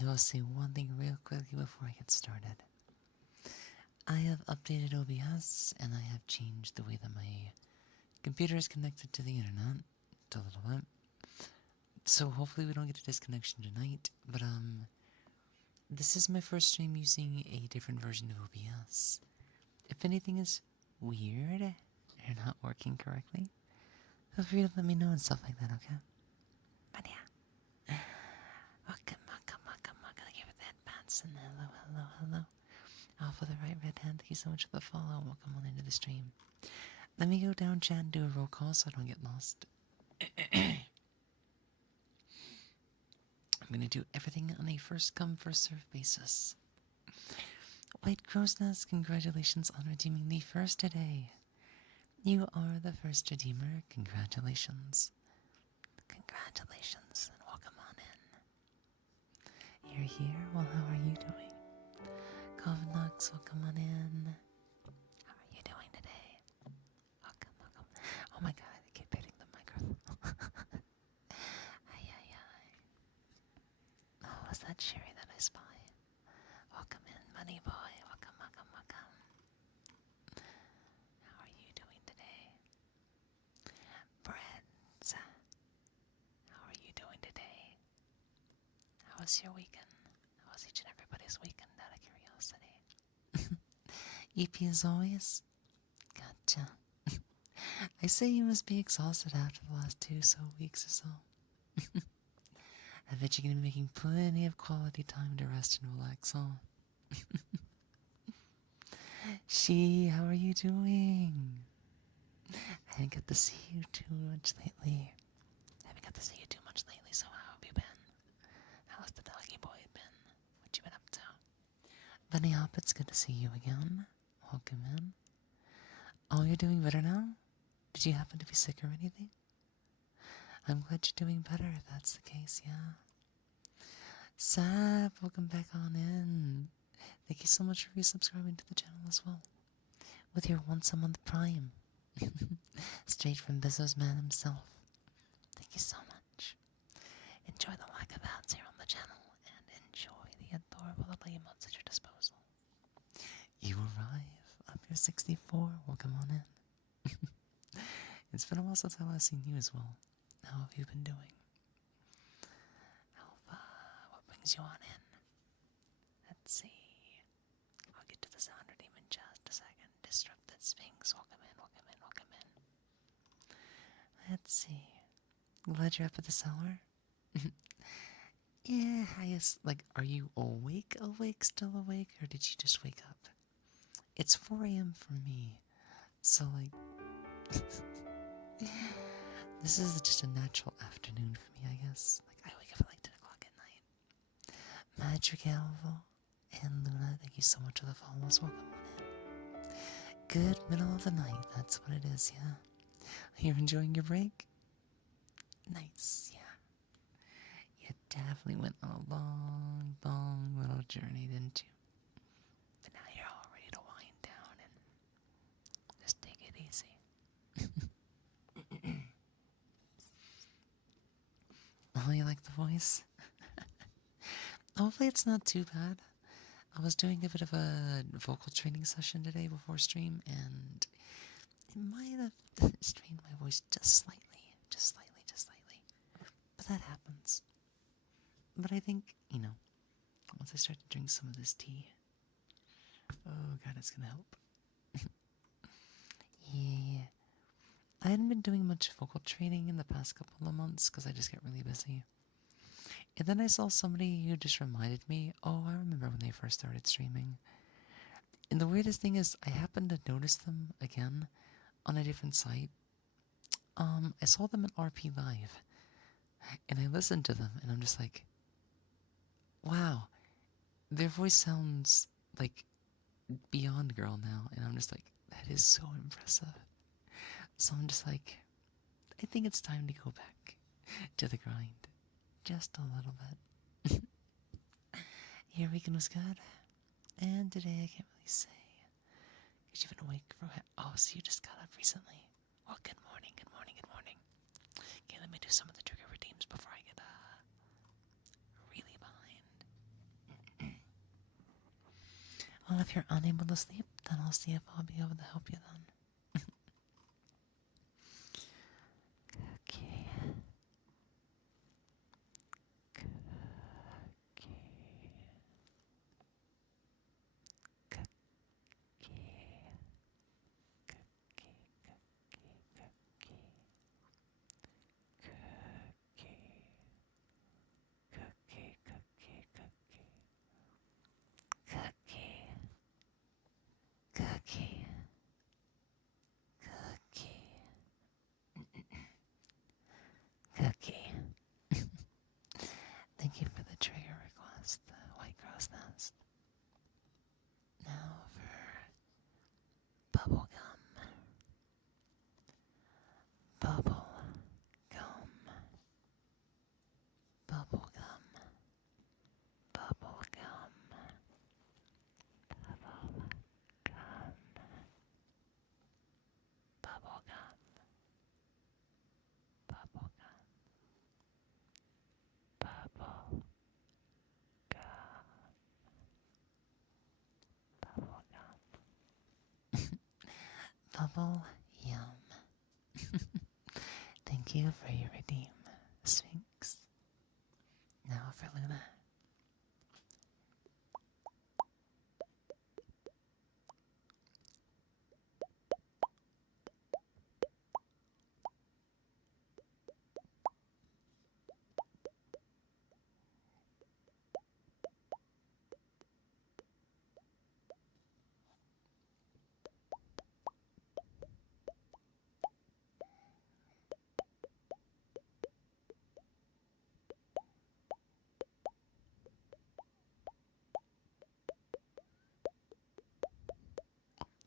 I will say one thing real quickly before I get started. I have updated OBS and I have changed the way that my computer is connected to the internet a little bit. So hopefully we don't get a disconnection tonight, but this is my first stream using a different version of OBS. If anything is weird or not working correctly, feel free to let me know and stuff like that, okay? But yeah. Welcome. Thank you for the headbands and hello. Off with the right red hand, thank you so much for the follow and welcome on into the stream. Let me go down chat and do a roll call so I don't get lost. I'm gonna do everything on a first come, first serve basis. White Crow's Nest, congratulations on redeeming the first today. You are the first redeemer, congratulations. Congratulations and welcome on in. You're here? Well, how are you doing? Kovnox, welcome on in. How are you doing today? Welcome. Oh my that cherry that I spy. Welcome in, money boy. Welcome, welcome, welcome. How are you doing today? Breads. How are you doing today? How was your weekend? How was each and everybody's weekend out of curiosity? EP as always. Gotcha. I say you must be exhausted after the last 2 weeks or so. I bet you're gonna be making plenty of quality time to rest and relax, huh? How are you doing? I didn't get to see you too much lately. So how have you been? How's the doggy boy been? What you been up to? Bunny Hop, it's good to see you again. Welcome in. Oh, you're doing better now? Did you happen to be sick or anything? I'm glad you're doing better if that's the case, yeah. Sap, welcome back on in. Thank you so much for resubscribing to the channel as well. With your once a month prime. Straight from Bezos Man himself. Thank you so much. Enjoy the lack of ads here on the channel and enjoy the adorable little emotes at your disposal. You arrive. I'm your 64. Welcome on in. It's been a while since I last seen you as well. How have you been doing? Alpha, what brings you on in? Let's see. I'll get to the sound redeem in just a second. Disrupted Sphinx, welcome in, welcome in, welcome in. Let's see. Glad you're up at the cellar. Yeah, I guess, like, are you still awake, or did you just wake up? It's 4 a.m. for me, so, like, this is just a natural afternoon for me, I guess. Like, I wake up at, like, 10 o'clock at night. Magic Alvo and Luna, thank you so much for the follows. Welcome on in. Good middle of the night, that's what it is, yeah. You're enjoying your break? Nice, yeah. You definitely went on a long, long little journey, didn't you? But now you're all ready to wind down and just take it easy. Oh, you like the voice? Hopefully it's not too bad. I was doing a bit of a vocal training session today before stream, and it might have strained my voice just slightly. But that happens. But I think, once I start to drink some of this tea, oh god, it's gonna help. Yeah. I hadn't been doing much vocal training in the past couple of months because I just get really busy. And then I saw somebody who just reminded me, oh, I remember when they first started streaming. And the weirdest thing is, I happened to notice them again on a different site. I saw them at RP Live, and I listened to them, and I'm just like, wow, their voice sounds like Beyond Girl now, and I'm just like, that is so impressive. So I'm just like, I think it's time to go back to the grind. Just a little bit. Your weekend was good, and today I can't really say. Because you've been awake for oh, so you just got up recently. Well, good morning, good morning, good morning. Okay, let me do some of the trigger redeems before I get really behind. Well, if you're unable to sleep, then I'll see if I'll be able to help you then. Okay. Cookie. Bubble yum. Thank you for your redeem, Sphinx. Now for Luna.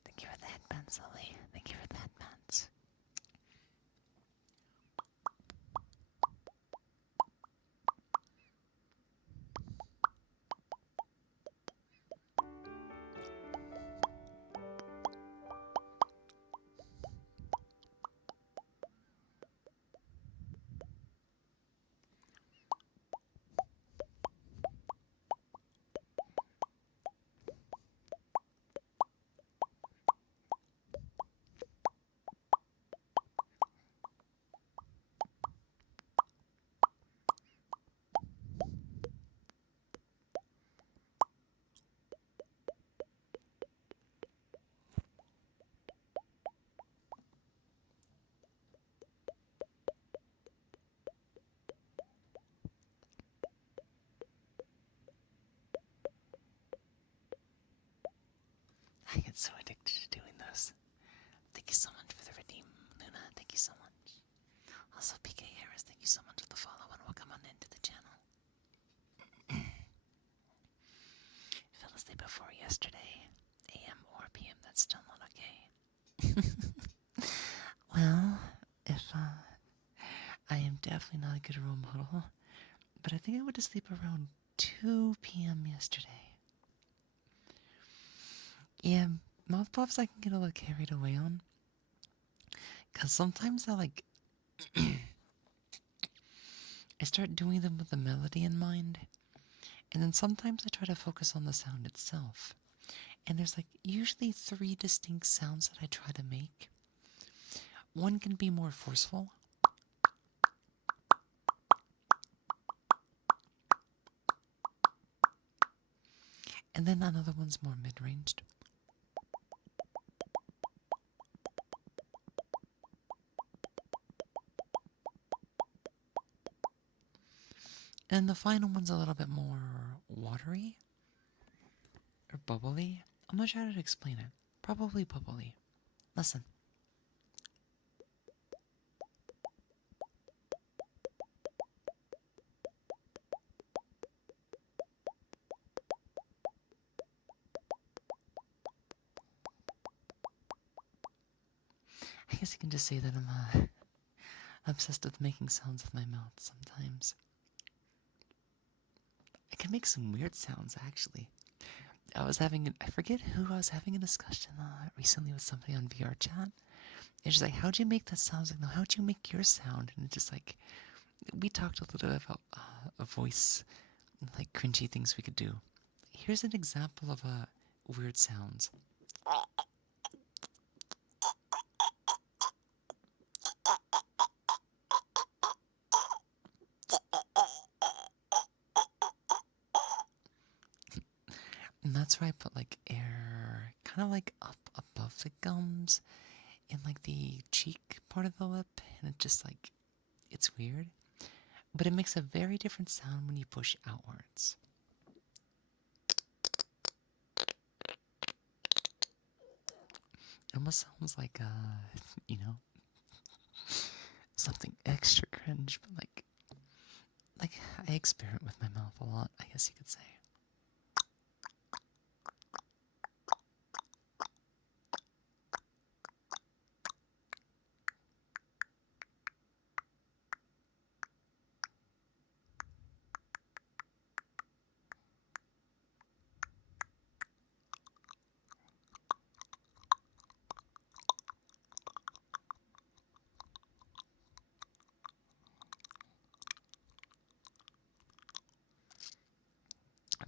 Thank you for the headbands, Lily. Thank you for the headbands. I get so addicted to doing those. Thank you so much for the redeem, Luna. Thank you so much. Also, PK Harris, thank you so much for the follow and welcome on into the channel. Fell asleep before yesterday, AM or PM, that's still not okay. Well, if, I am definitely not a good role model, but I think I went to sleep around 2 PM yesterday. Yeah, mouth puffs I can get a little carried away on. Because sometimes I I start doing them with the melody in mind. And then sometimes I try to focus on the sound itself. And there's usually 3 distinct sounds that I try to make. One can be more forceful. And then another one's more mid-ranged. And the final one's a little bit more watery. Or bubbly. I'm not sure how to explain it. Probably bubbly. Listen. I guess you can just say that I'm obsessed with making sounds with my mouth sometimes. I can make some weird sounds, actually. I forget who I was having a discussion recently with somebody on VR chat. It's just how'd you make that sound? I was like, no, how'd you make your sound? And it's just we talked a little bit about a voice, cringy things we could do. Here's an example of weird sounds. And that's where I put air kind of up above the gums in the cheek part of the lip, and it just it's weird. But it makes a very different sound when you push outwards. It almost sounds something extra cringe, but I experiment with my mouth a lot, I guess you could say.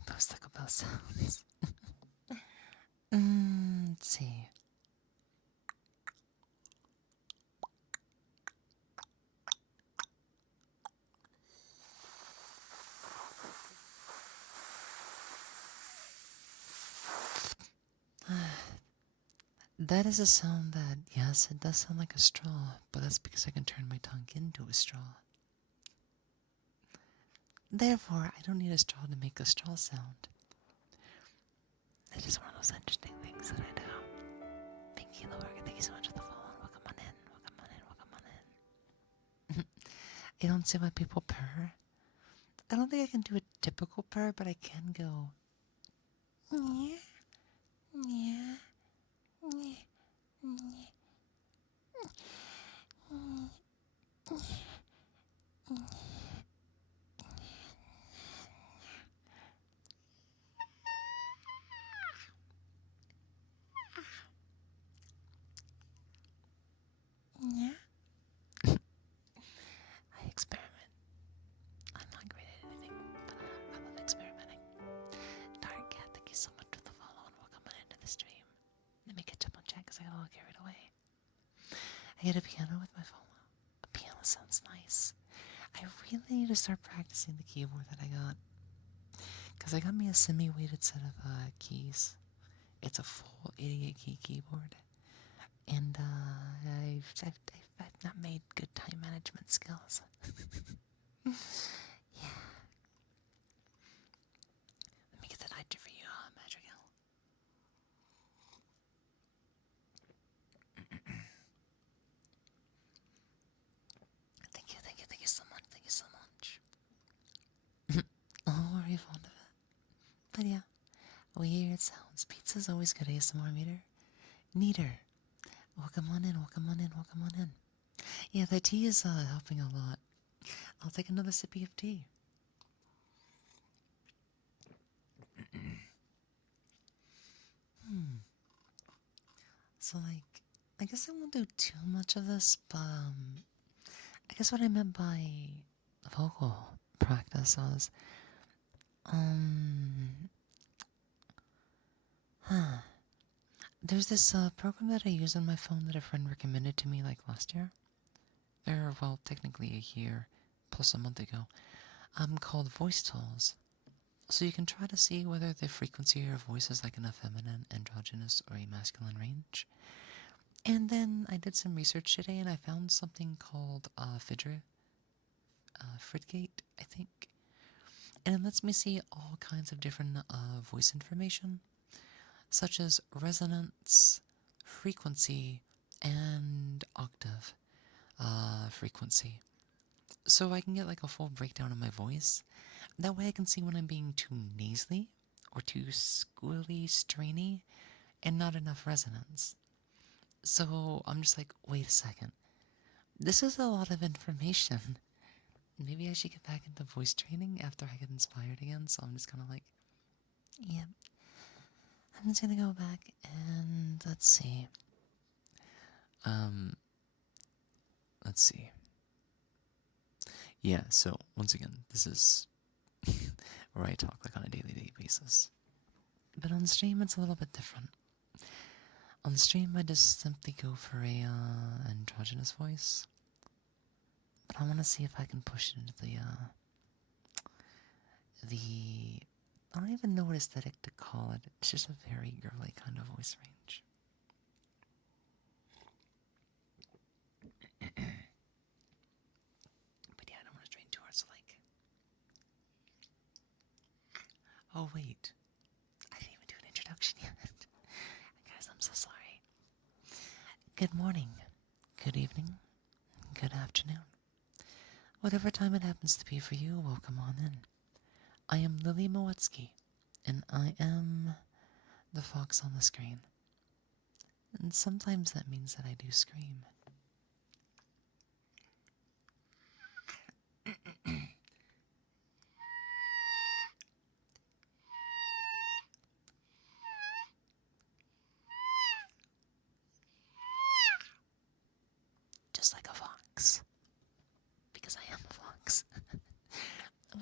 Those Taco Bell sounds. Let's see. That is a sound that, yes, it does sound like a straw, but that's because I can turn my tongue into a straw. Therefore, I don't need a straw to make a straw sound. It's just one of those interesting things that I do. Thank you, Laura. Thank you so much for the follow. Welcome on in. Welcome on in. Welcome on in. I don't see why people purr. I don't think I can do a typical purr, but I can go. Yeah, yeah, yeah, yeah. I experiment. I'm not great at anything, but I love experimenting. Dark Cat, thank you so much for the follow and welcome on into the stream. Let me catch up on chat because I got all carried away. I get a piano with my follow. A piano sounds nice. I really need to start practicing the keyboard that I got. Because I got me a semi-weighted set of keys. It's a full 88 key keyboard. And I've not made good time management skills. Yeah. Let me get the night for you, Madrigal. Thank you so much. Thank you so much. Oh, are you fond of it? But yeah, weird sounds. Pizza's always good ASMR meter. Neater. Welcome on in, welcome on in, welcome on in. Yeah, the tea is helping a lot. I'll take another sippy of tea. So, like, I guess I won't do too much of this, but, I guess what I meant by vocal practice was, there's this program that I use on my phone that a friend recommended to me like last year, or well, technically a year plus a month ago, called Voice Tools. So you can try to see whether the frequency of your voice is like in a feminine, androgynous, or a masculine range. And then I did some research today and I found something called Fridgate, I think. And it lets me see all kinds of different voice information, such as resonance, frequency, and octave frequency. So I can get like a full breakdown of my voice. That way I can see when I'm being too nasally or too squilly, strainy, and not enough resonance. So I'm just like, wait a second. This is a lot of information. Maybe I should get back into voice training after I get inspired again. So I'm just kind of like, yeah. I'm just gonna go back and let's see. Let's see. Yeah, so once again, this is where I talk like on a daily basis. But on stream, it's a little bit different. On stream, I just simply go for a androgynous voice. But I want to see if I can push it into the I don't even know what aesthetic to call it. It's just a very girly kind of voice range. But yeah, I don't want to strain too hard, so like... Oh wait, I didn't even do an introduction yet. Guys, I'm so sorry. Good morning, good evening, good afternoon. Whatever time it happens to be for you, welcome on in. I am Lily Moetsuki, and I am the fox on the screen. And sometimes that means that I do scream. Just like a fox. Because I am a fox.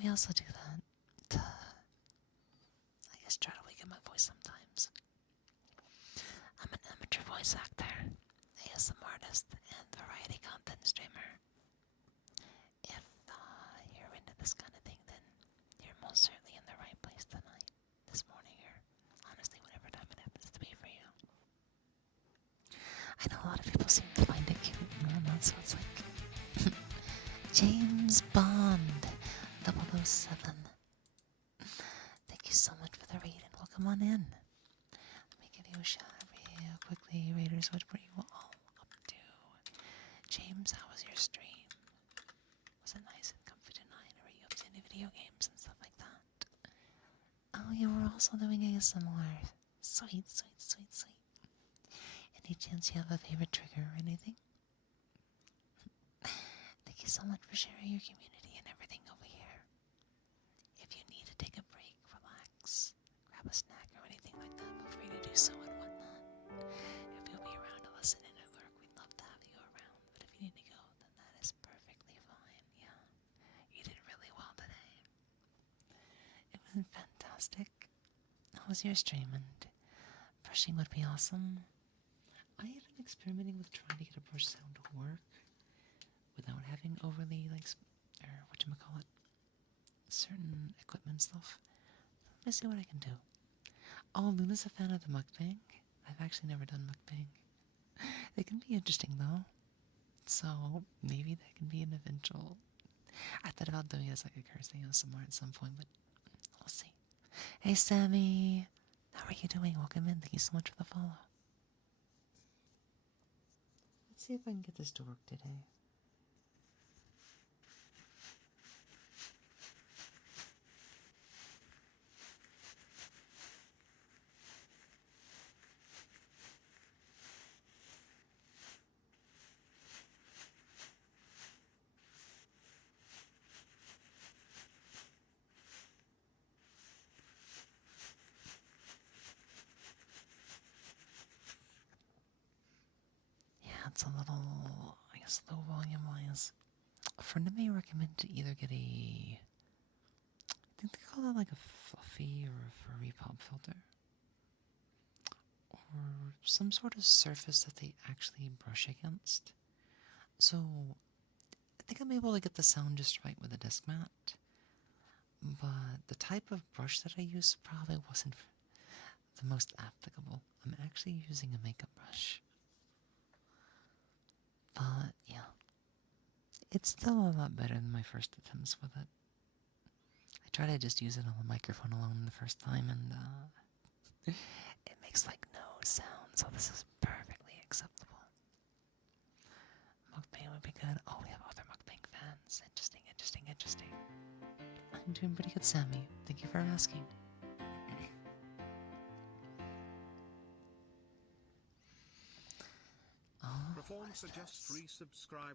We also do that to, I guess, try to wake up my voice sometimes. I'm an amateur voice actor, ASM artist, and variety content streamer. If you're into this kind of thing, then you're most certainly in the right place tonight, this morning, or honestly, whatever time it happens to be for you. of people seem to find it cute and whatnot, so it's like James Bond 007. Thank you so much for the raid and welcome on in. Let me give you a shout out real quickly. Raiders, what were you all up to? James, how was your stream? Was it nice and comfy tonight, or were you up to any video games and stuff like that? Oh, you were also doing ASMR. Sweet, sweet, sweet, sweet. Any chance you have a favorite trigger or anything? Thank you so much for sharing your community and everything over here. If you need to take a break, relax, grab a snack or anything like that, feel free to do so and whatnot. If you'll be around to listen in or lurk, we'd love to have you around. But if you need to go, then that is perfectly fine. Yeah, you did really well today. It was fantastic. How was your stream? And brushing would be awesome. I have been experimenting with trying to get a brush sound to work without having overly, certain equipment stuff. Let's see what I can do. Oh, Luna's a fan of the mukbang. I've actually never done mukbang. They can be interesting though. So maybe that can be an eventual. I thought about doing it as like a cursing ASMR at some point, but we'll see. Hey Sammy, how are you doing? Welcome in. Thank you so much for the follow. Let's see if I can get this to work today. Yeah, it's a little, I guess, low volume wise. A friend of me recommended to either get I think they call it like a fluffy or a furry pop filter, or some sort of surface that they actually brush against. So I think I'm able to get the sound just right with a disc mat, but the type of brush that I used probably wasn't the most applicable. I'm actually using a makeup brush. But yeah, it's still a lot better than my first attempts with it. I tried to just use it on the microphone alone the first time, and it makes like no sound, so this is perfectly acceptable. Mukbang would be good. Oh, we have other mukbang fans. Interesting, interesting, interesting. I'm doing pretty good, Sammy. Thank you for asking.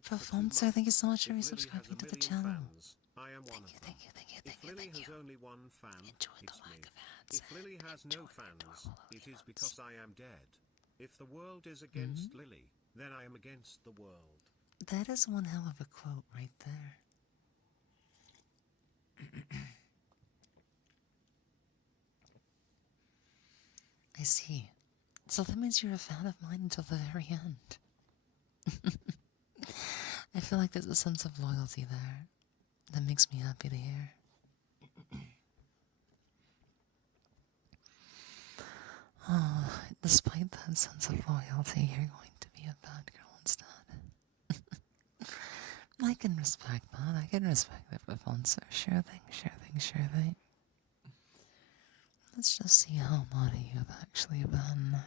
Performancer, thank you so much for resubscribing to the channel. Thank you, thank you, thank you, thank you, thank you. Enjoy the lack of ads. If Lily has no fans, it is because I am dead. If the world is against Lily, then I am against the world. That is one hell of a quote right there. I see. So that means you're a fan of mine until the very end. I feel like there's a sense of loyalty there that makes me happy to hear. Oh, despite that sense of loyalty, you're going to be a bad girl instead. I can respect that. I can respect that performance. Sure thing, sure thing, sure thing. Let's just see how naughty you've actually been.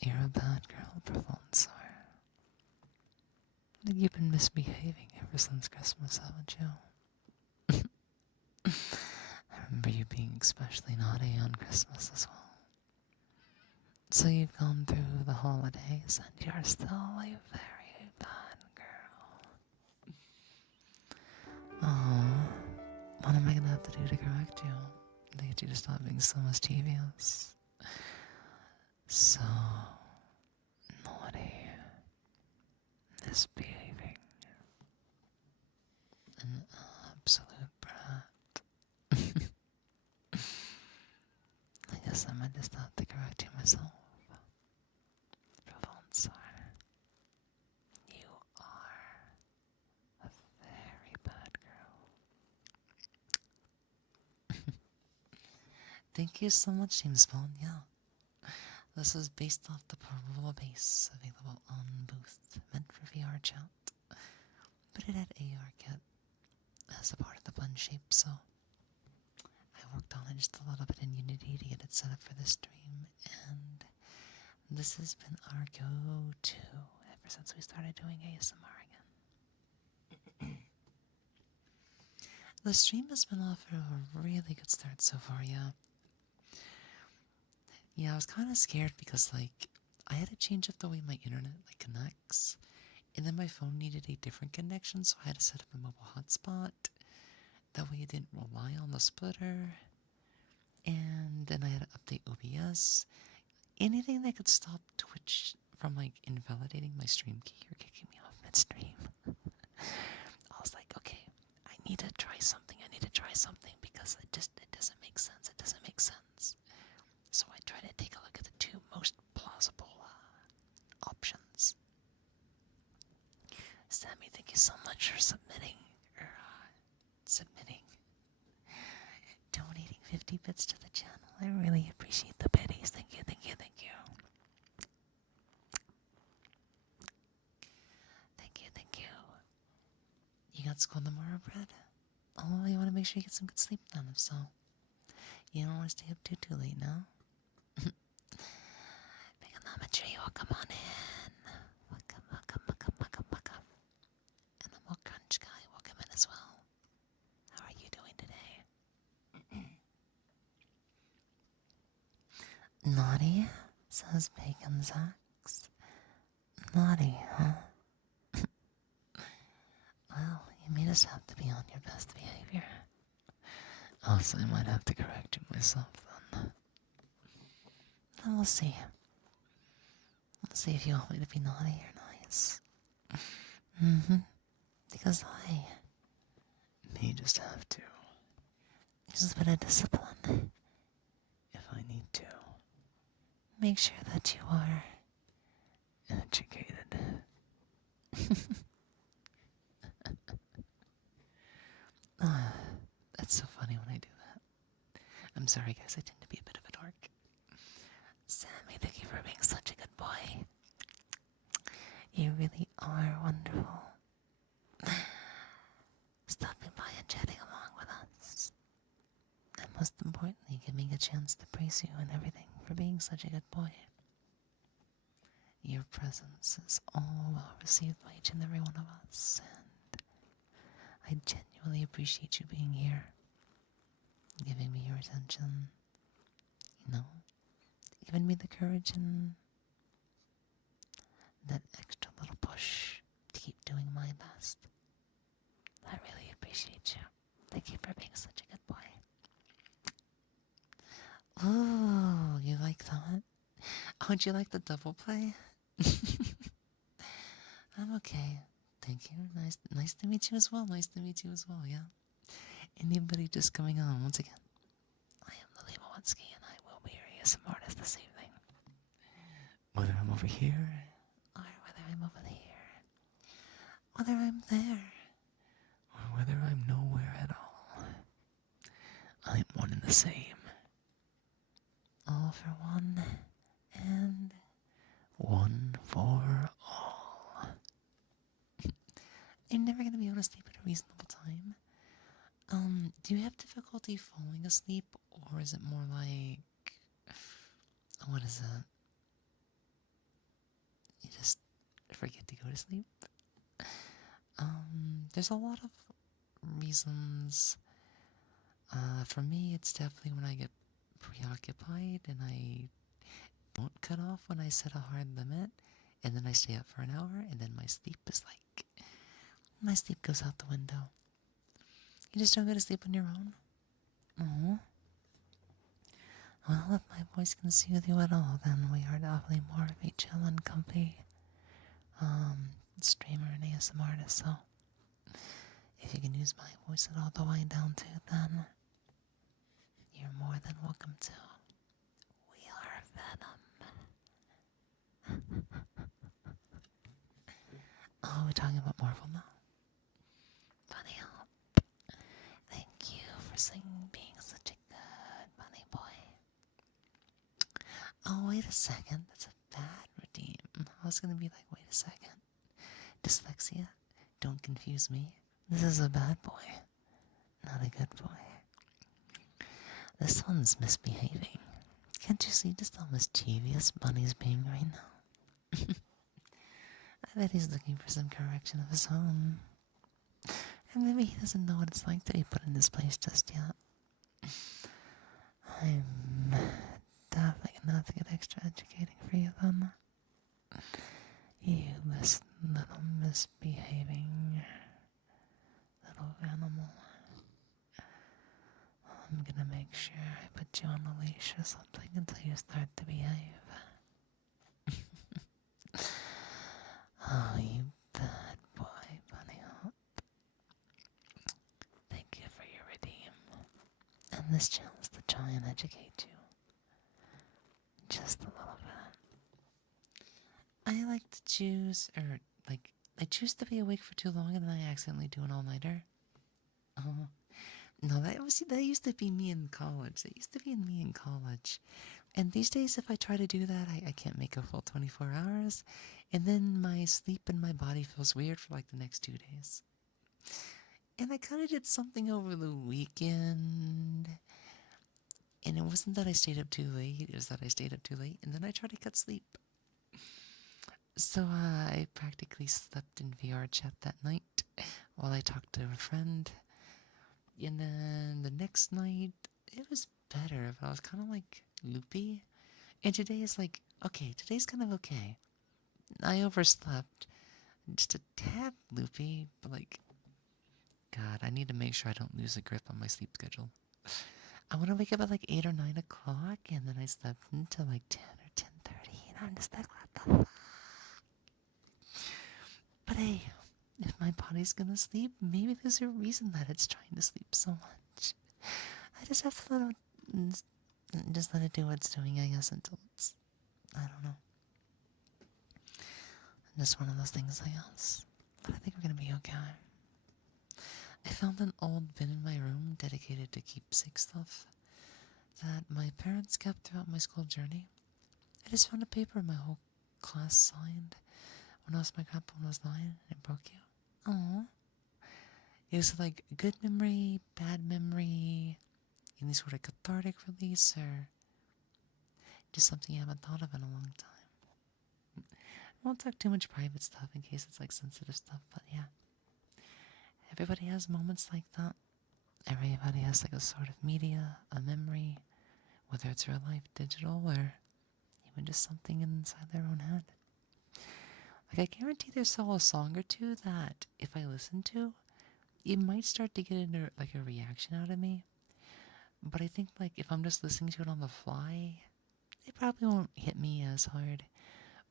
You're a bad girl, Professor. I think you've been misbehaving ever since Christmas, haven't you? I remember you being especially naughty on Christmas as well. So you've gone through the holidays and you're still a very bad girl. Oh, what am I gonna have to do to correct you? To get you to stop being so mischievous. So naughty. Misbehaving. An absolute brat. I guess I might just have to correct you myself. Professor, you are a very bad girl. Thank you so much, James Bond. Yeah. This is based off the purple base available on Booth, meant for VR chat. But it had AR kit as a part of the blend shape, so I worked on it just a little bit in Unity to get it set up for the stream, and this has been our go-to ever since we started doing ASMR again. The stream has been off to a really good start so far, yeah. Yeah, I was kind of scared because, like, I had to change up the way my internet, like, connects. And then my phone needed a different connection, so I had to set up a mobile hotspot. That way it didn't rely on the splitter. And then I had to update OBS. Anything that could stop Twitch from, like, invalidating my stream key or kicking me off midstream. I was like, okay, I need to try something. Because it doesn't make sense. So I tried to take a look at the two most plausible options. Sammy, thank you so much for submitting. Donating 50 bits to the channel. I really appreciate the biddies. Thank you. You got school tomorrow, Brad? Oh, you want to make sure you get some good sleep then, if so. You don't want to stay up too late now? Trigonometry, welcome on in. Welcome. And the Milk Crunch guy, welcome in as well. How are you doing today? Naughty, says Bacon Sacks. Naughty, huh? Well, you made us have to be on your best behavior. Also, I might have to correct you myself then. Then we'll see. We'll see if you want me to be naughty or nice. Because I may just have to use a bit of discipline if I need to. Make sure that you are educated. That's so funny when I do that. I'm sorry, guys, I tend to be a bit of a dork. Sammy, thank you for being such a good boy. You really are wonderful. Stopping by and chatting along with us. And most importantly, giving me a chance to praise you and everything for being such a good boy. Your presence is all well received by each and every one of us, and I genuinely appreciate you being here, giving me your attention, giving me the courage and that extra little push to keep doing my best. I really appreciate you. Thank you for being such a good boy. Oh, you like that? Oh, would you like the double play? I'm okay. Thank you. Nice to meet you as well. Yeah. Anybody just coming on once again? I am Lily Moetsuki, and I will be your ASMR artist this evening. Whether I'm over here, or whether I'm over here, whether I'm there, or whether I'm nowhere at all, I'm one and the same. All for one, and one for all. You're never going to be able to sleep at a reasonable time. Do you have difficulty falling asleep, or is it more like, what is it? You just forget to go to sleep? There's a lot of reasons. For me, it's definitely when I get preoccupied and I don't cut off when I set a hard limit, and then I stay up for an hour, and then my sleep goes out the window. You just don't go to sleep on your own? Oh. Well, if my voice can soothe you at all, then we are definitely more of a chill and comfy streamer and ASMR artist, so if you can use my voice at all to wind down to, then you're more than welcome to. We are Venom. Oh, we're talking about Marvel now? Bunny Hop. Thank you for being such a good bunny boy. Oh, wait a second. That's a bad redeem. I was gonna be like, wait a second. Dyslexia? Don't confuse me. This is a bad boy, not a good boy. This one's misbehaving. Can't you see just how mischievous Bunny's being right now? I bet he's looking for some correction of his own. And maybe he doesn't know what it's like to be put in this place just yet. I'm definitely gonna have to get extra educating for you then. You little misbehaving little animal. I'm gonna make sure I put you on a leash or something until you start to behave. Oh, you bad boy, Bunny Hop. Thank you for your redeem. And this chance to try and educate you. Just a little bit. I like to choose, I choose to be awake for too long and then I accidentally do an all-nighter. Oh. No, that used to be me in college. That used to be me in college. And these days, if I try to do that, I can't make a full 24 hours. And then my sleep and my body feels weird for like the next 2 days. And I kind of did something over the weekend. And it wasn't that I stayed up too late, it was that I stayed up too late. And then I tried to cut sleep. So I practically slept in VR chat that night while I talked to a friend. And then the next night, it was better, but I was kind of like loopy. And today is like, okay, today's kind of okay. I overslept, just a tad loopy, but like, God, I need to make sure I don't lose a grip on my sleep schedule. I want to wake up at like 8 or 9 o'clock, and then I slept until like 10 or 10:30, and I'm just like, what the fuck? But hey, if my body's gonna sleep, maybe there's a reason that it's trying to sleep so much. I just have to let it do what it's doing, I guess, until it's, I don't know. Just one of those things, I guess. But I think we're gonna be okay. I found an old bin in my room dedicated to keepsake stuff that my parents kept throughout my school journey. I just found a paper my whole class signed when I was my grandpa when I was 9 and it broke you. Aww. It was like good memory, bad memory, any sort of cathartic release, or just something you haven't thought of in a long time. I won't talk too much private stuff in case it's like sensitive stuff, but yeah. Everybody has moments like that. Everybody has like a sort of media, a memory, whether it's real life, digital, or even just something inside their own head. Like I guarantee there's still a song or two that if I listen to, it might start to get into like a reaction out of me. But I think like if I'm just listening to it on the fly, it probably won't hit me as hard.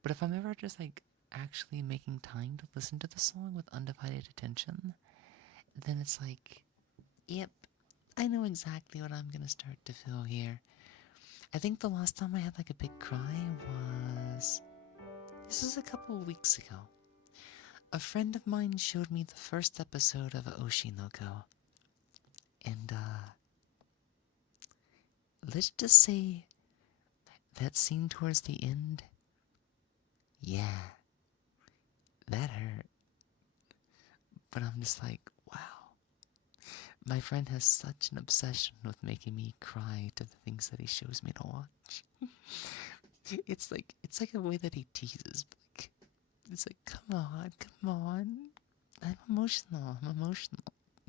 But if I'm ever just like actually making time to listen to the song with undivided attention, then it's like, yep, I know exactly what I'm gonna start to feel here. I think the last time I had like a big cry this was a couple of weeks ago. A friend of mine showed me the first episode of Oshinoko. And let's just say that scene towards the end, yeah, that hurt. But I'm just like, wow. My friend has such an obsession with making me cry to the things that he shows me to watch. It's like a way that he teases. Like, it's like, come on. I'm emotional. You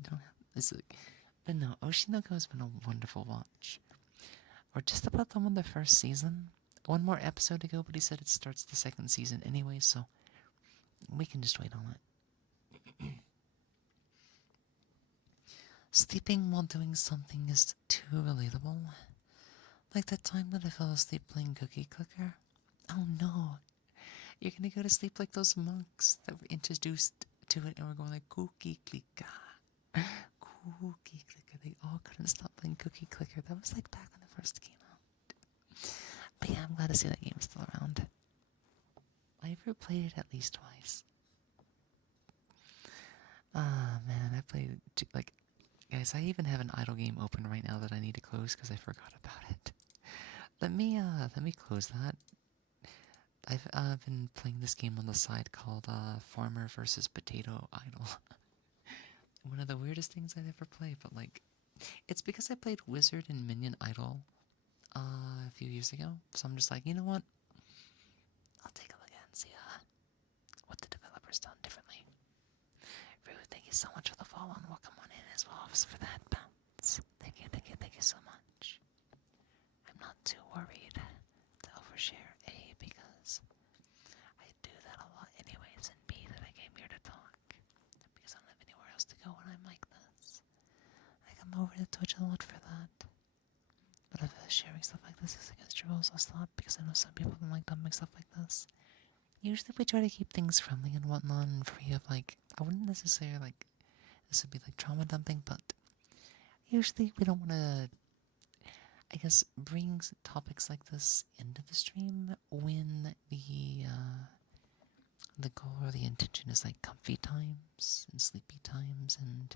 don't have, it's like, but no, Oshinoko has been a wonderful watch. We're just about done with the first season. One more episode to go, but he said it starts the second season anyway, so we can just wait on it. Sleeping while doing something is too relatable. Like that time that I fell asleep playing Cookie Clicker. Oh no. You're gonna go to sleep like those monks that were introduced to it and we're going like Cookie Clicker. Cookie Clicker. They all couldn't stop playing Cookie Clicker. That was like back when it first came out. But yeah, I'm glad to see that game's still around. I've replayed it at least twice. Ah, man, I played it like, guys, I even have an idle game open right now that I need to close because I forgot about it. let me close that. I've been playing this game on the side called Farmer versus Potato Idol. One of the weirdest things I'd ever played, but like, it's because I played Wizard and Minion Idol a few years ago. So I'm just like, you know what? I'll take a look at it and see what the developers done differently. Rue, thank you so much for the follow and welcome on in as well for that bounce. Thank you, thank you, thank you so much. I'm not too worried to overshare, A, because I do that a lot anyways, and B, that I came here to talk. Because I don't have anywhere else to go when I'm like this. I come over to Twitch a lot for that. But if sharing stuff like this is against your rules, I'll stop because I know some people don't like dumping stuff like this. Usually we try to keep things friendly and whatnot and free of like, I wouldn't necessarily like, this would be like trauma dumping, but usually we don't want to, I guess, bring topics like this into the stream when the goal or the intention is like comfy times and sleepy times and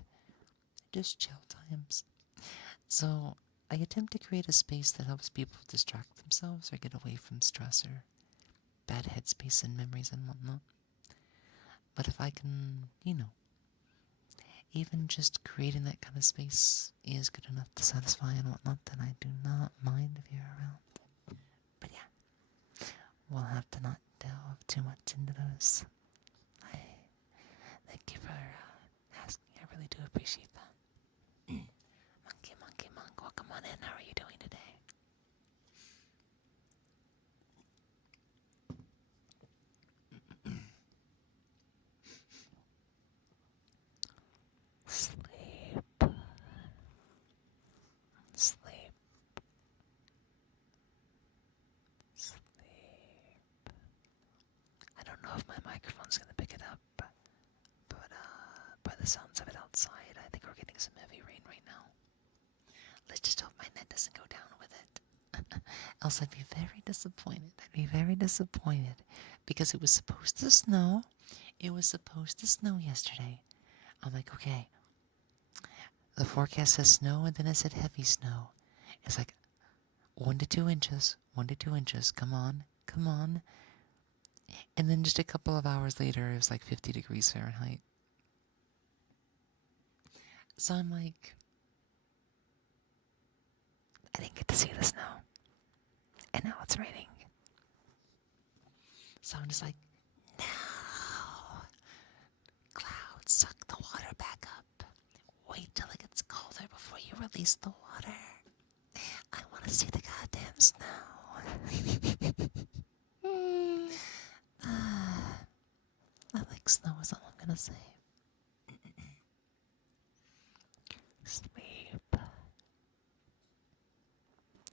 just chill times. So I attempt to create a space that helps people distract themselves or get away from stress or bad headspace and memories and whatnot. But if I can, even just creating that kind of space is good enough to satisfy and whatnot, then I do not mind if you're around. But yeah, we'll have to not delve too much into those. I thank you for asking. I really do appreciate that. Monkey Monk, welcome on in. How are you doing today? Sleep. Sleep. Sleep. I don't know if my microphone's gonna pick it up, but by the sounds of it outside, I think we're getting some heavy rain right now. Let's just hope my net doesn't go down with it. Else I'd be very disappointed. Because it was supposed to snow. It was supposed to snow yesterday. I'm like, okay. The forecast says snow, and then it said heavy snow. It's like 1 to 2 inches. 1 to 2 inches. Come on. And then just a couple of hours later, it was like 50 degrees Fahrenheit. So I'm like, I didn't get to see the snow. And now it's raining. So I'm just like, no. Clouds, suck the water back up. Wait till it gets colder before you release the water. I want to see the goddamn snow. I like snow is all I'm gonna say. Sleep.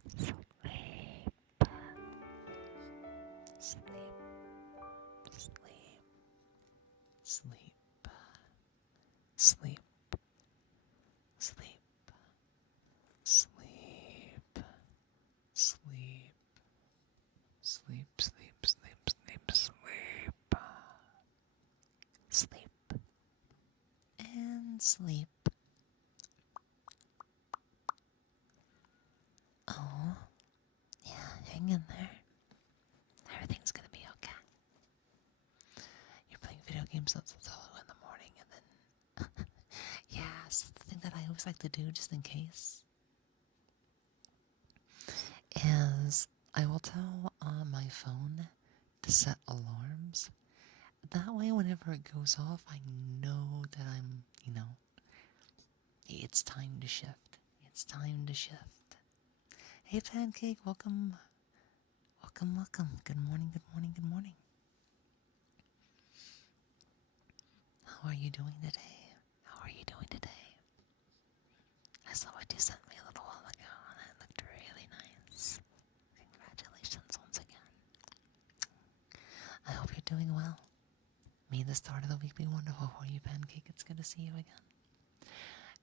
Sleep. Sleep. Sleep. Sleep. Sleep. Sleep. Sleep. Sleep. Sleep. Sleep. Sleep. Sleep. Sleep. And sleep. Oh, yeah, hang in there. Everything's gonna be okay. You're playing video games until 2 in the morning, and then yeah, so the thing that I always like to do, just in case, is I will tell my phone to set alarms. That way, whenever it goes off, I know that I'm, it's time to shift. It's time to shift. Hey, Pancake, welcome. Welcome. Good morning. How are you doing today? I saw what you sent me a little while ago, and it looked really nice. Congratulations once again. I hope you're doing well. May the start of the week be wonderful for you, Pancake. It's good to see you again.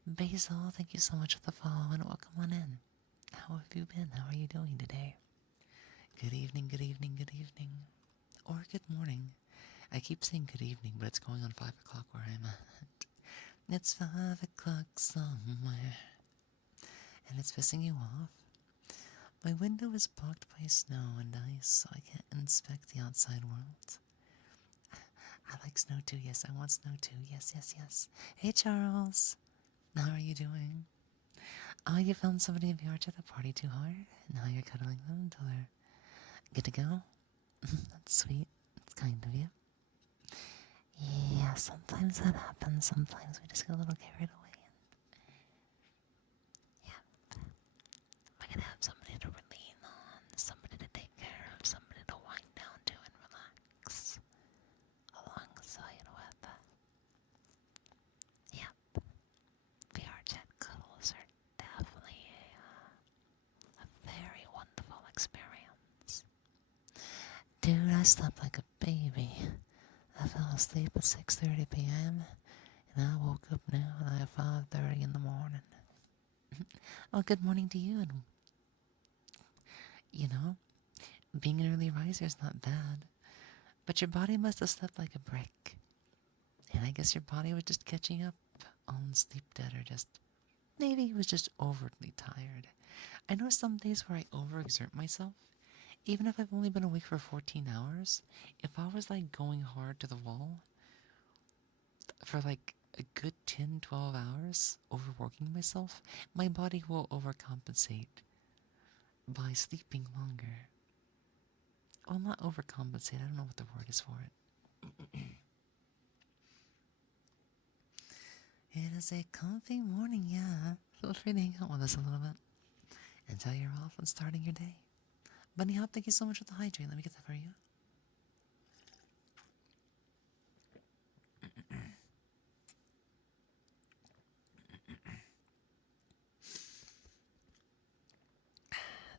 Basil, thank you so much for the follow, and welcome on in. How have you been? How are you doing today? Good evening. Or good morning. I keep saying good evening, but it's going on 5 o'clock where I'm at. It's 5 o'clock somewhere. And it's pissing you off. My window is blocked by snow and ice, so I can't inspect the outside world. I like snow too, yes, I want snow too, yes, yes, yes. Hey Charles, how are you doing? Oh, you found somebody in VR chat that party too hard? Now you're cuddling them until they're good to go? That's sweet. That's kind of you. Yeah, sometimes that happens. Sometimes we just get a little carried away. And yeah, I can have somebody to lean on, somebody to take care of, somebody to wind down to and relax alongside with. Yeah, VR chat cuddles are definitely a very wonderful experience. Dude, I slept like a baby. I fell asleep at 6:30 p.m. and I woke up now at 5:30 in the morning. Well, good morning to you. And you know, being an early riser is not bad, but your body must have slept like a brick. And I guess your body was just catching up on sleep debt, or just maybe it was just overly tired. I know some days where I overexert myself. Even if I've only been awake for 14 hours, if I was like going hard to the wall for like a good 10, 12 hours, overworking myself, my body will overcompensate by sleeping longer. Well, not overcompensate, I don't know what the word is for it. It is a comfy morning, yeah. Feel free to hang out with us a little bit until you're off and starting your day. Bunny Hop, thank you so much for the hydrate. Let me get that for you.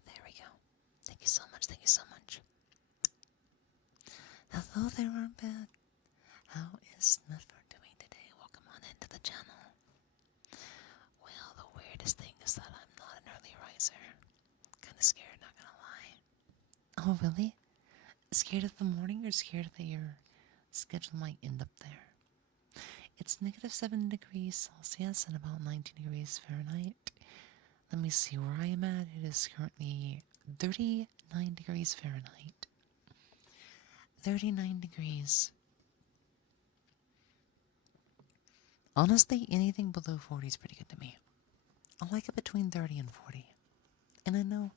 There we go. Thank you so much, thank you so much. Hello there, Armpit. How is Sniffer doing today? Welcome on into the channel. Well, the weirdest thing is that I'm not an early riser. Kinda scared, not gonna lie. Oh, really? Scared of the morning, or scared that your schedule might end up there? It's -7 degrees Celsius and about 19 degrees Fahrenheit. Let me see where I am at. It is currently 39 degrees Fahrenheit. 39 degrees. Honestly, anything below 40 is pretty good to me. I like it between 30 and 40. And I know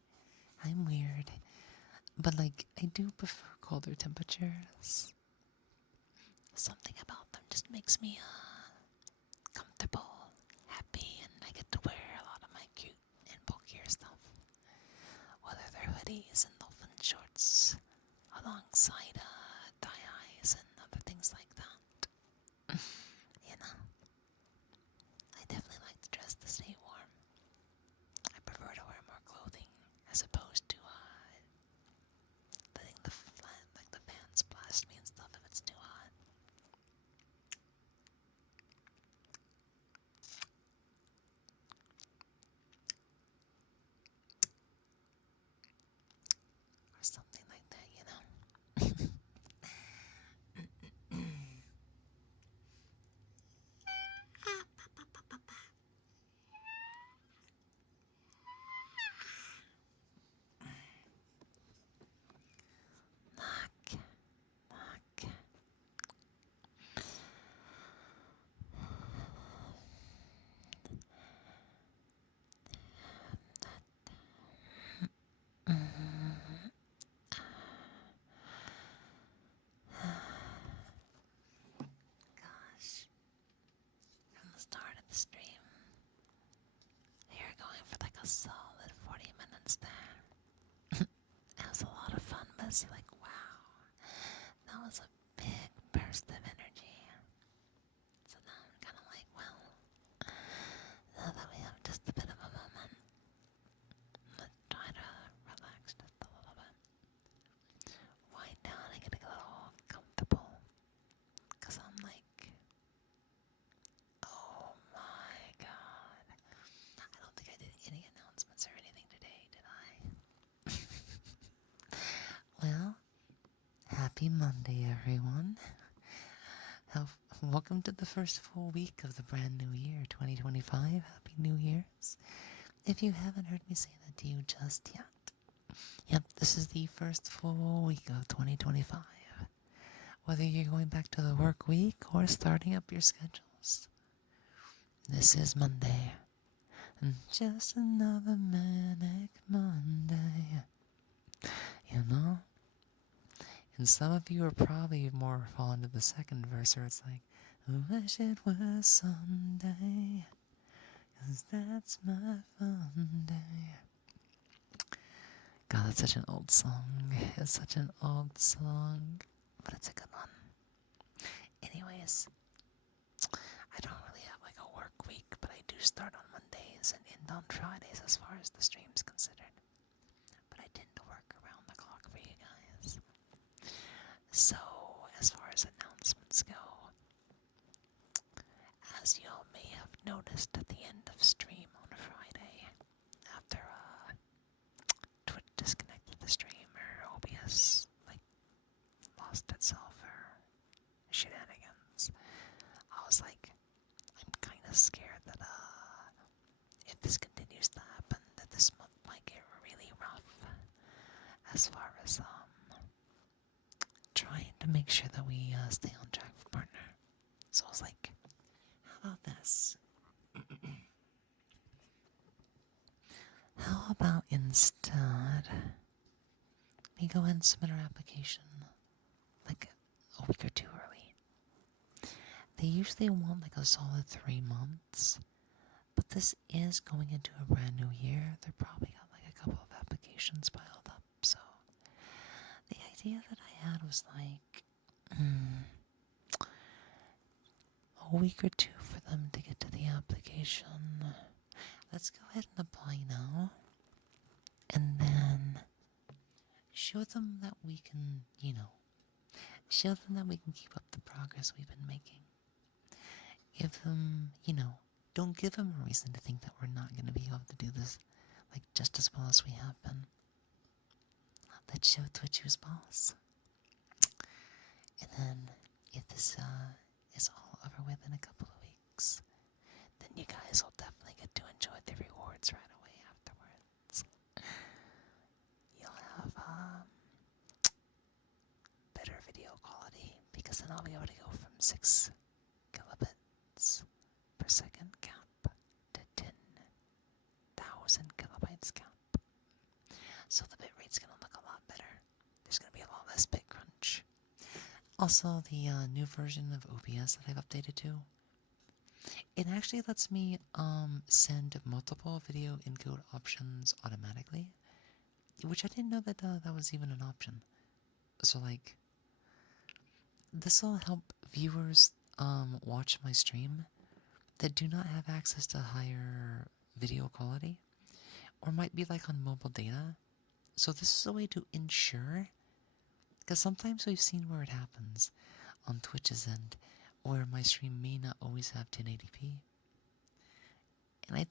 I'm weird, but like, I do prefer colder temperatures. Something about them just makes me comfortable, happy, and I get to wear a lot of my cute and bulkier stuff. Whether they're hoodies and dolphin shorts, alongside tie-highs and other things like that. You know, I definitely like to dress to stay warm. I prefer to wear more clothing as opposed to letting the fans blast me and stuff if it's too hot. Or something like that, you know. Knock, knock. Gosh, from the start of the stream, you're going for like a solid 40 minutes there. That was a lot of fun, but it's like, wow, that was a big burst of energy. So now I'm kind of like, well, now that we have just a bit of a moment, let's try to relax just a little bit. Wind down and get a little comfortable. Because I'm like, oh my god. I don't think I did any announcements or anything today, did I? Well, happy Monday, everyone. Welcome to the first full week of the brand new year, 2025. Happy New Year's. If you haven't heard me say that to you just yet, Yep, this is the first full week of 2025. Whether you're going back to the work week or starting up your schedules. This is Monday. And just another manic Monday. You know? And some of you are probably more falling to the second verse where it's like, I wish it was Sunday, 'cause that's my fun day. God, that's such an old song. It's such an old song, but it's a good one. Anyways, I don't really have like a work week, but I do start on Mondays and end on Fridays as far as the stream's considered. But I tend to work around the clock for you guys. So, as far as announcements go, as you all may have noticed at the end of stream on Friday, after Twitch disconnected the stream or OBS like lost itself or shenanigans, I was like, I'm kind of scared that if this continues to happen, that this month might get really rough as far as trying to make sure that we stay on track for partner. So I was like, how about this? How about instead we go ahead and submit our application like a week or two early? They usually want like a solid 3 months, but this is going into a brand new year. They're probably got like a couple of applications piled up, so the idea that I had was like a week or two for them to get to the application. Let's go ahead and apply now, and then show them that we can, show them that we can keep up the progress we've been making. Give them, don't give them a reason to think that we're not going to be able to do this, like, just as well as we have been. Let's show Twitch who's boss. And then, if this is all over within a couple of weeks, then you guys will definitely get to enjoy the rewards right away afterwards. You'll have better video quality, because then I'll be able to go from 6 kilobits per second cap to 10,000 kilobytes cap. So the bitrate's gonna look a lot better. There's gonna be a lot less bit crunch. Also, the new version of OBS that I've updated to, it actually lets me send multiple video encode options automatically, which I didn't know that that was even an option. So like, this will help viewers watch my stream that do not have access to higher video quality, or might be like on mobile data. So this is a way to ensure, because sometimes we've seen where it happens on Twitch's end, where my stream may not always have 1080p. And I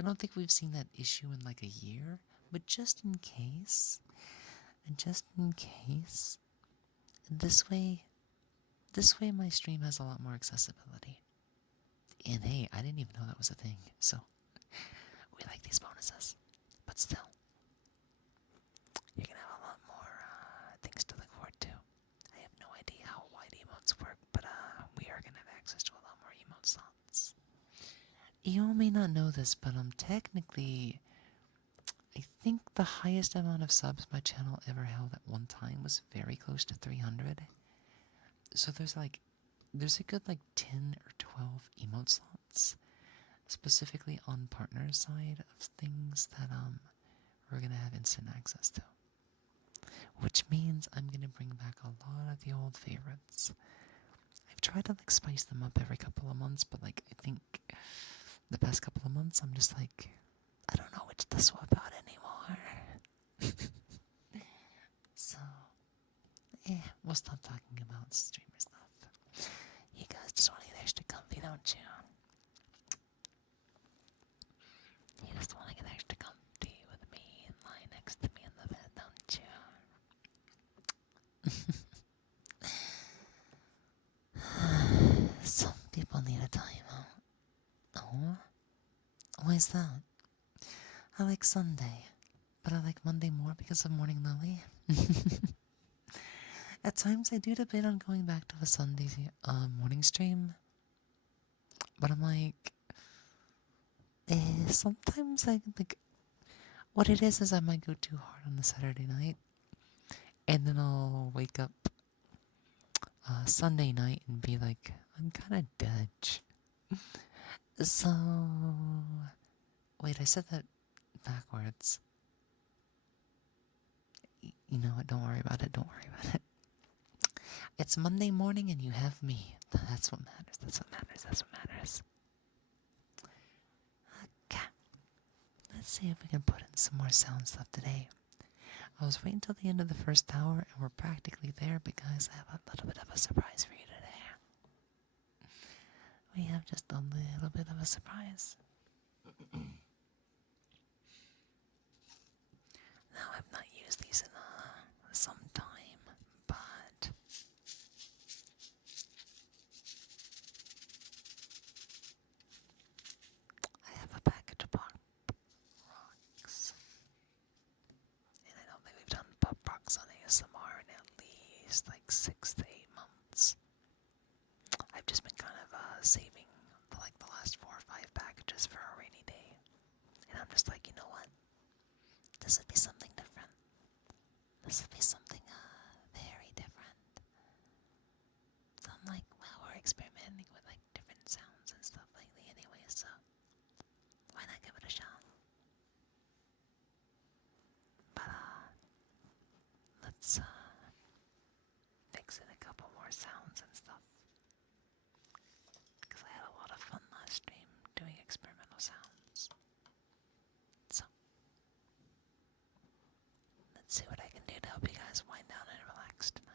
don't think we've seen that issue in like a year, but just in case, this way my stream has a lot more accessibility. And hey, I didn't even know that was a thing, so we like these bonuses. But still, you're gonna have a lot more things to look forward to. I have no idea how wide emotes work, but we are gonna have access to a lot more emote slots. You all may not know this, but technically, I think the highest amount of subs my channel ever held at one time was very close to 300. So there's a good like 10 or 12 emote slots, specifically on partner side of things that we're gonna have instant access to. Which means I'm gonna bring back a lot of the old favorites. I've tried to like spice them up every couple of months, but like I think the past couple of months I'm just like, I don't know which to swap out anymore. So, we'll stop talking about streamer stuff. You guys just want to get extra comfy, don't you? You just want to get extra comfy with me and lie next to me in the bed, don't you? Some people need a timeout. Oh? Why is that? I like Sunday. But I like Monday more because of Morning Lily. At times I do debate on going back to a Sunday morning stream. But I'm like, sometimes I like, what it is I might go too hard on a Saturday night. And then I'll wake up Sunday night and be like, I'm kind of dead. So, wait, I said that backwards. You know what? Don't worry about it. Don't worry about it. It's Monday morning and you have me. That's what matters. That's what matters. That's what matters. Okay. Let's see if we can put in some more sound stuff today. I was waiting until the end of the first hour and we're practically there because I have a little bit of a surprise for you today. We have just a little bit of a surprise. Now, I've not used these in some time, but I have a package of pop rocks. And I don't think we've done pop rocks on ASMR in at least like 6 to 8 months. I've just been kind of saving like the last 4 or 5 packages for a rainy day. And I'm just like, you know what? This would be something different. This would be something very different. So I'm like, well, we're experimenting with like different sounds and stuff lately anyway, so why not give it a shot? But let's mix in a couple more sounds and stuff. Because I had a lot of fun last stream doing experimental sounds. So let's see what I can do to help you guys wind down and relax tonight.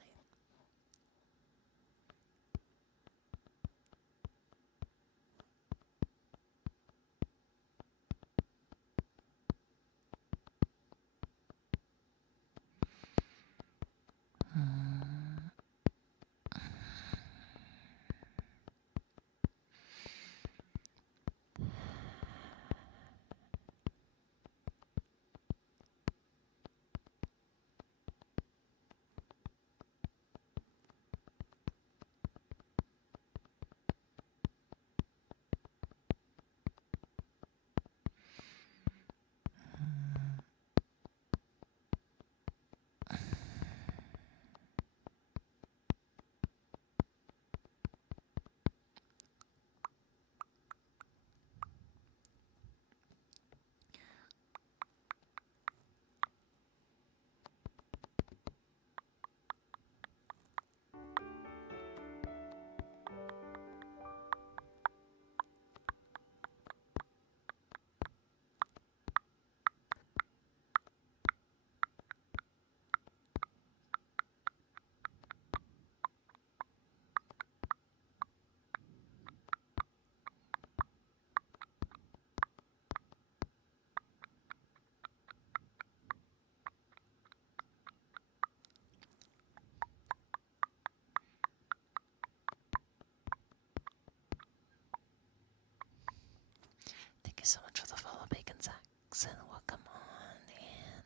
Thank you so much for the follow, Bacon Sacks, and welcome on in.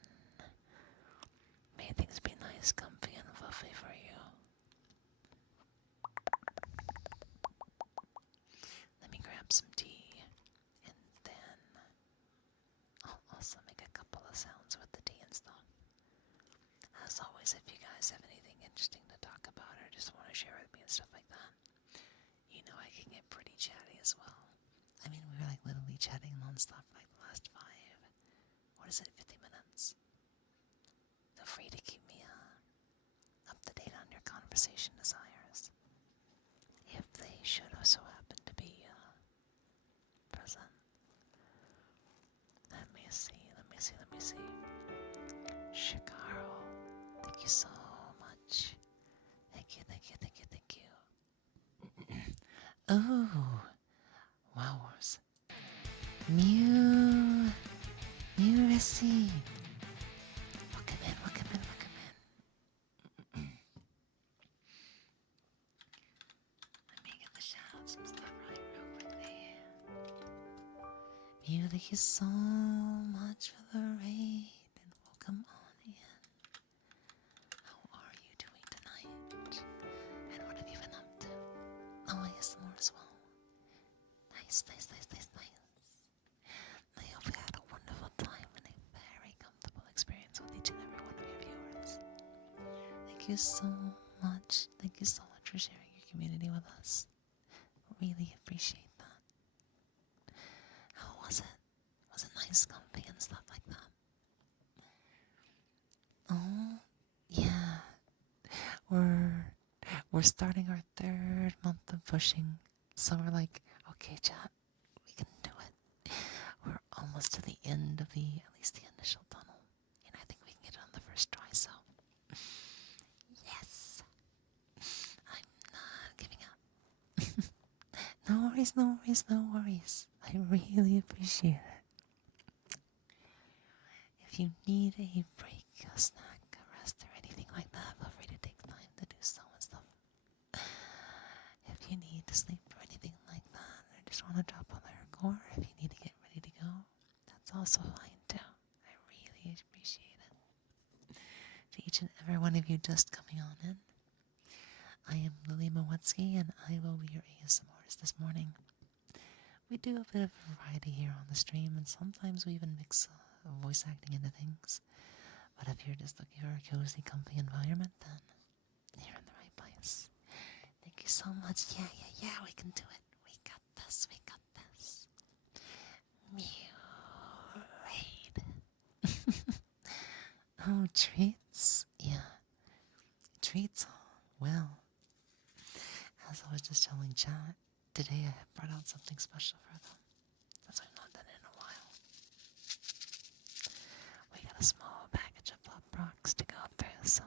May things be nice, comfy, and fluffy for you. Let me grab some tea, and then I'll also make a couple of sounds with the tea and stuff. As always, if you guys have anything interesting to talk about or just want to share with me and stuff like that, you know I can get pretty chatty as well. I mean, we were like literally chatting nonstop for like the last 50 minutes. Feel free to keep me up to date on your conversation desires, if they should also happen to be present. Let me see. Shikaro, thank you so much. Thank you. Oh, wowers. Mew Resi. Welcome in. Let me get the shout-outs and stuff right real quickly. Mew, thank you so much for the raid. And welcome on in. How are you doing tonight? And what have you been up to? Oh, yes, more as well. Nice. I hope you had a wonderful time and a very comfortable experience with each and every one of your viewers. Thank you so much. Thank you so much for sharing your community with us. Really appreciate that. How was it? Was it nice, comfy, and stuff like that? Oh, yeah. We're starting our 3rd month of pushing. So we're like, okay, chat, we can do it. We're almost to the end of at least the initial tunnel. And I think we can get it on the first try, so. Yes! I'm not giving up. No worries. I really appreciate it. If you need a break, a snack, a rest, or anything like that, feel free to take time to do so and stuff. If you need to sleep or anything like that, or just want to drop a lyric, or if you need to get ready to go, that's also fine too. I really appreciate it. To each and every one of you just coming on in, I am Lily Moetsuki, and I will be your ASMRist this morning. We do a bit of variety here on the stream, and sometimes we even mix voice acting into things. But if you're just looking for a cozy, comfy environment, then you're in the right place. Thank you so much. Yeah, we can do it. We got this. Mew. Oh, treats? Yeah. Treats? Well, as I was just telling chat, today I have brought out something special for them, since I've not done it in a while. We got a small package of Pop Rocks to go through, so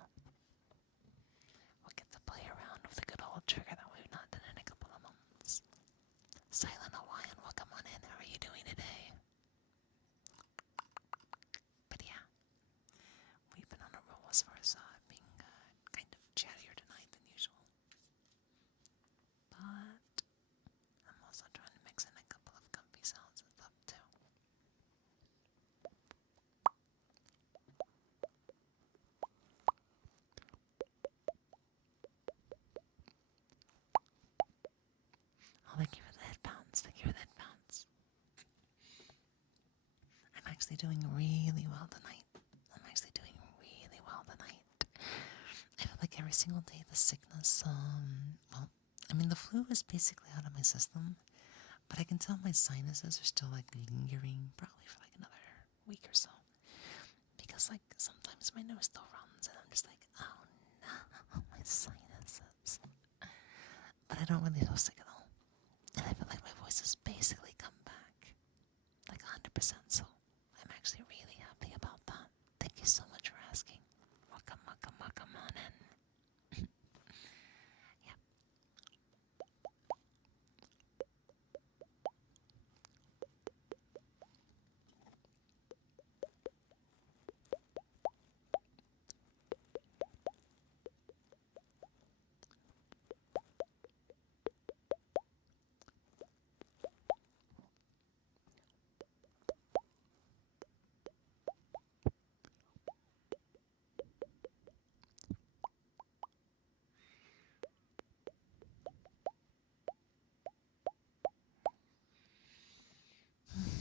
we'll get to play around with a good old trigger that we've not done in a couple of months. Silent Hawaiian, welcome on in. How are you doing today? But yeah, we've been on a roll as far as being kind of chattier tonight than usual. But I'm also trying to mix in a couple of comfy sounds and stuff too. Oh, thank you for the headphones. I'm actually doing really well tonight. I feel like every single day the sickness, the flu is basically out of my system, but I can tell my sinuses are still like lingering probably for like another week or so. Because like sometimes my nose still runs and I'm just like, oh no, my sinuses. But I don't really feel sick at all. And I feel like my voice has basically come back like 100%, so I'm actually really happy about that. Thank you so much for asking. Welcome on in. Yep.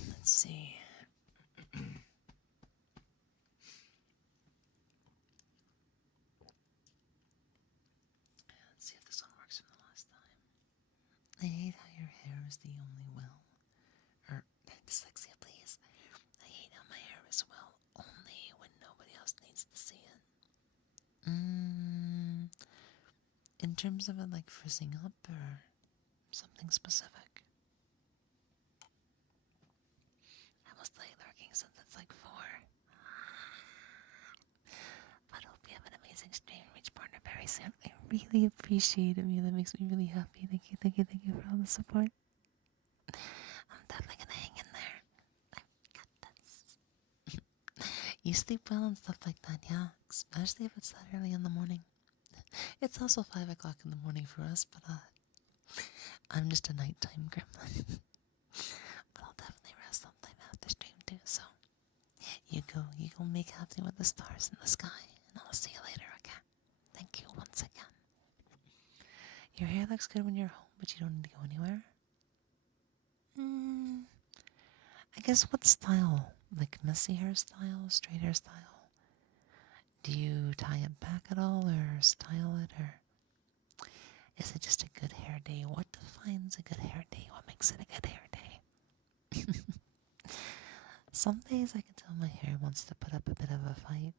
Let's see. Let's see if this one works from the last time. I hate how your hair is the only well. Dyslexia, please. I hate how my hair is well only when nobody else needs to see it. In terms of it like frizzing up or something specific? I must stay lurking since it's like 4. But hope you have an amazing stream. Reach partner very soon. I really appreciate it, That makes me really happy. Thank you for all the support. I'm definitely gonna hang in there. I've got this. You sleep well and stuff like that, yeah? Especially if it's that early in the morning. It's also 5 o'clock in the morning for us, but I'm just a nighttime gremlin. But I'll definitely rest sometime after stream too, so You go make happy with the stars in the sky, and I'll see you later, okay? Thank you once again. Your hair looks good when you're home, but you don't need to go anywhere. I guess what style? Like messy hairstyle, straight hairstyle? Do you tie it back at all, or style it, or is it just a good hair day? What defines a good hair day? What makes it a good hair day? Some days I can tell my hair wants to put up a bit of a fight,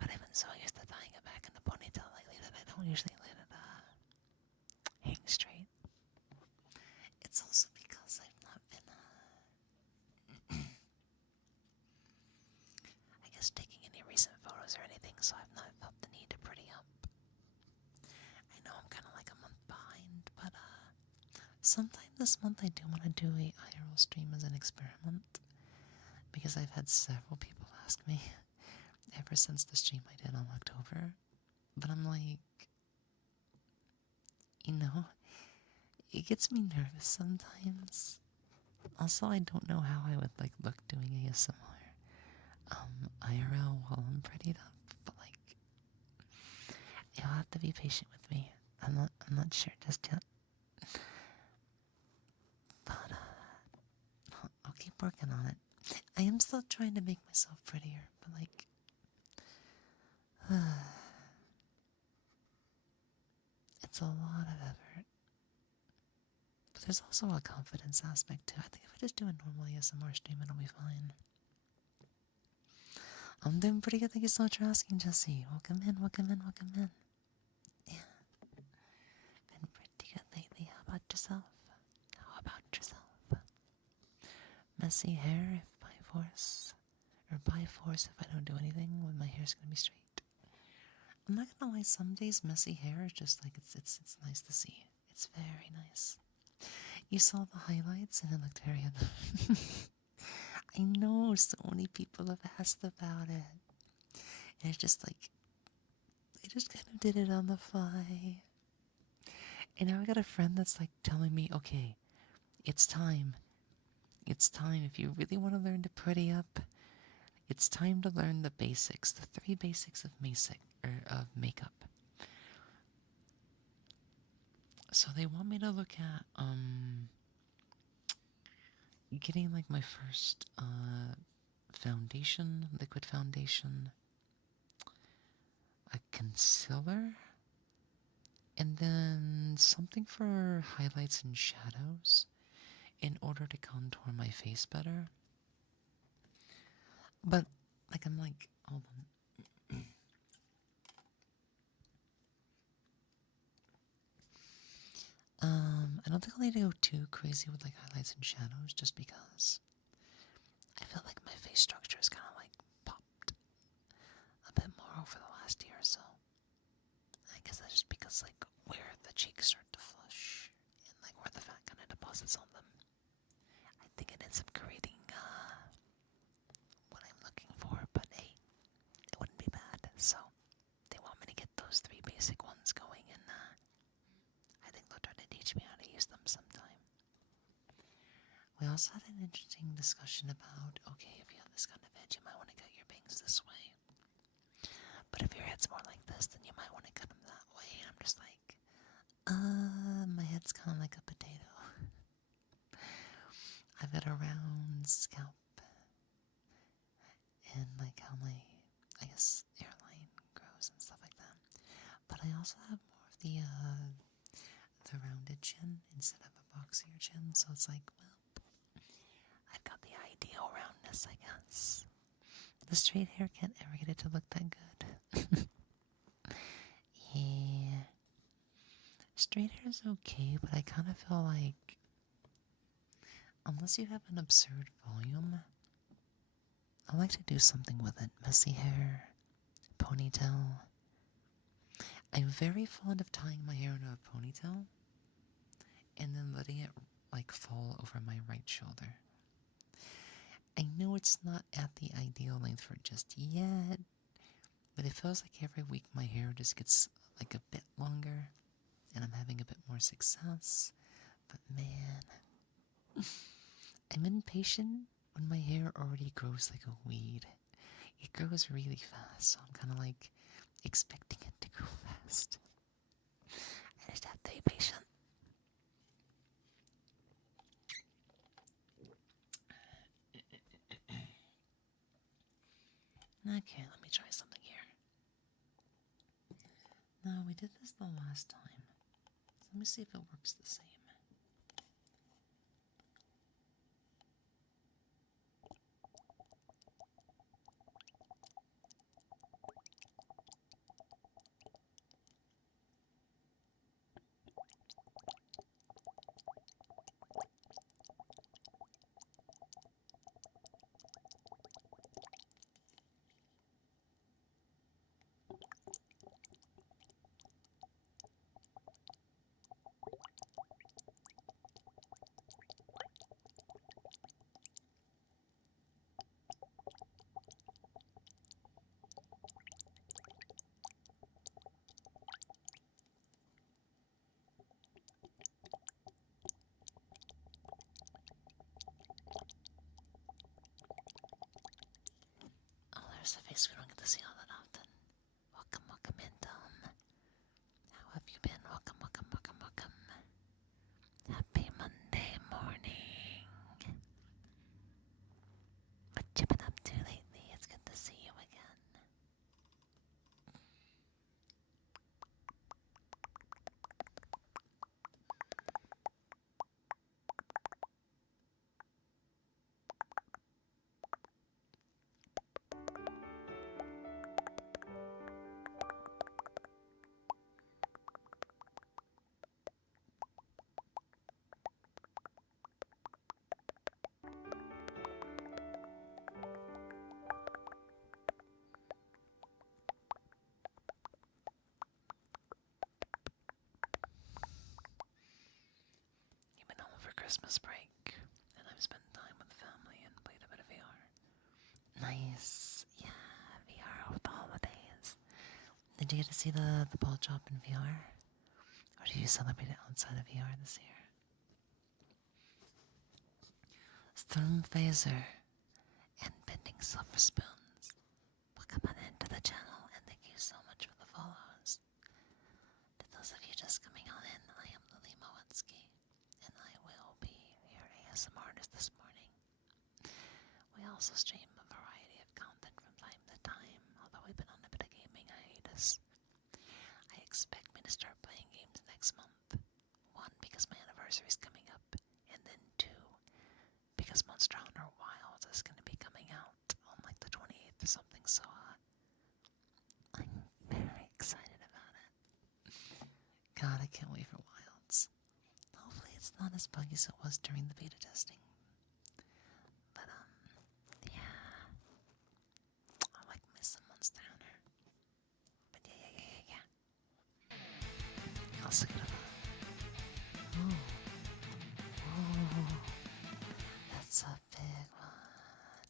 but I've been so used to tying it back in the ponytail lately that I don't usually let it hang straight. It's also because I've not been, I guess, taking any recent photos or anything, so I've not felt the need to pretty up. I know I'm kind of like a month behind, but sometime this month I do want to do a IRL stream as an experiment, because I've had several people ask me ever since the stream I did on October, but I'm like, you know, it gets me nervous sometimes. Also, I don't know how I would like look doing ASMR IRL while I'm prettied up, but like, you'll have to be patient with me. I'm not sure just yet, but I'll keep working on it. I am still trying to make myself prettier, but like, it's a lot of effort. But there's also a confidence aspect too. I think if I just do a normal ASMR stream, it'll be fine. I'm doing pretty good. Thank you so much for asking, Jesse. Welcome in, welcome in, welcome in. Yeah. Been pretty good lately. How about yourself? How about yourself? Messy hair if by force. Or by force if I don't do anything when my hair's gonna be straight. I'm not gonna lie, some days messy hair is just like, it's nice to see. It's very nice. You saw the highlights and it looked very I know so many people have asked about it. And it's just like, I just kind of did it on the fly. And now I got a friend that's like telling me, okay, it's time. It's time. If you really want to learn to pretty up, it's time to learn the basics, the 3 basics of makeup. So they want me to look at getting like my first foundation, liquid foundation, a concealer, and then something for highlights and shadows in order to contour my face better. But like, I'm like, hold on. I don't think I'll need to go too crazy with like highlights and shadows, just because I feel like my face structure is kind of like popped a bit more over the last year or so. I guess that's just because like where the cheeks start to flush and like where the fat kind of deposits on them, I think it ends up creating what I'm looking for. But hey, it wouldn't be bad. So they want me to get those 3 basic ones going, and I think they'll try to teach me how to use them sometime. We also had an interesting discussion about, okay, if you have this kind of head, you might want to cut your bangs this way. But if your head's more like this, then you might want to cut them that way. And I'm just like, my head's kind of like a potato. I've got a round scalp. And like how my, I guess, hairline grows and stuff like that. But I also have more of the rounded chin instead of a boxier chin. So it's like, well, I've got the ideal roundness, I guess. The straight hair can't ever get it to look that good. Yeah. Straight hair is okay, but I kind of feel like, unless you have an absurd volume, I like to do something with it. Messy hair, ponytail. I'm very fond of tying my hair in a ponytail and then letting it like fall over my right shoulder. I know it's not at the ideal length for it just yet, but it feels like every week my hair just gets like a bit longer and I'm having a bit more success. But man, I'm impatient when my hair already grows like a weed, it grows really fast, so I'm kind of like expecting it to grow fast. I just have to be patient. Okay, let me try something here. No, we did this the last time. So let me see if it works the same. Oh, there's a face we don't get to see all that often. Welcome, welcome in, Tom. How have you been? Welcome, welcome, welcome, welcome. Happy Monday morning. What you been up to lately? It's good to see you again. You've been home for Christmas break, and I've spent time with the family and played a bit of VR. Nice. Yeah, VR with the holidays. Did you get to see the ball drop in VR? Or did you celebrate it outside of VR this year? Storm Phaser and Bending Silver Spoons. Welcome on into the channel, and thank you so much for the follows. To those of you just coming on in, I am Lily Moetsuki, and I will be your ASMR artist this morning. We also stream a variety of content from time to time, although we've been on a bit of gaming hiatus. I expect me to start playing games next month. One, because my anniversary is coming up, and then two, because Monster Hunter Wilds is going to be coming out on like the 28th or something, so I'm very excited about it. God, I can't wait for Wilds. Hopefully it's not as buggy as it was during the beta testing. But, yeah. I like me some Monster Hunter. But yeah. You also get a... Ooh. That's a big one.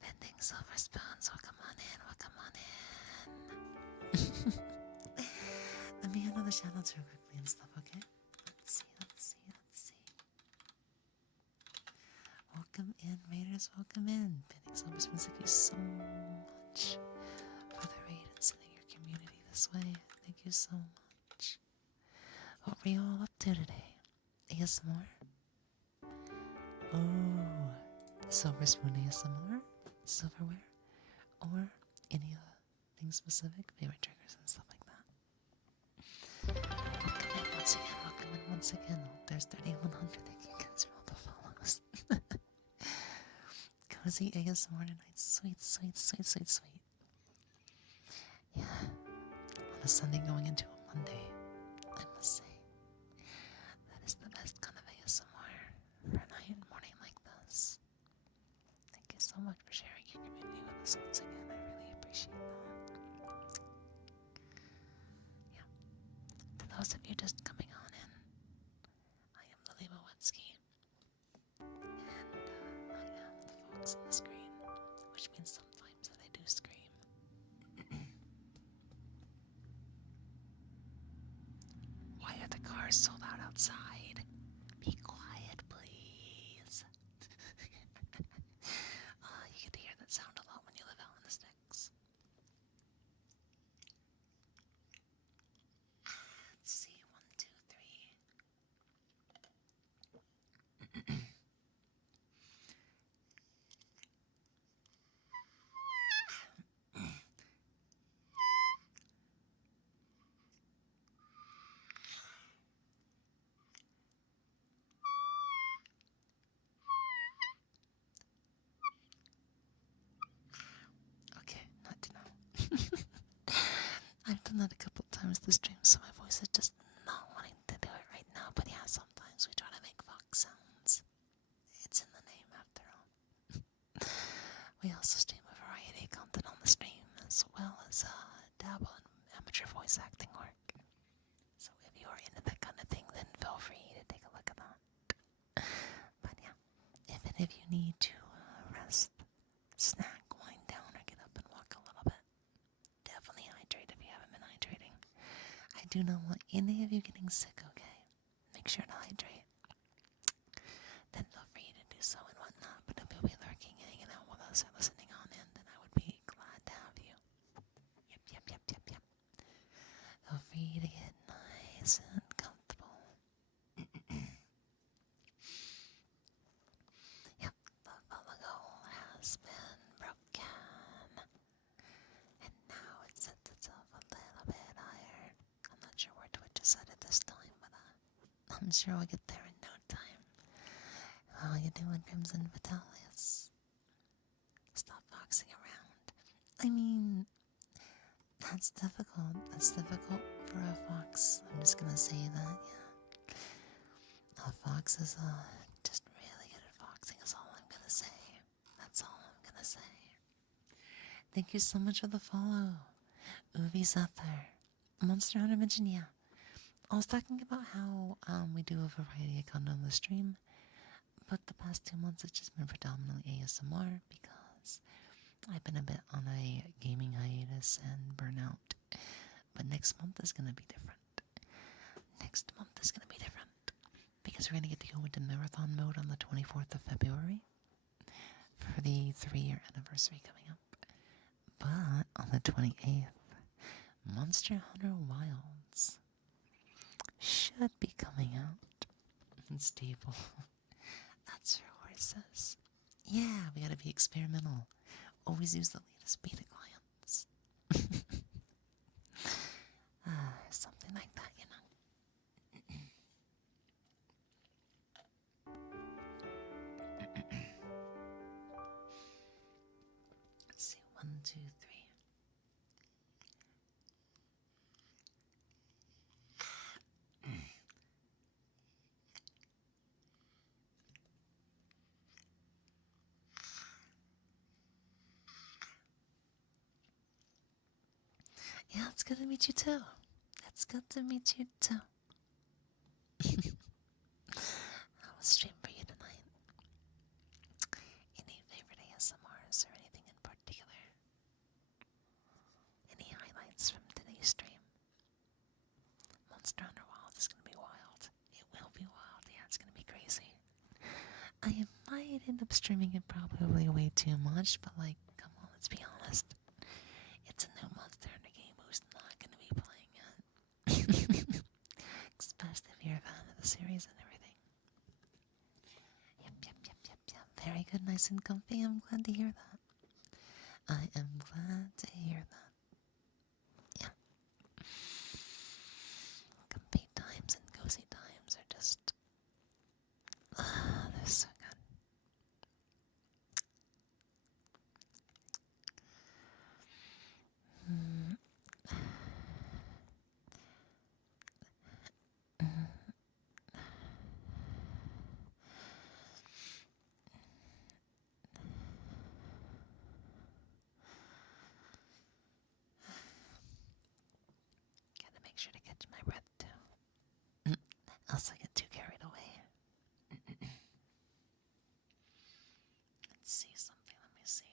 Bending Silver Spoons, welcome on in, welcome on in. Let me handle the shoutouts real quickly and stuff, okay? Let's see. Welcome in, Raiders, welcome in. Bending Silver Spoons, thank you so much for the raid and sending your community this way. Thank you so much. What were you all up to today? ASMR? Oh, Silver Spoon ASMR? Silverware? Or any thing specific? Favorite triggers and stuff like that. Welcome in once again. There's 3,100. Thank you guys for all the follows. Cozy ASMR tonight. Sweet. Yeah. On a Sunday going into a Monday, I must say. That is the best kind of ASMR for a night and morning like this. Thank you so much for sharing your community with us once again. I really appreciate that. Yeah. To those of you just coming on in, I am Lily Moetsuki. And I am the fox on the screen, which means sometimes that I do scream. Why are the cars so loud outside? Be quiet, please. mentioned that a couple times this stream, so my voice is just not wanting to do it right now. But yeah, sometimes we try to make fox sounds. It's in the name after all. We also stream a variety of content on the stream, as well as dabble in amateur voice acting work. So if you are into that kind of thing, then feel free to take a look at that. But yeah, if any of you need to rest, snack, wind down, or get up and walk a little bit, definitely hydrate if you haven't been hydrating. I do not want any of you getting sick, okay? Make sure to hydrate. Then feel free to do so and whatnot, but if you'll be lurking, hanging out with us, or listening on in, then I would be glad to have you. Yep. Feel free to get nice and comfortable. Yep, the logo has been broken. And now it sets itself a little bit higher. I'm not sure where Twitch is set at this time, but I'm sure I'll get there in no time. How you doing, Crimson Vitalis? Stop foxing around. I mean, that's difficult. That's difficult for a fox. I'm just gonna say that, yeah. A fox is just really good at foxing is all I'm gonna say. That's all I'm gonna say. Thank you so much for the follow. Uvi Zuther. Monster Hunter Virginia. I was talking about how we do a variety of content on the stream, but the past 2 months it's just been predominantly ASMR because I've been a bit on a gaming hiatus and burnout. But next month is going to be different. Because we're going to get to go into marathon mode on the 24th of February for the 3-year anniversary coming up. But on the 28th, Monster Hunter Wilds should be coming out. Stable. That's for horses. Yeah, we gotta be experimental. Always use the latest beta clients. Something like that, you know. Let's see, 1, 2, 3. Yeah, it's good to meet you too. It's good to meet you too. How was stream for you tonight? Any favorite ASMRs or anything in particular? Any highlights from today's stream? Monster Hunter Wild is gonna be wild. It will be wild, yeah, it's gonna be crazy. I might end up streaming it probably way too much, but like, come on, let's be honest. It's a new Monster Hunter game, who's not gonna be playing it? Especially if you're a fan of the series and everything. Yep. Very good, nice and comfy. I'm glad to hear that. I am glad to hear that. Yeah. Comfy times and cozy times are just... they're so good. Gotta make sure to catch my breath too. Else I get too carried away. Let's see something, let me see.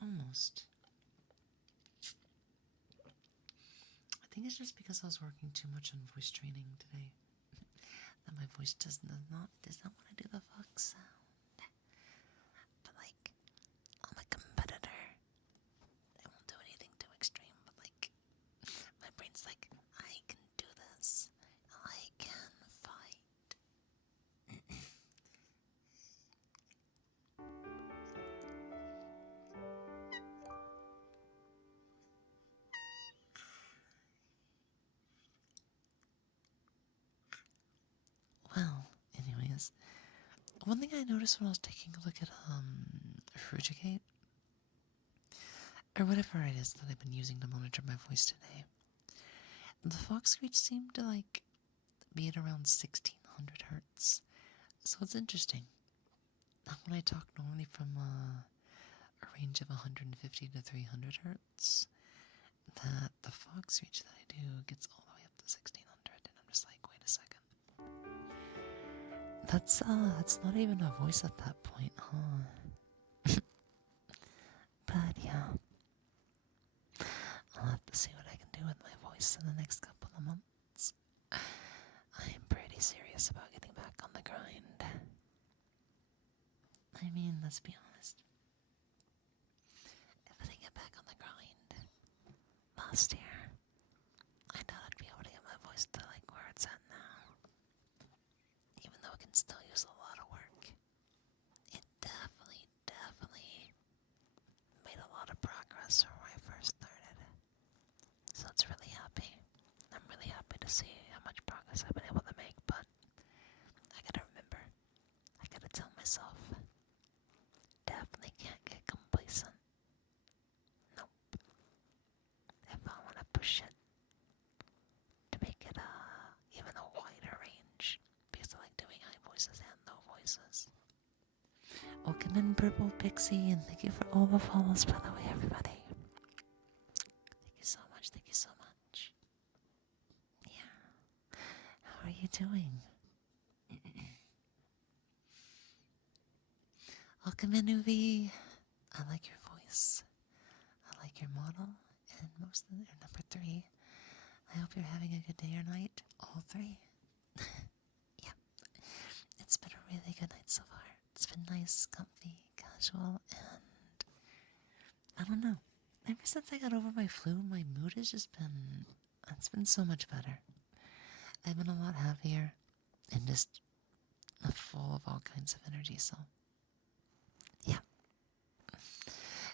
Almost. I think it's just because I was working too much on voice training today that my voice does not want to do the fox sound. But like, I'm a competitor. I won't do anything too extreme, but like, my brain's like, I can do this. I can fight. is, one thing I noticed when I was taking a look at Frugigate, or whatever it is that I've been using to monitor my voice today, the fox screech seemed to like be at around 1600 hertz. So it's interesting. When I talk normally from a range of 150 to 300 hertz, that the fox screech that I do gets all the way up to 1600, and I'm just like, wait a second. That's not even a voice at that point, huh? But yeah, I'll have to see what I can do with my voice in the next couple of months. I'm pretty serious about getting back on the grind. I mean, let's be honest. If I didn't get back on the grind last year, I thought I'd be able to get my voice to like where it's at now. Even though it can still use a lot of work. It definitely made a lot of progress from where I first started. So it's really happy. I'm really happy to see how much progress I've been able to make, but I gotta remember, I gotta tell myself, definitely can't get complacent. Nope. If I want to push it to make it even a wider range, because I like doing high voices and low voices. Welcome in, Purple Pixie, and thank you for all the follows, by the way, everybody. Thank you so much, thank you so much. Yeah. How are you doing? Welcome in, Uvi. I like your voice. I like your model. And most of your number 3. I hope you're having a good day or night. All 3. Yeah. It's been a really good night so far. It's been nice, comfy, casual, and I don't know. Ever since I got over my flu, my mood has just been, it's been so much better. I've been a lot happier and just full of all kinds of energy, so yeah.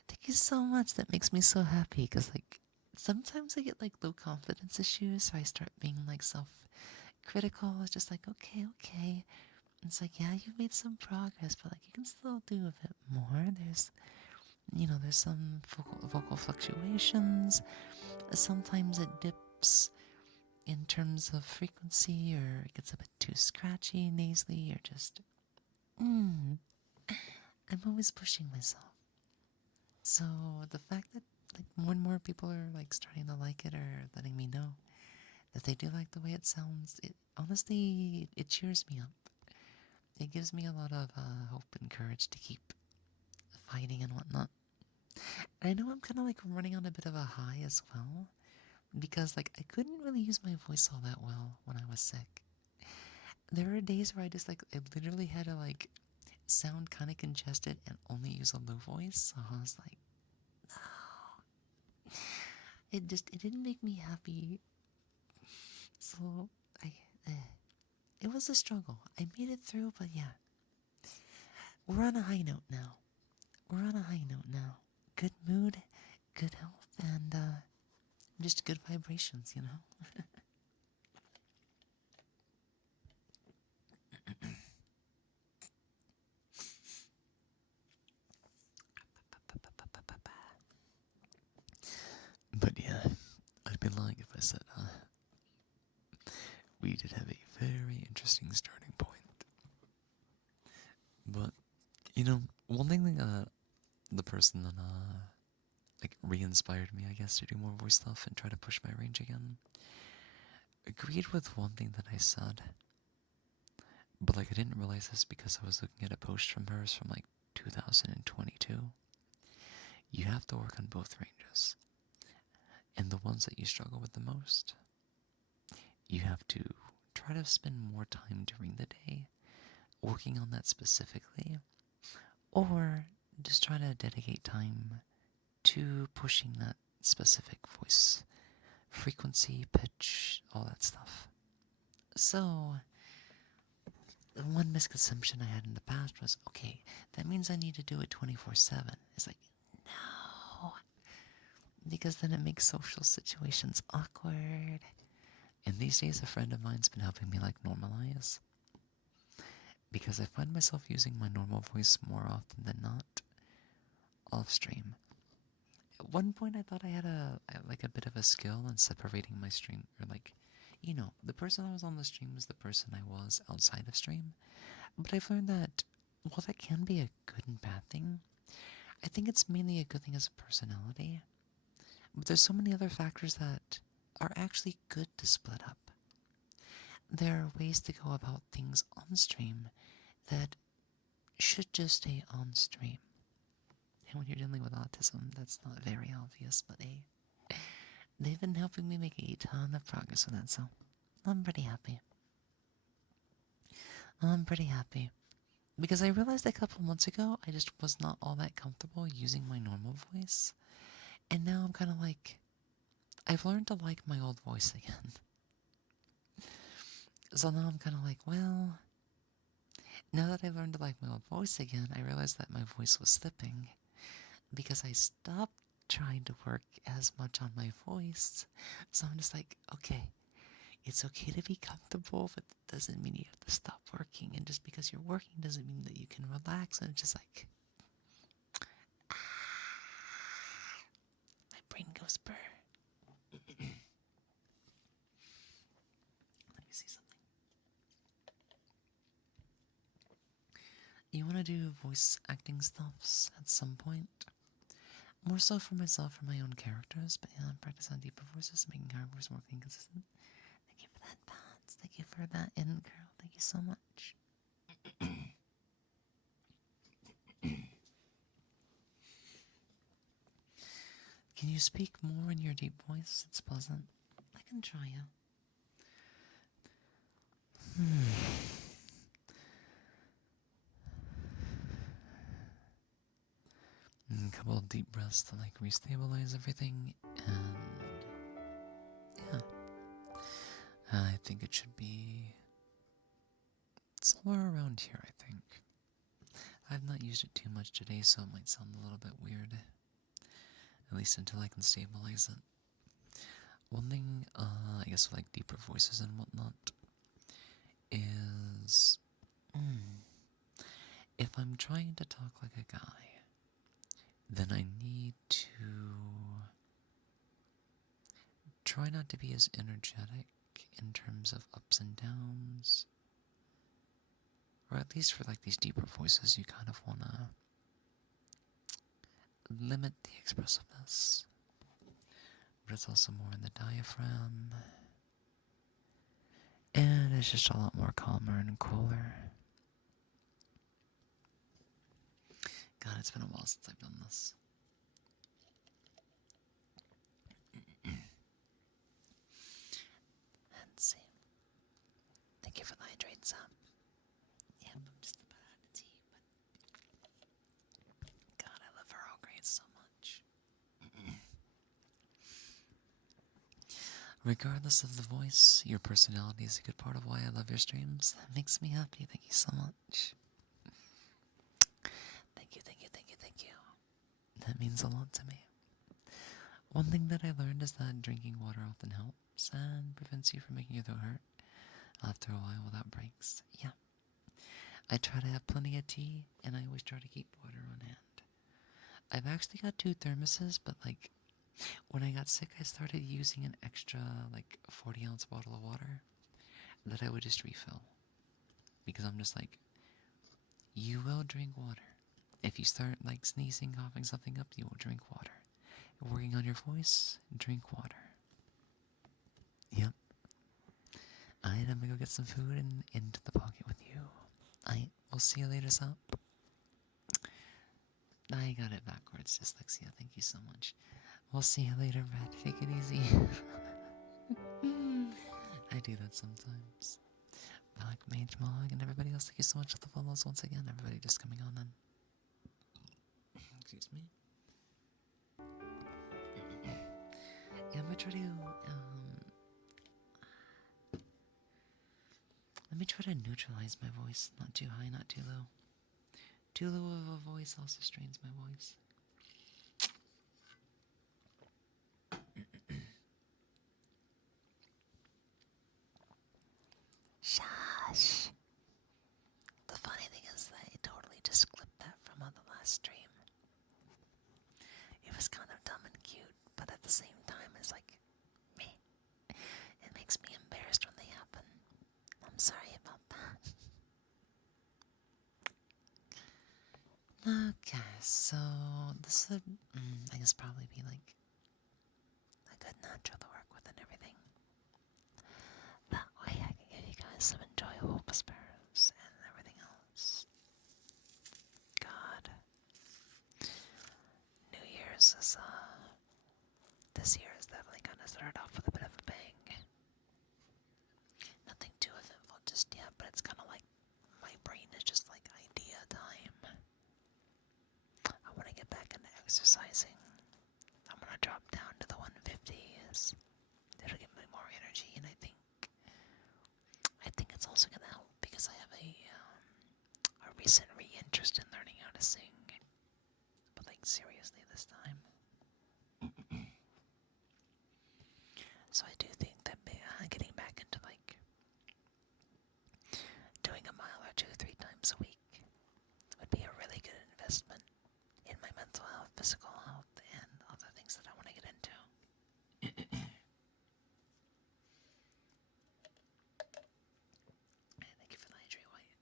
Thank you so much. That makes me so happy, because like sometimes I get like low confidence issues, so I start being like self-critical. It's just like, okay. It's like, yeah, you've made some progress, but like you can still do a bit more. There's some vocal fluctuations. Sometimes it dips in terms of frequency, or it gets a bit too scratchy, nasally, or just, I'm always pushing myself. So the fact that like more and more people are like starting to like it, or letting me know that they do like the way it sounds, it honestly, it cheers me up. It gives me a lot of hope and courage to keep fighting and whatnot. And I know I'm kind of like running on a bit of a high as well, because like I couldn't really use my voice all that well when I was sick. There were days where I literally had to like sound kind of congested and only use a low voice. So I was like, no. It didn't make me happy. So it was a struggle. I made it through, but yeah. We're on a high note now. Good mood, good health, and just good vibrations, you know? But yeah, I'd be lying if I said we did have a very interesting starting point. But, one thing that the person that like re-inspired me, I guess, to do more voice stuff and try to push my range again, agreed with one thing that I said. But like I didn't realize this because I was looking at a post from hers from like 2022. You have to work on both ranges. And the ones that you struggle with the most, you have to try to spend more time during the day working on that specifically, or just try to dedicate time to pushing that specific voice frequency, pitch, all that stuff. So the one misconception I had in the past was, okay, that means I need to do it 24/7. It's like, no, because then it makes social situations awkward. And these days, a friend of mine's been helping me like normalize because I find myself using my normal voice more often than not off stream. At one point, I thought I had a bit of a skill in separating my stream, or the person I was on the stream was the person I was outside of stream. But I've learned that while that can be a good and bad thing, I think it's mainly a good thing as a personality. But there's so many other factors that are actually good to split up. There are ways to go about things on stream that should just stay on stream. And when you're dealing with autism, that's not very obvious, but they've been helping me make a ton of progress with that, so I'm pretty happy. Because I realized a couple months ago, I just was not all that comfortable using my normal voice. And now I'm kind of like, I've learned to like my old voice again. So now I'm kind of like, well, now that I learned to like my old voice again, I realized that my voice was slipping because I stopped trying to work as much on my voice. So I'm just like, okay, it's okay to be comfortable, but it doesn't mean you have to stop working. And just because you're working doesn't mean that you can relax. And it's just like, my brain goes burr. Let me see something. You want to do voice acting stuffs at some point? More so for myself, for my own characters, but yeah, practice on deeper voices, making our voice more clean and consistent. Thank you for that, Pats. Thank you for that, in girl. Thank you so much. Can you speak more in your deep voice? It's pleasant. I can try ya. A couple of deep breaths to restabilize everything, and yeah. I think it should be somewhere around here, I think. I've not used it too much today, so it might sound a little bit weird. At least until I can stabilize it. One thing, I guess with deeper voices and whatnot, is if I'm trying to talk like a guy, then I need to try not to be as energetic in terms of ups and downs. Or at least for these deeper voices, you kind of want to limit the expressiveness. But it's also more in the diaphragm. And it's just a lot more calmer and cooler. God, it's been a while since I've done this. Let's see. Thank you for the hydrate, Sam. Yep, I'm just about out of tea, but God, I love Earl Grey so much. Regardless of the voice, your personality is a good part of why I love your streams. That makes me happy. Thank you so much. Thank you, thank you, thank you, thank you. That means a lot to me. One thing that I learned is that drinking water often helps and prevents you from making your throat hurt after a while without breaks. Yeah. I try to have plenty of tea, and I always try to keep water on hand. I've actually got 2 thermoses, but when I got sick, I started using an extra 40-ounce bottle of water that I would just refill. Because I'm just you will drink water. If you start sneezing, coughing something up, you will drink water. Working on your voice, drink water. Yep. I'm gonna go get some food and into the pocket with you. We'll see you later, Sup. I got it backwards, dyslexia. Thank you so much. We'll see you later, Brad. Take it easy. I do that sometimes. Black Mage Mog and everybody else, thank you so much for the follows once again. Everybody just coming on in. Excuse me. Yeah, I'm gonna try to, let me try to neutralize my voice. Not too high, not too low. Too low of a voice also strains my voice. Shush. The fun Okay, so this would, I guess, probably be like a good natural to work with and everything. That way I can give you guys some enjoyable whispers and everything else. God. New Year's is, this year is definitely gonna start off with a bit of a bang. Nothing too eventful just yet, but it's kind of like my brain is just like idea time. I want to get back into exercising. I'm gonna drop down to the 150s. It'll give me more energy, and I think it's also gonna help because I have a recent re-interest in learning how to sing, but like seriously this time. So I do think that getting back into like doing a mile or two 3 times a week would be a really good investment in my mental health, physical health, and other things that I want to get into. Thank you for the hydrate, White.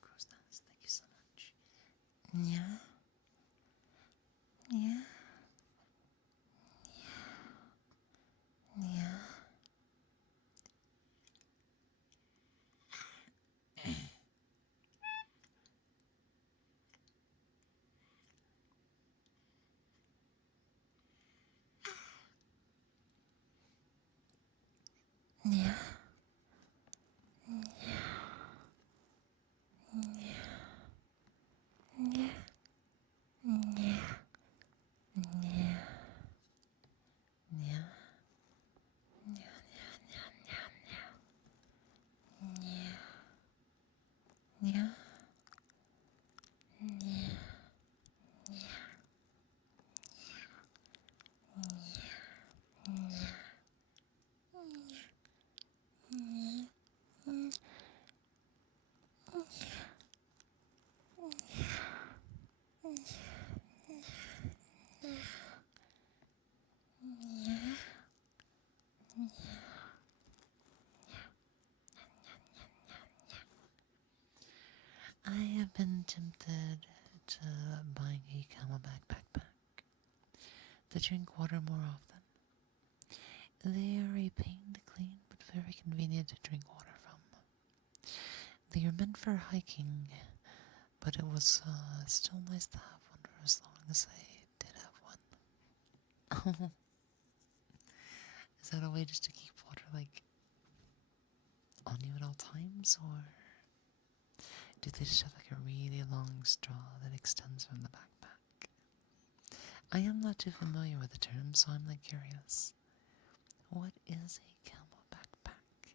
Crow's Nest, thank you so much. Yeah. Yeah. Yeah. Yeah. Yeah. I have been tempted to buying a Camelback backpack to drink water more often. They are a pain to clean, but very convenient to drink water from. They are meant for hiking, but it was still nice to have one for as long as I did have one. Is that a way just to keep water, like, on you at all times, or do they just have, like, a really long straw that extends from the backpack? I am not too familiar with the term, so I'm, like, curious. What is a camel backpack?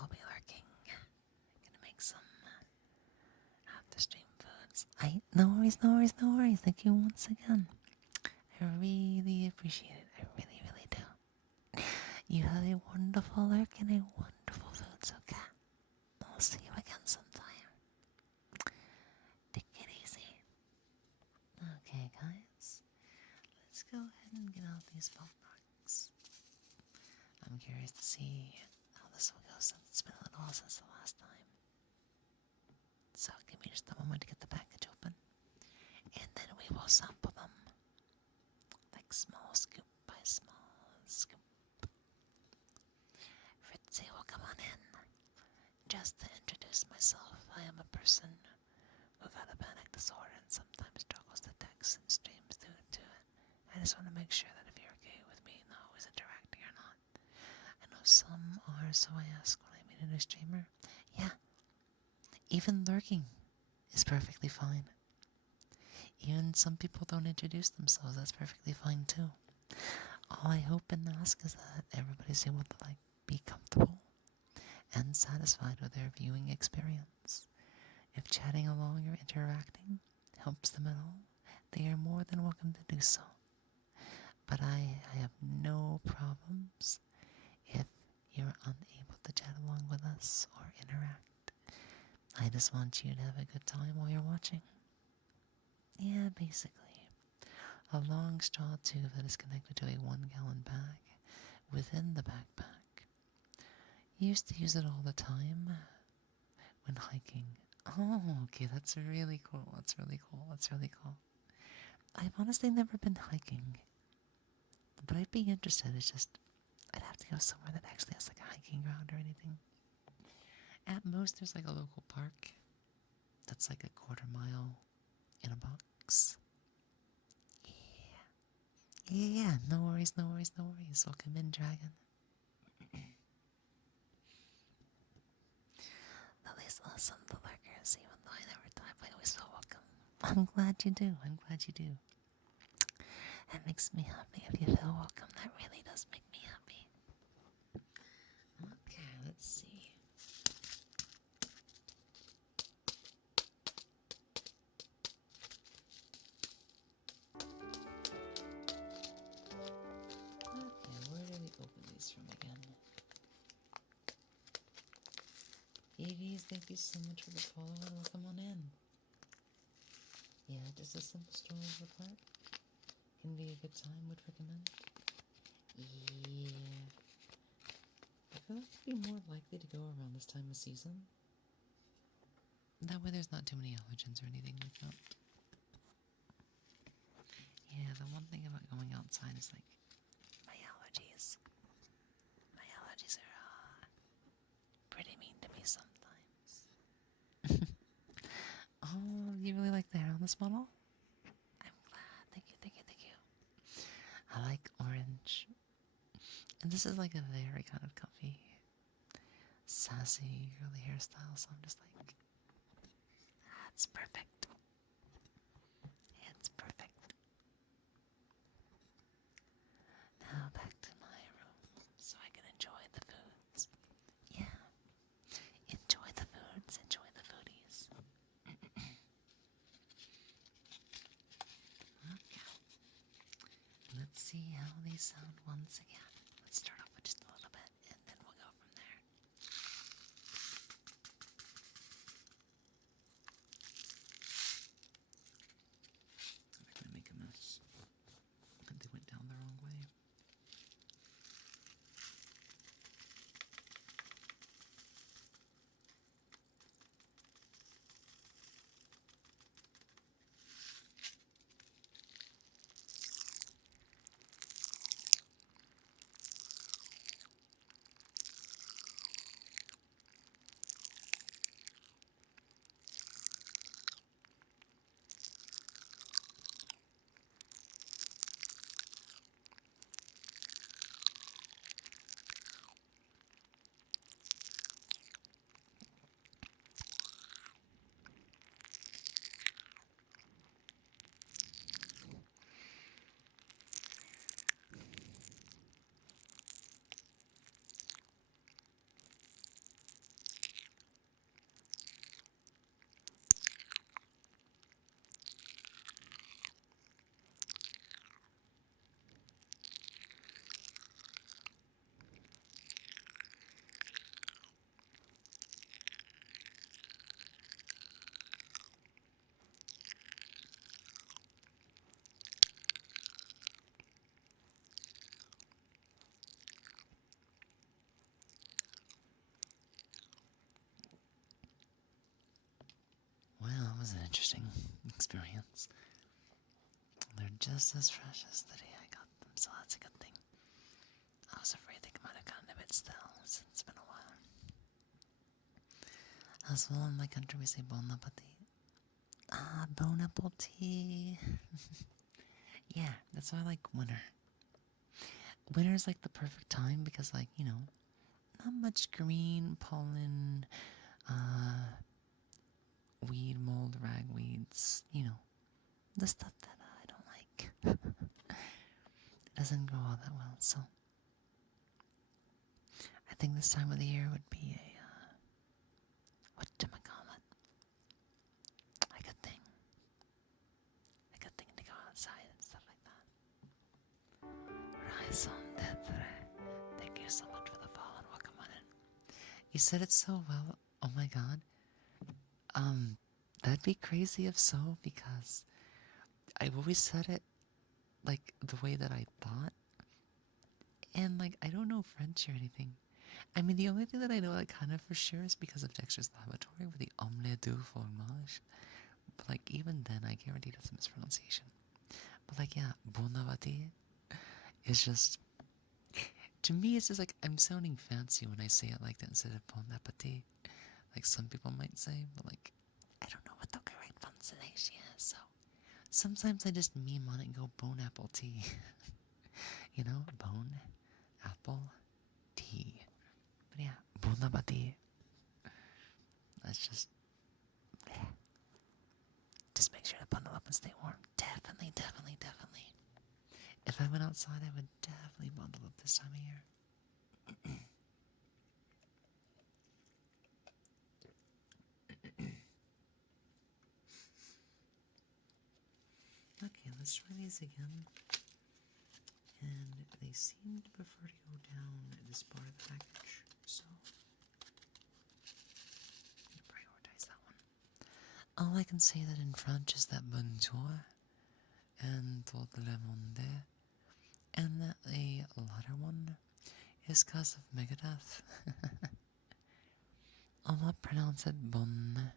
I'll be lurking. Gonna make some after stream foods. No worries, no worries, no worries. Thank you once again. I really appreciate it. I really, really do. You have a wonderful lurk and a wonderful food, so cat. I'll see you again sometime. Take it easy. Okay, guys. Let's go ahead and get out these pop rocks. I'm curious to see how this will go since it's been a little while since the last time. So give me just a moment to get the package open, and then we will sample them, like small scoop by small scoop. Fritzy will come on in. Just to introduce myself, I am a person who got a panic disorder and sometimes struggles to text and streams due to it. I just want to make sure that if you're okay with me not always interacting or not. I know some are, so I ask when I meet a new streamer. Yeah, even lurking is perfectly fine. Even some people don't introduce themselves, that's perfectly fine too. All I hope and ask is that everybody's able to be comfortable and satisfied with their viewing experience. If chatting along or interacting helps them at all, they are more than welcome to do so. But I have no problems if you're unable to chat along with us or interact. I just want you to have a good time while you're watching. Yeah, basically. a long straw tube that is connected to a 1-gallon bag within the backpack. You used to use it all the time when hiking. Oh, okay, that's really cool. That's really cool. That's really cool. I've honestly never been hiking, but I'd be interested. It's just, I'd have to go somewhere that actually has like a hiking ground or anything. At most, there's like a local park that's like a quarter-mile in a box. Yeah, no worries, no worries, no worries. Welcome in, dragon. Lily's awesome, the lurkers, even though I never type, I always feel welcome. I'm glad you do, I'm glad you do. That makes me happy if you feel welcome. That really does make me happy. Okay, let's see. Okay, where do we open these from again? Edie's, thank you so much for the follow and welcome on in. Yeah, just a simple stroll over the park can be a good time, would recommend. Yeah. I feel like I'd be more likely to go around this time of season. That way there's not too many allergens or anything like that. Yeah, the one thing about going outside is like, my allergies. My allergies are pretty mean to me sometimes. Oh, you really like the hair on this model? I'm glad. Thank you, thank you, thank you. I like orange. And this is like a very kind of comfy, sassy, girly hairstyle, so I'm just like, that's perfect. It's perfect. Now back to my room so I can enjoy the foods. Yeah. Enjoy the foods, enjoy the foodies. Okay. Let's see how they sound once again. Let's start off with just a little bit and then we'll go from there. I'm gonna make a mess. They went down the wrong way. Well, that was an interesting experience. They're just as fresh as the day I got them, so that's a good thing. I was afraid they might have gotten a bit stale since it's been a while. As well in my country we say bon appetit. Ah, bon appetit. Yeah, that's why I like winter. Winter is like the perfect time because, like, you know, not much green, pollen, weed, mold, ragweeds, you know, the stuff that I don't like. It doesn't grow all that well, so I think this time of the year would be a, whatchamacallit, a good thing. A good thing to go outside and stuff like that. Rise on Death. Thank you so much for the follow and welcome on in. You said it so well. Oh my god. That'd be crazy if so, because I've always said it like the way that I thought. And like I don't know French or anything. I mean, the only thing that I know like kind of for sure is because of Dexter's Laboratory with the omelette du fromage. But like even then, I guarantee that's a mispronunciation. But like yeah, bon appetit is just, to me it's just like I'm sounding fancy when I say it like that instead of bon appetit, like some people might say. But like I don't know what the correct pronunciation is, so sometimes I just meme on it and go bon apple tea. You know, bone, apple, tea. But yeah, bon appetit. That's just make sure to bundle up and stay warm. Definitely, definitely, definitely. If I went outside, I would definitely bundle up this time of year. Okay, let's try these again. And they seem to prefer to go down this part of the package, so I'm gonna prioritize that one. All I can say that in French is that bonjour and tout le monde, and that the latter one is because of Megadeth. I'll pronounce it bon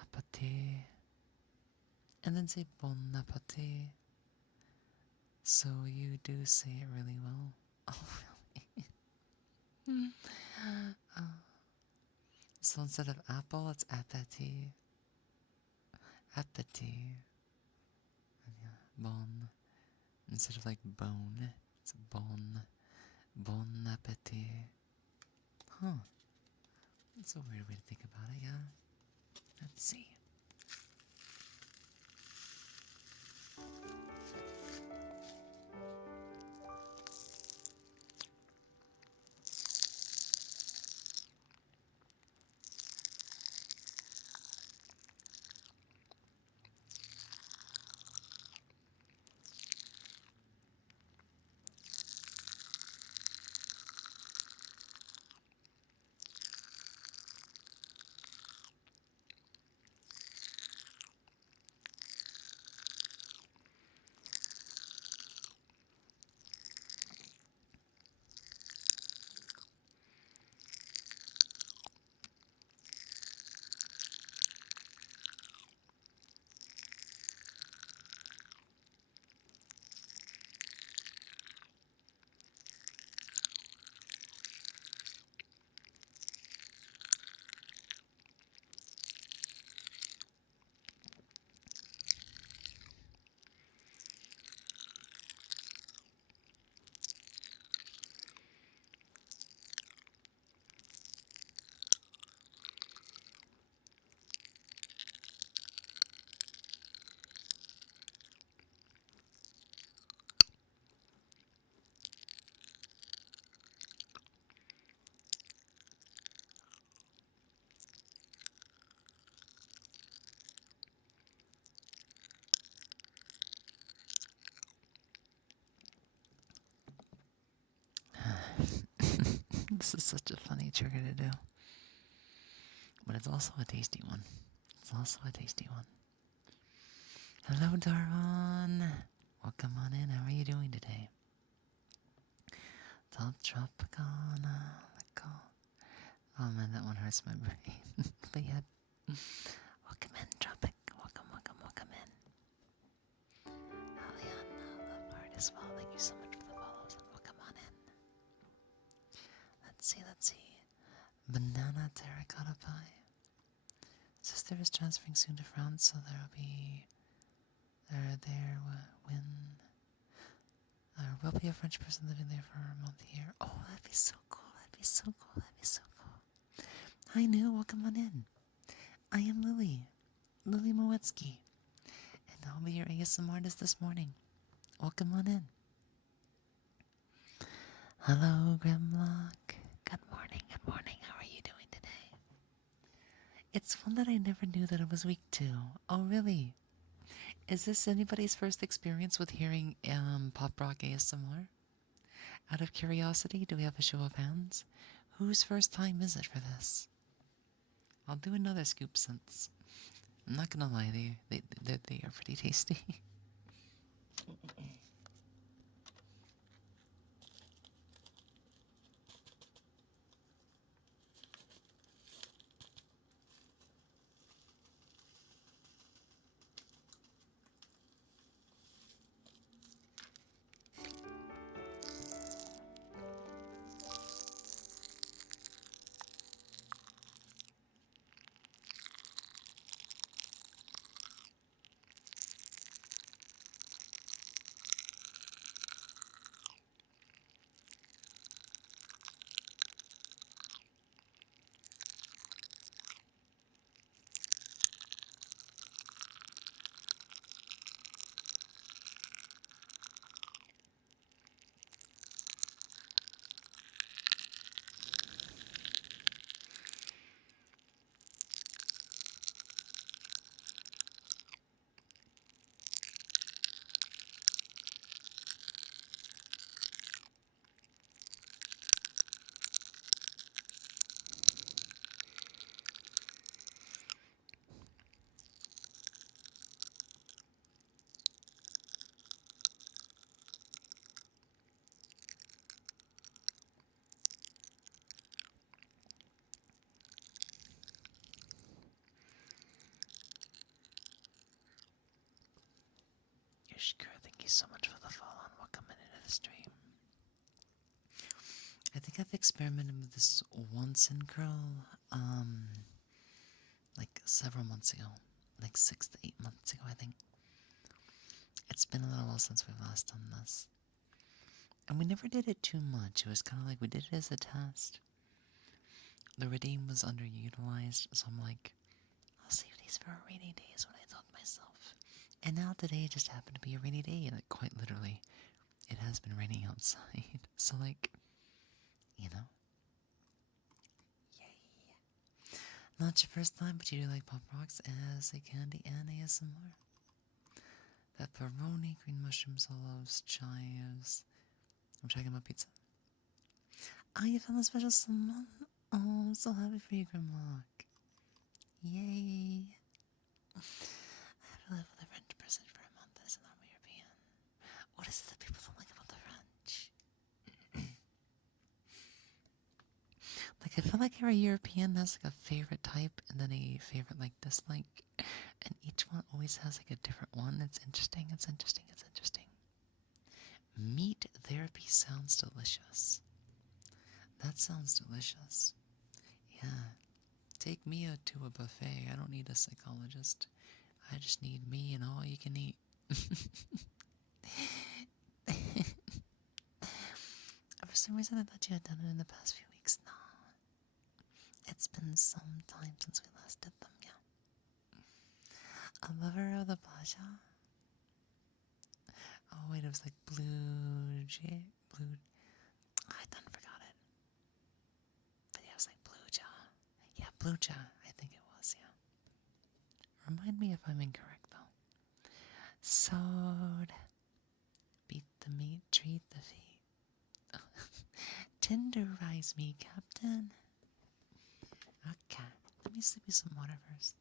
appetit, and then say bon appetit. So you do say it really well. Oh, really? So instead of apple, it's appétit. Appétit. And yeah, bon. Instead of like bone, it's bon. Bon appétit. Huh. That's a weird way to think about it, yeah? Let's see. This is such a funny trigger to do. But it's also a tasty one. It's also a tasty one. Hello, Darvon. Welcome on in. How are you doing today? Top Tropicana. Oh man, that one hurts my brain. But yeah. Welcome in, Tropic. Welcome, welcome, welcome in. Aliana, love heart as well. Thank you so much for the follows and welcome on in. Let's see. Banana terracotta pie. Sister is transferring soon to France, so there will be a French person living there for a month here. Oh, that'd be so cool. Hi, New. Welcome on in. I am Lily Moetsuki, and I'll be your ASMR artist this morning. Welcome on in. Hello, Grimlock. Good morning. How are you doing today? It's one that I never knew that I was weak to. Oh, really? Is this anybody's first experience with hearing pop rock ASMR? Out of curiosity, do we have a show of hands? Whose first time is it for this? I'll do another scoop since I'm not gonna lie, they are pretty tasty. Shkur, thank you so much for the follow and welcome into the stream. I think I've experimented with this once in Curl, like several months ago. Like 6 to 8 months ago, I think. It's been a little while since we've last done this. And we never did it too much. It was kind of like we did it as a test. The redeem was underutilized, so I'm like, I'll save these for a rainy day is what I told myself. And now today just happened to be a rainy day, and quite literally, it has been raining outside. So like, you know. Yay. Not your first time, but you do like Pop Rocks as a candy and ASMR. Pepperoni, green mushrooms, olives, chives. I'm checking my pizza. Oh, you found a special someone? Oh, I'm so happy for you, Grimlock. Yay. I have to live with a French person for a month. That is not European. What is it that people don't like about the French? Like, I feel like every European has like a favorite type and then a favorite like dislike. And each one always has like a different one. It's interesting, it's interesting, it's interesting. Meat therapy sounds delicious. That sounds delicious. Yeah. Take me to a buffet. I don't need a psychologist. I just need me and all you can eat. For some reason, I thought you had done it in the past few weeks. No. It's been some time since we last did them, yeah. A lover of the Pasha? Oh, wait, it was like Blue Jay? Blue. I done forgot it. But yeah, it was like Blue Jaw. Yeah, Blue Jaw, I think it was, yeah. Remind me if I'm incorrect, though. Sword. Beat the meat, treat the feet. Tenderize me, Captain. Okay, let me sip you some water first.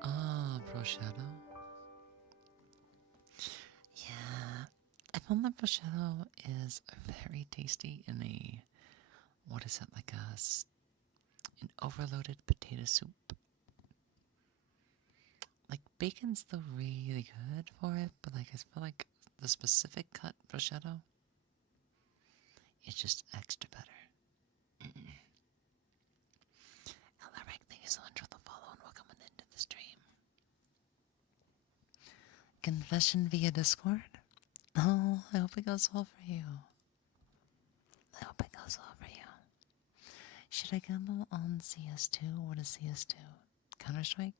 Ah, prosciutto. Yeah, I found that prosciutto is very tasty in a, what is it, like an overloaded potato soup. Like, bacon's still really good for it, but like, I feel like the specific cut prosciutto is just extra better. Alaric, thank you so much for the follow and welcome into the stream. Confession via Discord? Oh, I hope it goes well for you. I hope it goes well for you. Should I gamble on CS2? What is CS2? Counter-Strike?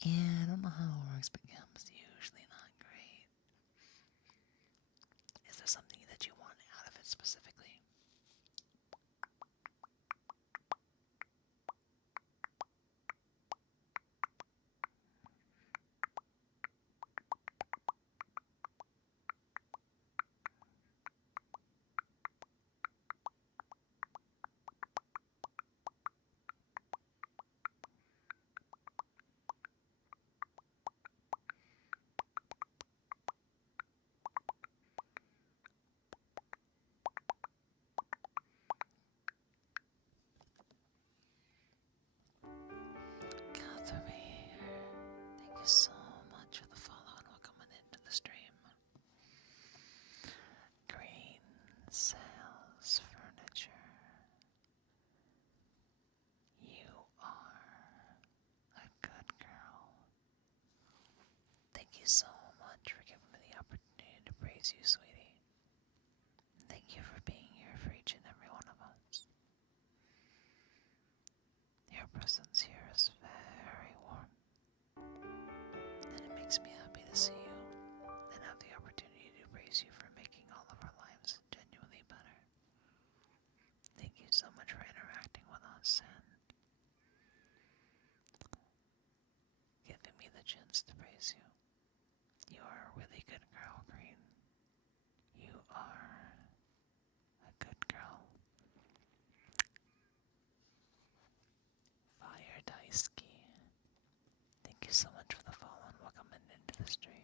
Yeah, I don't know how it works, but game's usually not great. Is there something that you want out of it specifically? Catherine, thank you so much for the follow and welcome into the stream. Green Sales Furniture. You are a good girl. Thank you so much for giving me the opportunity to praise you, sweetie. Thank you for being here for each and every one of us. Your presence here is very warm, and it are a good girl. Fire Daisuke. Thank you so much for the follow and welcome into the stream.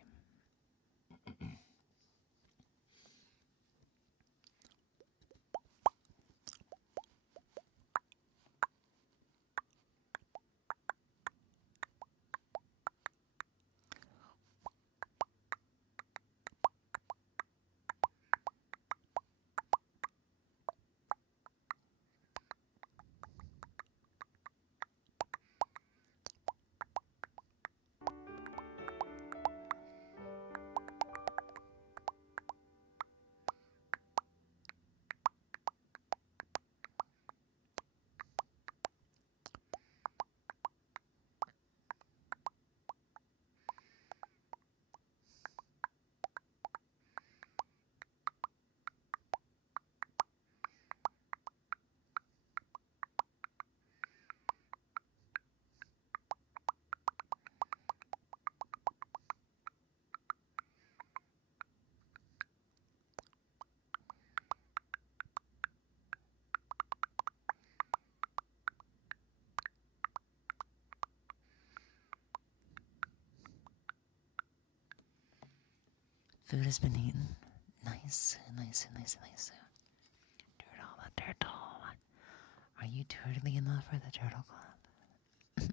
Food has been eaten. Nice. Turtle, the turtle. Are you turtly enough for the Turtle Club?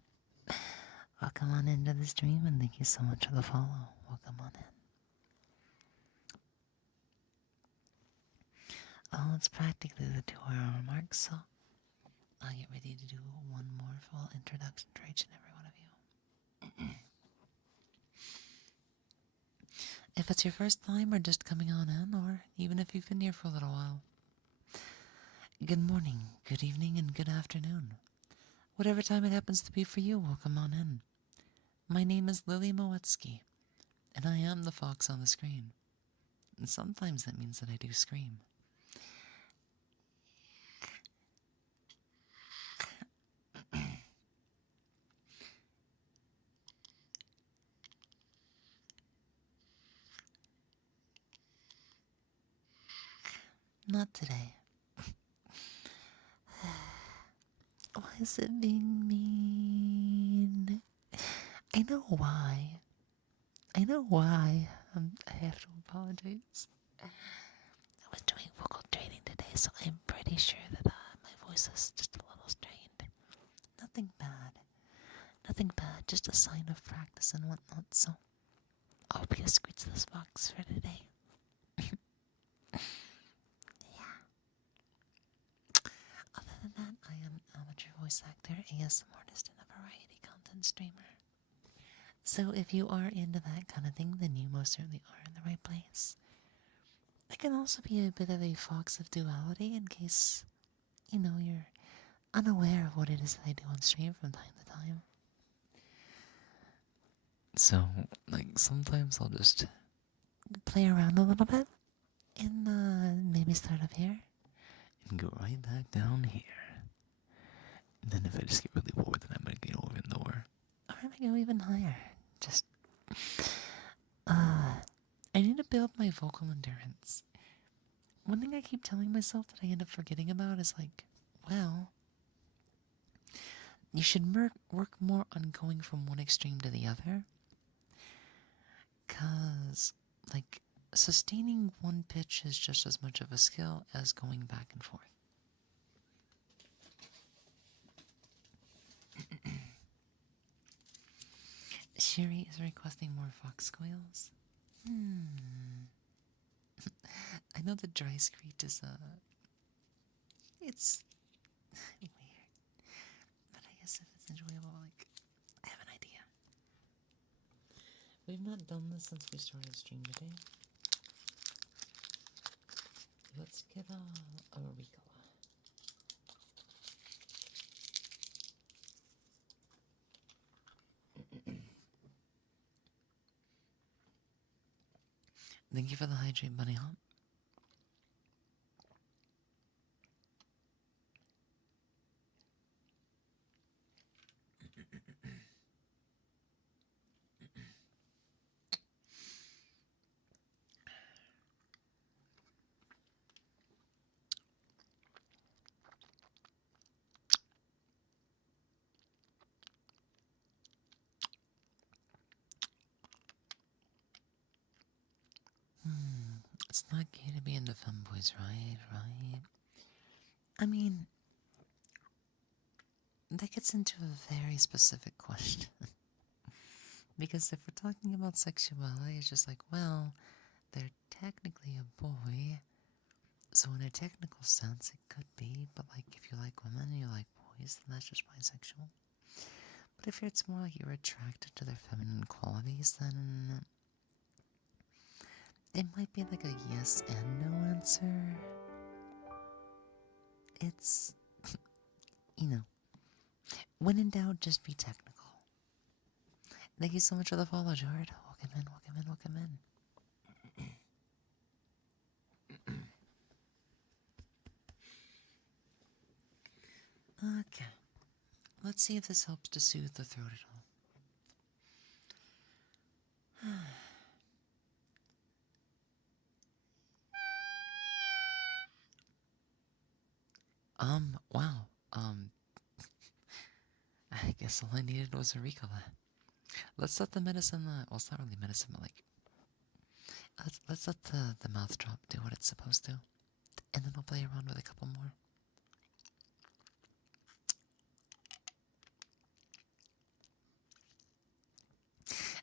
Welcome on into the stream and thank you so much for the follow. Welcome on in. Oh, it's practically the 2-hour mark, so I'll get ready to do one more full introduction to each and every one of you. If it's your first time or just coming on in, or even if you've been here for a little while, good morning, good evening, and good afternoon. Whatever time it happens to be for you, welcome on in. My name is Lily Moetsuki, and I am the fox on the screen. And sometimes that means that I do scream. Not today. Why is it being mean? I know why. I have to apologize. I was doing vocal training today, so I'm pretty sure that my voice is just a little strained. Nothing bad. Just a sign of practice and whatnot, so I hope you screech this box for today. Yeah. Other than that, I am an amateur voice actor, ASM artist, and a variety content streamer. So if you are into that kind of thing, then you most certainly are in the right place. I can also be a bit of a fox of duality in case, you're unaware of what it is that I do on stream from time to time. So, sometimes I'll just play around a little bit and maybe start up here and go right back down here. And then if I just get really bored, then I might go even lower. Or I might go even higher. Just, I need to build my vocal endurance. One thing I keep telling myself that I end up forgetting about is you should work more on going from one extreme to the other. 'Cause, sustaining one pitch is just as much of a skill as going back and forth. Sherry is requesting more fox squeals. I know the dry screech is, it's weird. But I guess if it's enjoyable, I have an idea. We've not done this since we started stream today. Let's get a Ricola. Thank you for the hydrate, Bunny Hop. It's not gay to be into femboys, right? Right? I mean, that gets into a very specific question. Because if we're talking about sexuality, it's just like, well, they're technically a boy, so in a technical sense, it could be, but like if you like women and you like boys, then that's just bisexual. But if it's more like you're attracted to their feminine qualities, then it might be like a yes and no answer. It's, you know, when in doubt, just be technical. Thank you so much for the follow, Jared. Welcome in, welcome in, welcome in. Okay. Let's see if this helps to soothe the throat at all. Wow. I guess all I needed was a Ricola. Let's let the medicine, well, it's not really medicine, but like, let's let the mouth drop do what it's supposed to. And then I'll play around with a couple more.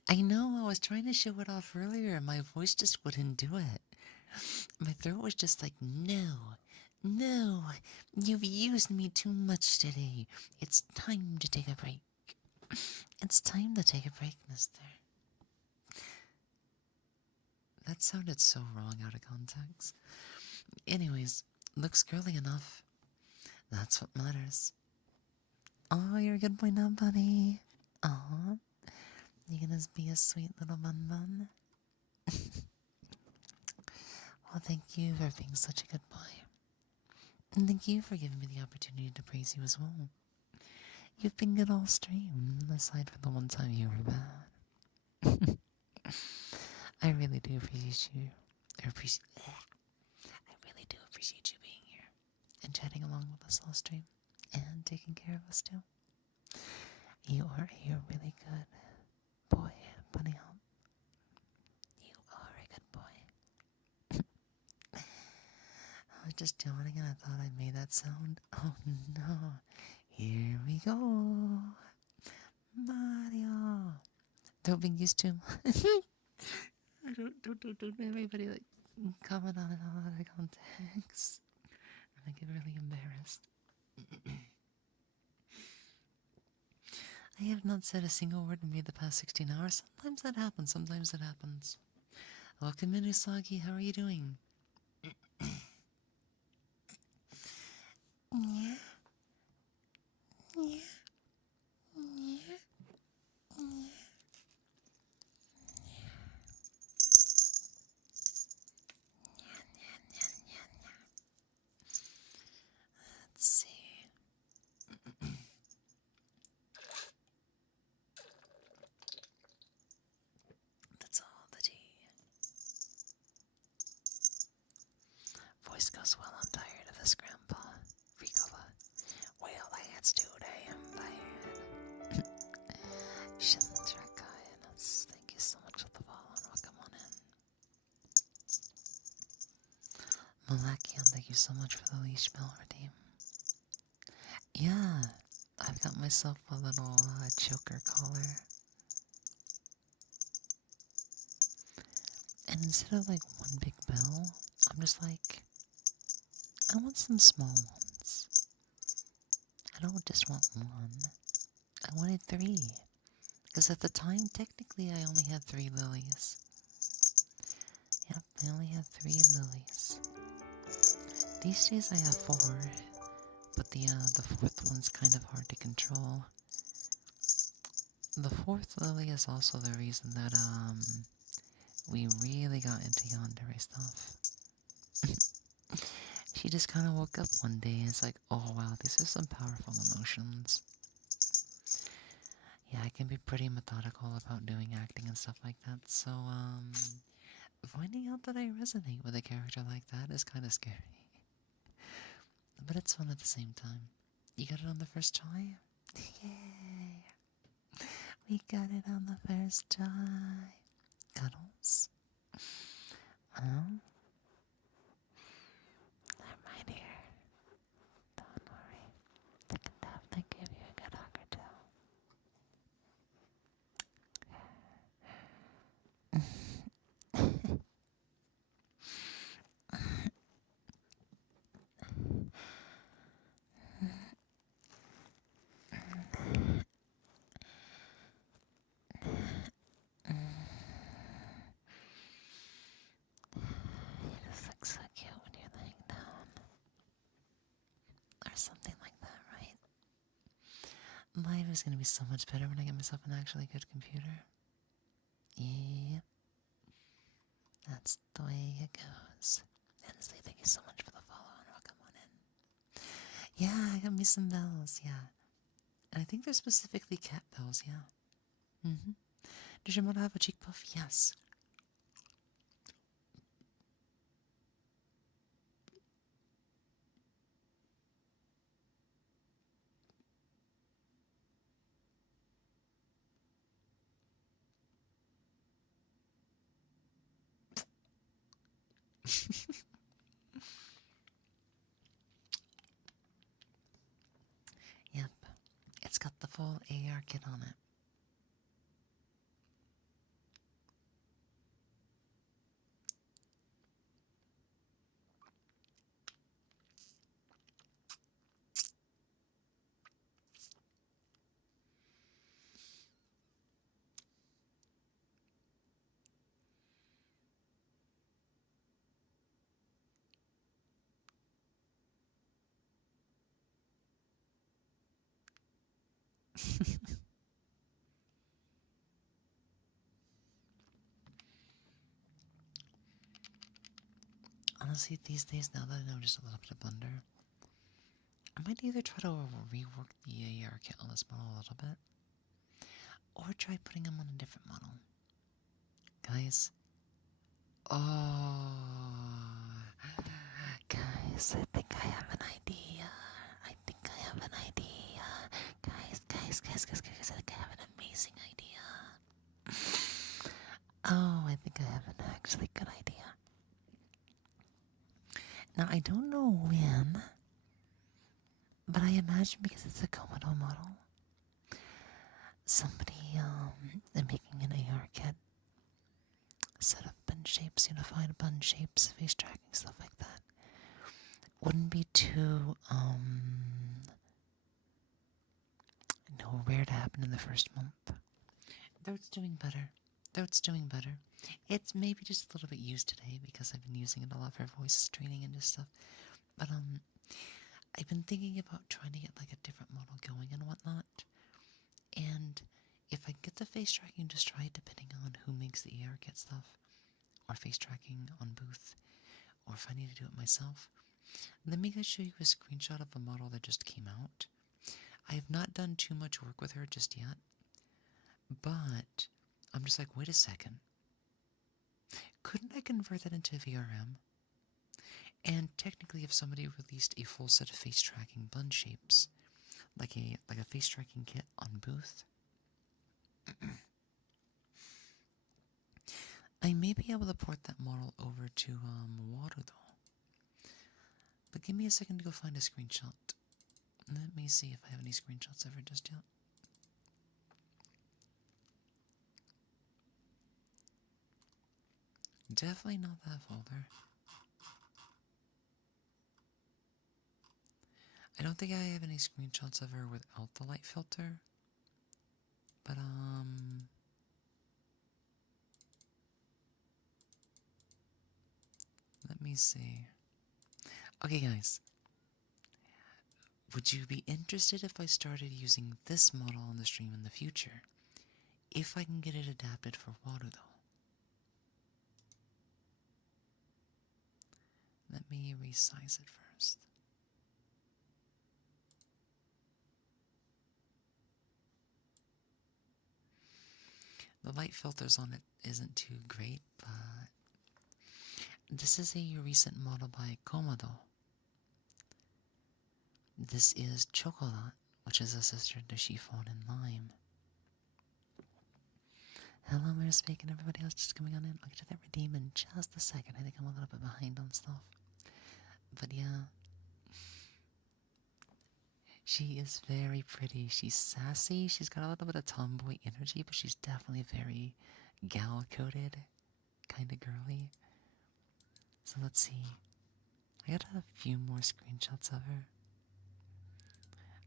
I know, I was trying to show it off earlier, and my voice just wouldn't do it. My throat was just like, no, no, you've used me too much today. It's time to take a break. It's time to take a break, mister. That sounded so wrong out of context. Anyways, looks girly enough. That's what matters. Oh, you're a good boy now, buddy. Aw. You gonna be a sweet little bun. Well, thank you for being such a good boy. And thank you for giving me the opportunity to praise you as well. You've been good all stream, aside from the one time you were bad. I really do appreciate you. I really do appreciate you being here and chatting along with us all stream and taking care of us too. You are a really good boy, bunny hop. You are a good boy. I was just yawning and I thought I made that sound. Oh no. Here we go. Mario. Don't be used to. Don't everybody like comment on it all out of context. I get really embarrassed. I have not said a single word in me the past 16 hours. Sometimes that happens. Sometimes it happens. Welcome in, Usagi. How are you doing? Yeah. Yeah. Yeah. Let's see. That's all the tea. Voice goes well. I'm tired of this, Grandpa. Ricola. Well, that's too damn bad. Shintrakayanas. Thank you so much for the follow and welcome on in. Malakian, thank you so much for the leash bell redeem. Yeah, I've got myself a little choker collar. And instead of like one big bell, I'm just like, I want some small ones. I don't just want one. I wanted 3. Because at the time, technically, I only had 3 lilies. Yep, I only had 3 lilies. These days I have 4. But the 4th one's kind of hard to control. The 4th lily is also the reason that, we really got into yandere stuff. She just kind of woke up one day and it's like, oh wow, these are some powerful emotions. Yeah, I can be pretty methodical about doing acting and stuff like that, so, finding out that I resonate with a character like that is kind of scary. But it's fun at the same time. You got it on the first try? Yay! We got it on the first try. Cuddles. Well, life is gonna be so much better when I get myself an actually good computer. Yep. That's the way it goes. Hensley, thank you so much for the follow and welcome on in. Yeah, I got me some bells, yeah. And I think they're specifically cat bells, yeah. Does your mother have a cheek puff? Yes. Yep. It's got the full AR kit on it. Honestly, these days, now that I know just a little bit of Blender, I might either try to rework the AR kit on this model a little bit, or try putting him on a different model. Guys. Oh. Guys, I think I have an idea. I think I have an idea. Guys, I think I have an amazing idea. Oh, I think I have an actually good idea. Now, I don't know when, but I imagine because it's a Komodo model, somebody making an AR kit, set of bun shapes, unified bun shapes, face tracking, stuff like that, wouldn't be too rare to happen in the first month. Though it's doing better. It's maybe just a little bit used today because I've been using it a lot for voice training and just stuff. But I've been thinking about trying to get like a different model going and whatnot. And if I get the face tracking, just try it depending on who makes the AR kit stuff, or face tracking on booth, or if I need to do it myself. Let me show you a screenshot of a model that just came out. I have not done too much work with her just yet, but I'm just like, wait a second. Couldn't I convert that into VRM? And technically, if somebody released a full set of face tracking bun shapes, like a face tracking kit on booth, I may be able to port that model over to Warudo. But give me a second to go find a screenshot. Let me see if I have any screenshots ever just yet. Definitely not that folder. I don't think I have any screenshots of her without the light filter. But let me see. Okay, guys. Would you be interested if I started using this model on the stream in the future? If I can get it adapted for Warudo. Let me resize it first. The light filters on it isn't too great, but this is a recent model by Komodo. This is Chocolat, which is a sister to Chiffon and Lime. Hello, we're speaking. Everybody else just coming on in. I'll get to that redeem in just a second. I think I'm a little bit behind on stuff. But yeah. She is very pretty. She's sassy. She's got a little bit of tomboy energy, but she's definitely very gal-coded. Kind of girly. So let's see. I got a few more screenshots of her.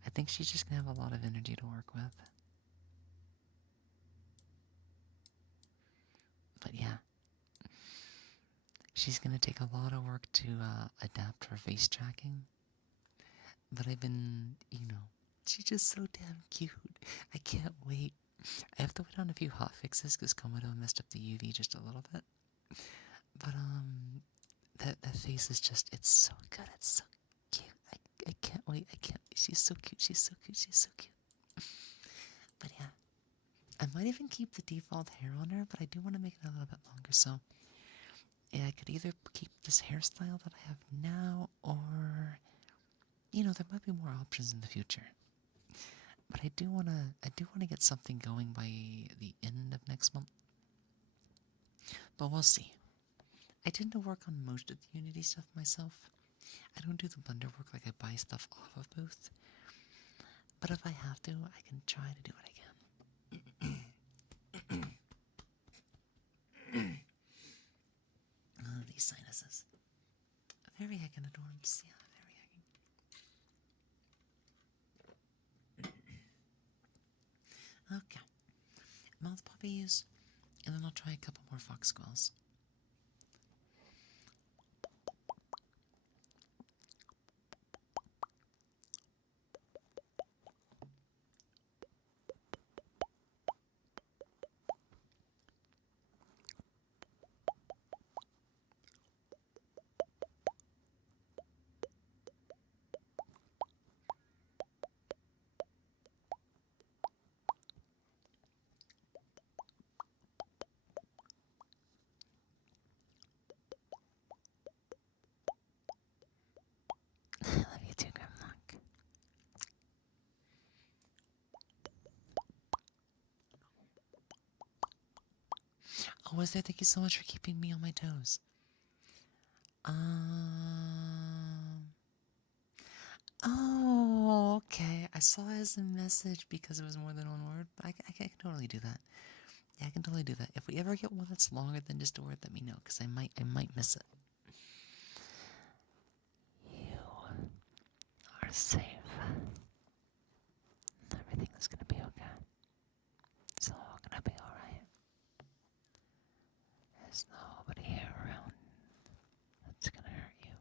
I think she's just gonna have a lot of energy to work with. But yeah. She's gonna take a lot of work to adapt her face tracking. But I've been, She's just so damn cute. I can't wait. I have to wait on a few hot fixes because Komodo messed up the UV just a little bit. But that face is just, it's so good. It's so cute. I can't wait. I can't. She's so cute. She's so cute. She's so cute. But yeah, I might even keep the default hair on her, but I do want to make it a little bit longer. So yeah, I could either keep this hairstyle that I have now, or there might be more options in the future. But I do wanna get something going by the end of next month. But we'll see. I tend to work on most of the Unity stuff myself. I don't do the Blender work, like I buy stuff off of Booth. But if I have to, I can try to do what I can. Oh, these sinuses. Very heckin' adorbs. Yeah, very heckin'. Okay. Mouth puppies, and then I'll try a couple more fox squirrels. I love you too, Grimlock. Oh, was there? Thank you so much for keeping me on my toes. Oh, okay. I saw it as a message because it was more than one word, but I can totally do that. Yeah, I can totally do that. If we ever get one that's longer than just a word, let me know, because I might miss it. You are safe. Everything is gonna be okay. It's all gonna be alright. There's nobody here around that's gonna hurt you.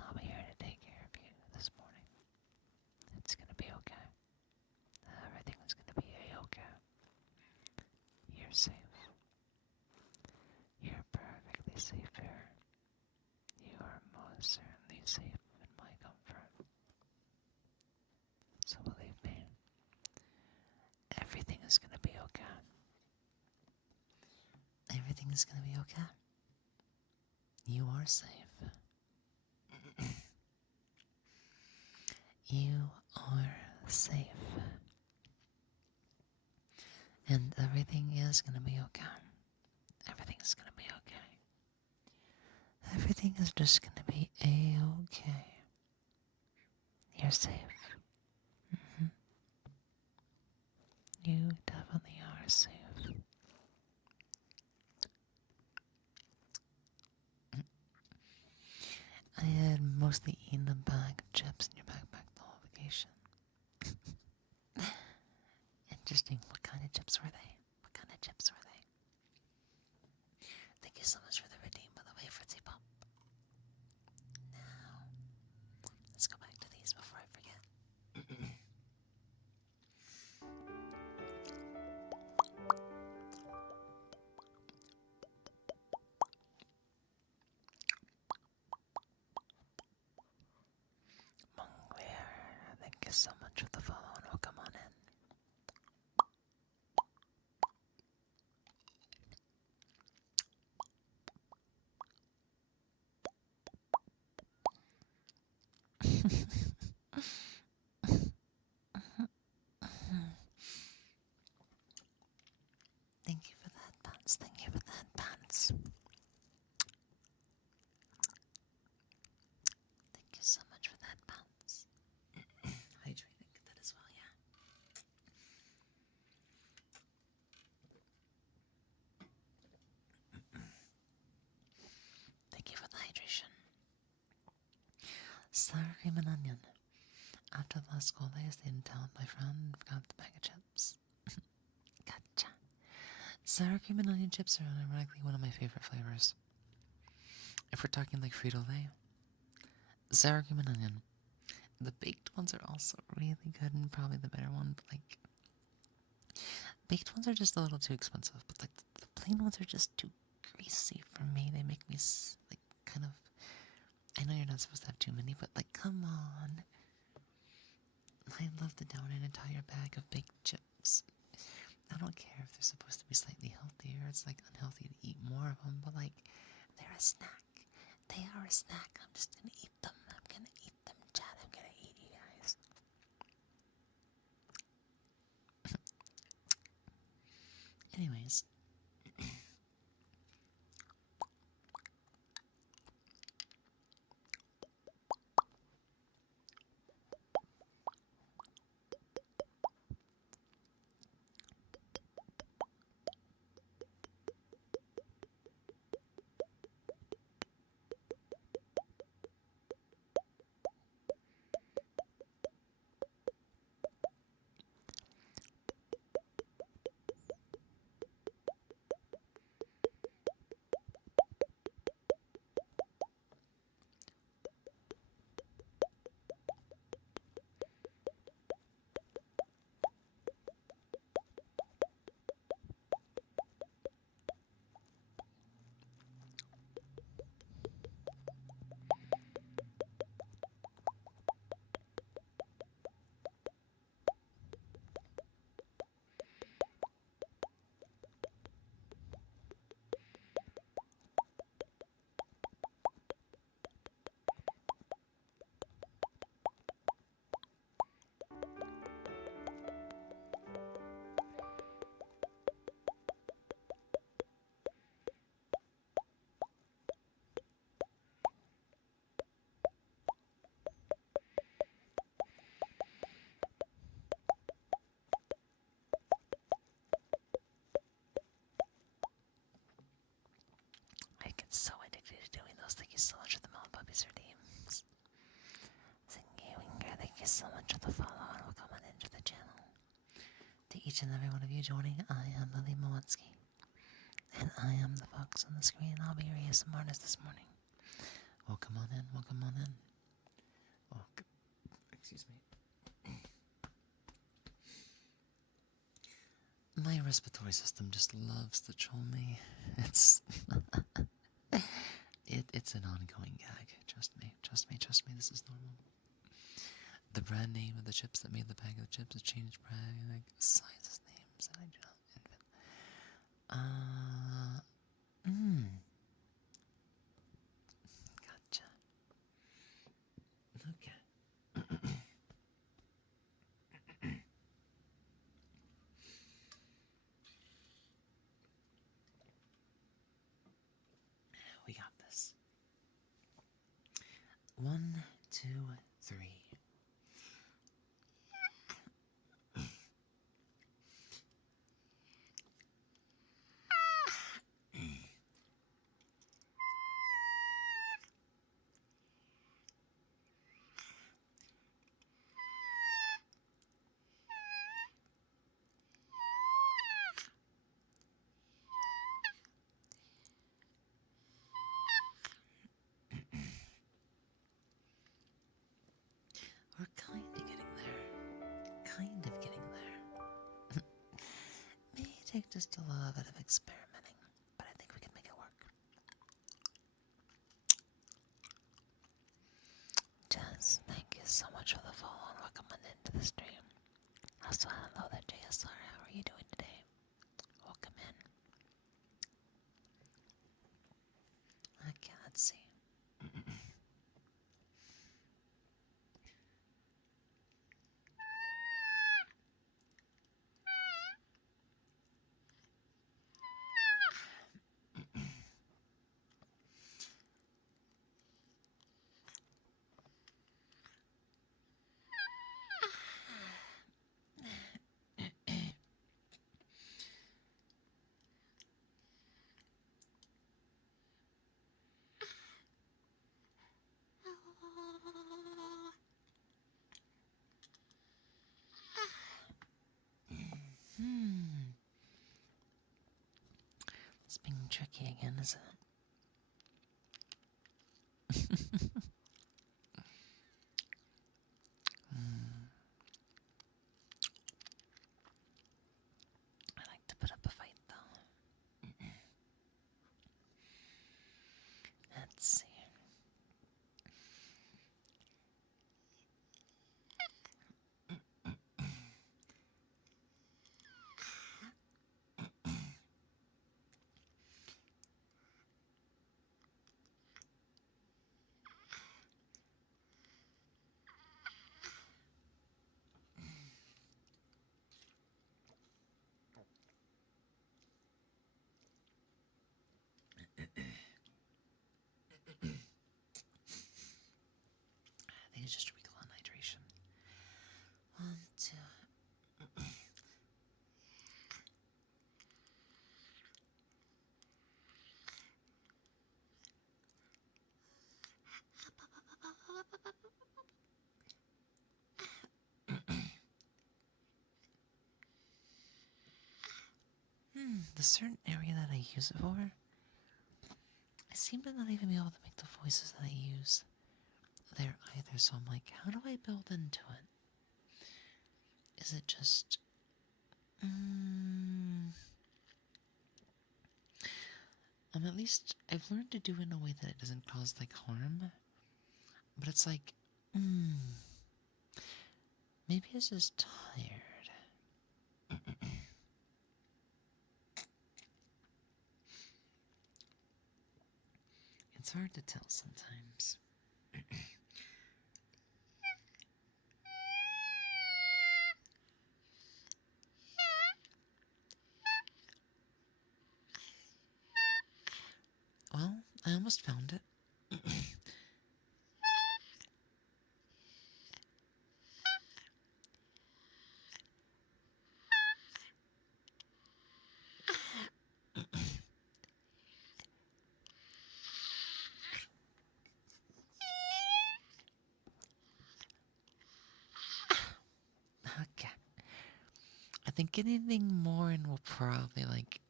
I'll be here to take care of you this morning. It's gonna be okay. Everything is gonna be a-okay. You're safe. You're perfectly safe here. You are most certainly safe in my comfort. So believe me, everything is gonna be okay. Everything is gonna be okay. You are safe. You are safe. And everything is gonna be okay. Everything is gonna be okay. Everything is just gonna be a-okay. You're safe. You definitely are safe. I had mostly eaten a bag of chips in your backpack the whole vacation. Interesting. What kind of chips were they? What kind of chips were they? Thank you so much for the redeem, by the way, Fritzy Pop. Now, let's go back to these before I forget. Mongwear, thank you so much for the follow, and welcome on in. Thank you for that, Pants. Thank you for that, Pants. Thank you so much for that, Pants. Hydrating, get that as well, yeah. Thank you for the hydration. Sour cream and onion. After the last school day, I stayed in town with my friend and forgot the bag of chips. Gotcha. Sour cream and onion chips are ironically one of my favorite flavors. If we're talking like Frito-Lay, sour cream and onion, The baked ones are also really good and probably the better one, but like baked ones are just a little too expensive, but like the plain ones are just too greasy for me. They make me like kind of. I know you're not supposed to have too many, but like, come on. I love to down an entire bag of baked chips. I don't care if they're supposed to be slightly healthier. It's like unhealthy to eat more of them, but like, they're a snack. They are a snack. I'm just gonna eat them. I'm gonna eat them, Chad. I'm gonna eat you guys. Anyways. I get so addicted to doing those. Thank you so much for the Melon Puppies redeems. Thank you so much for the follow and welcome on into the channel. To each and every one of you joining, I am Lily Moetsuki. And I am the fox on the screen. I'll be your ASMR artist this morning. Welcome on in, welcome on in. Oh, excuse me. My respiratory system just loves to troll me. It's it's an ongoing gag. Trust me, this is normal. The brand name of the chips that made the bag of the chips has changed brand like sizes, names that I do not invent. Gotcha. Okay. We got this. 1, 2, 3. We're kind of getting there. Kind of getting there. May take just a little bit of experimenting, but I think we can make it work. Jess, thank you so much for the follow and welcome on into the stream. Also, hello there, JSR. How are you doing today? Welcome in. Okay, let's see. It's being tricky again, isn't it? Let's see. I think it's just a recall on hydration. 1, 2. The certain area that I use it for, I seem to not even be able to make the voices that I use there either, so I'm like, how do I build into it? Is it just... at least I've learned to do it in a way that it doesn't cause, like, harm. But it's like, maybe it's just tired. It's hard to tell sometimes. Well, I almost found it. Okay. I think anything more and will probably, like,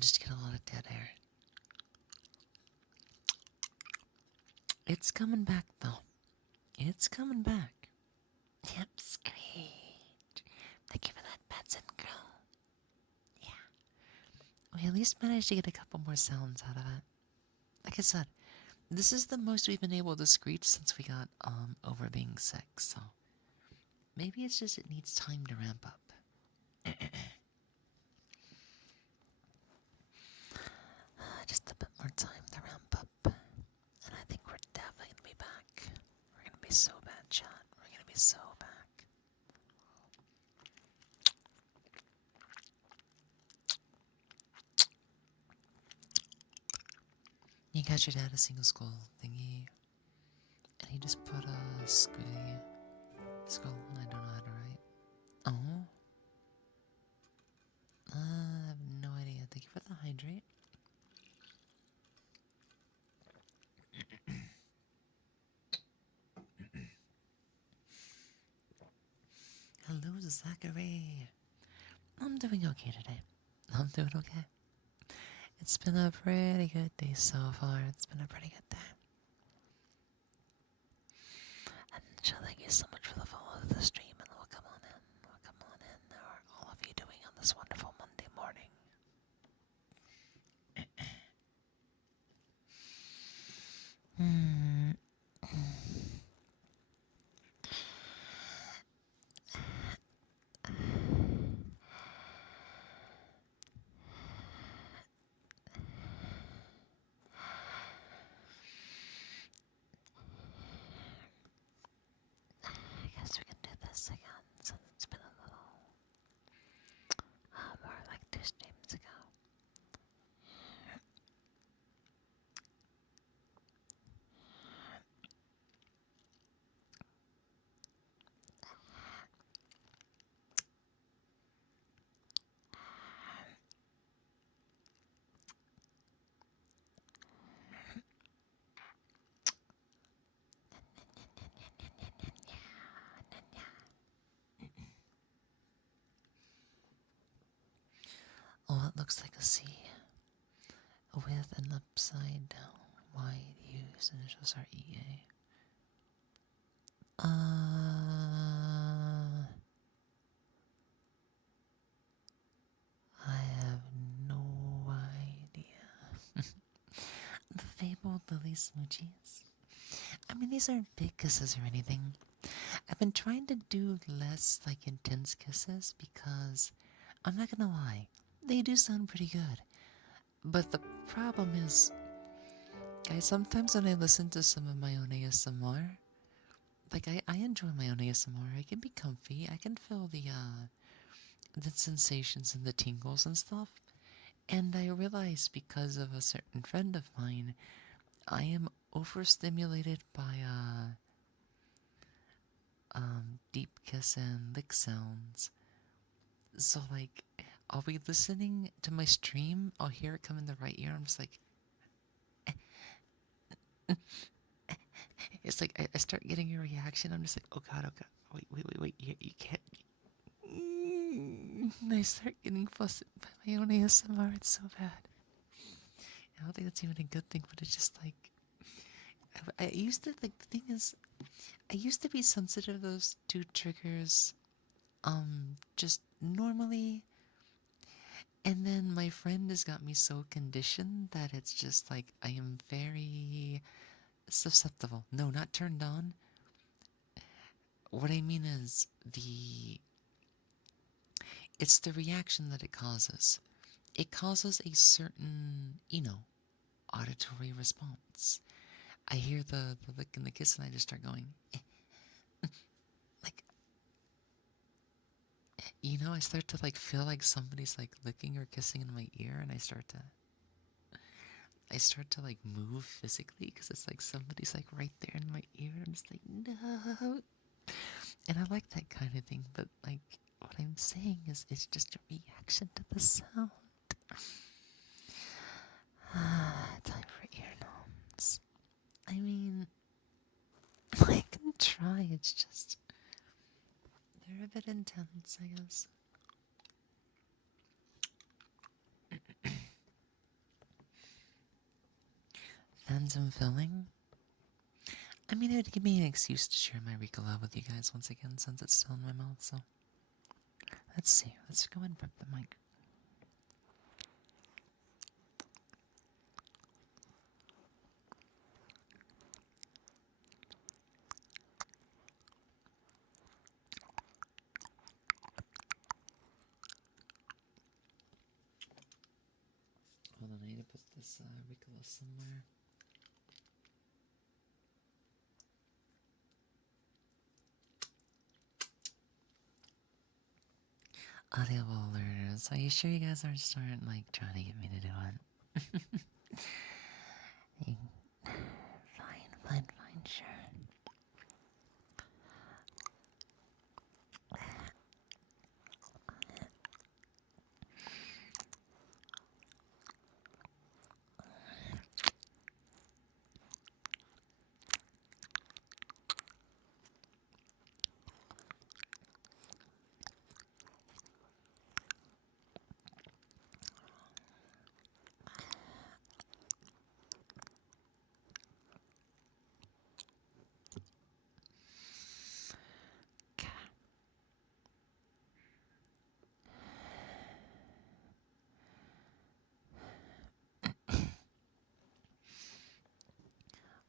just get a lot of dead air. It's coming back, though. It's coming back. Yep, screech. Thank you for that, pets and girl. Yeah. We at least managed to get a couple more sounds out of it. Like I said, this is the most we've been able to screech since we got over being sick, so maybe it's just it needs time to ramp up. Just a bit more time to ramp up. And I think we're definitely gonna be back. We're gonna be so bad, chat. We're gonna be so back. You got your dad a single skull thingy, and he just put a squiggy skull, and I don't know how to write. Oh? I have no idea. Thank you for the hydrate. Hello, Zachary. I'm doing okay today. I'm doing okay. It's been a pretty good day so far. It's been a pretty good day. And so thank you so much for the follow to the stream, and welcome on in. Welcome on in. How are all of you doing on this wonderful Monday morning? I guess we can do this again since it's been a little more like 2 streams ago. Oh, it looks like a C with an upside down wide U's initials are EA. I have no idea. smoochies. I mean, these aren't big kisses or anything. I've been trying to do less, like, intense kisses because, I'm not gonna lie, they do sound pretty good. But the problem is, guys, sometimes when I listen to some of my own ASMR, like, I enjoy my own ASMR. I can be comfy. I can feel the sensations and the tingles and stuff. And I realize because of a certain friend of mine, I am overstimulated by deep kiss and lick sounds. So like, I'll be listening to my stream, I'll hear it come in the right ear, I'm just like, it's like I start getting a reaction, I'm just like, oh god, wait, you can't. And I start getting flustered by my own ASMR, it's so bad. I don't think that's even a good thing, but it's just like, I used to, like, the thing is, I used to be sensitive to those two triggers, just normally. And then my friend has got me so conditioned that it's just like I am very susceptible. No, not turned on. What I mean is it's the reaction that it causes. It causes a certain, auditory response. I hear the lick and the kiss and I just start going, like, I start to like feel like somebody's like licking or kissing in my ear, and I start to like move physically because it's like somebody's like right there in my ear. I'm just like, no. And I like that kind of thing, but like what I'm saying is it's just a reaction to the sound. Time for ear gnomes. I mean, I can try, it's just they're a bit intense, I guess. Phantom filling? I mean, it would give me an excuse to share my Ricola with you guys once again since it's still in my mouth, so. Let's see. Let's go and prep the mic. Hold on, I need to put this Ricola somewhere. Audio alerters. Are you sure you guys aren't starting, like, trying to get me to do it? Fine, sure.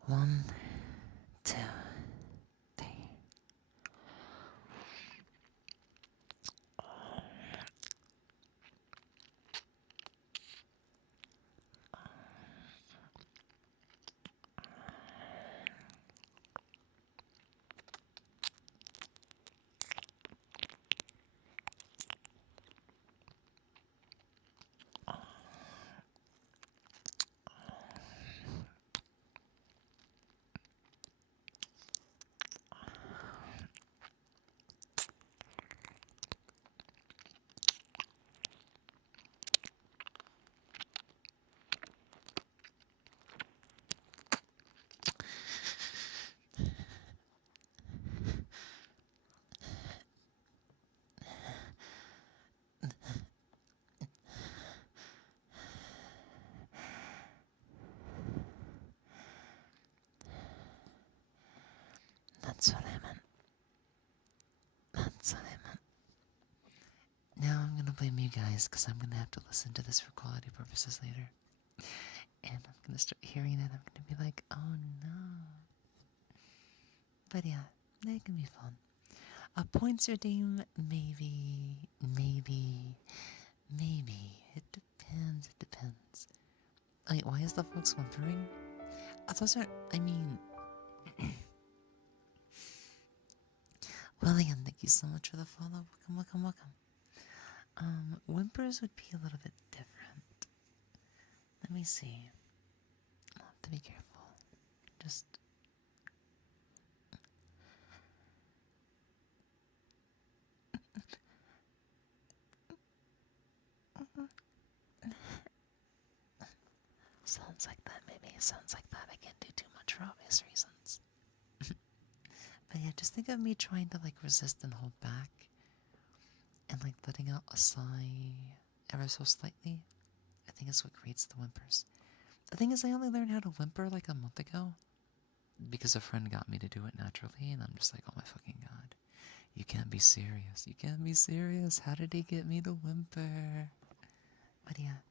One, two, three. That's what I meant. Now I'm gonna blame you guys because I'm gonna have to listen to this for quality purposes later. and I'm gonna start hearing it. I'm gonna be like, oh no. But yeah, they can be fun. A points redeem, maybe, maybe, maybe. It depends. It depends. Wait, why is the folks whimpering? Those are, I mean. Well, again, thank you so much for the follow. Welcome, welcome, welcome. Whimpers would be a little bit different. Let me see. I'll have to be careful. Just. Sounds like that, maybe. Sounds like that. I can't do too much for obvious reasons. But yeah, just think of me trying to, like, resist and hold back. And, like, letting out a sigh ever so slightly. I think is what creates the whimpers. The thing is, I only learned how to whimper, like, a month ago. Because a friend got me to do it naturally. And I'm just like, oh my fucking god. You can't be serious. You can't be serious. How did he get me to whimper? But yeah.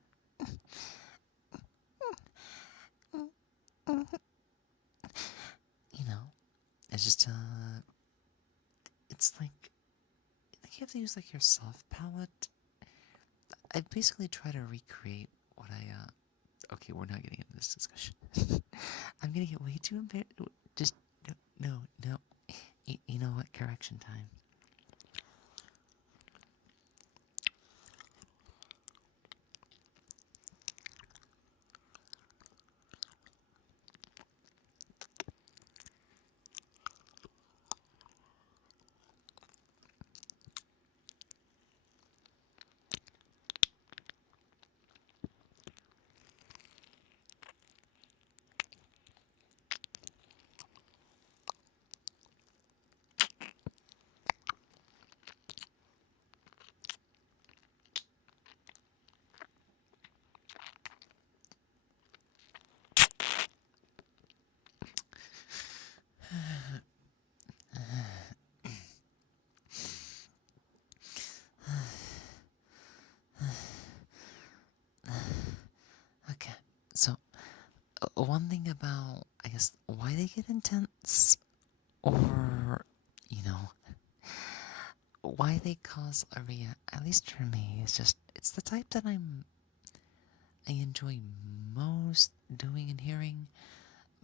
You know, it's just, it's like you have to use, like, your soft palate. I basically try to recreate what okay, we're not getting into this discussion. I'm gonna get way too embarrassed. Just, no. You know what? Correction time. Okay, so one thing about, I guess, why they get intense, or, you know, why they cause a at least for me, is just, it's the type that I enjoy most doing and hearing,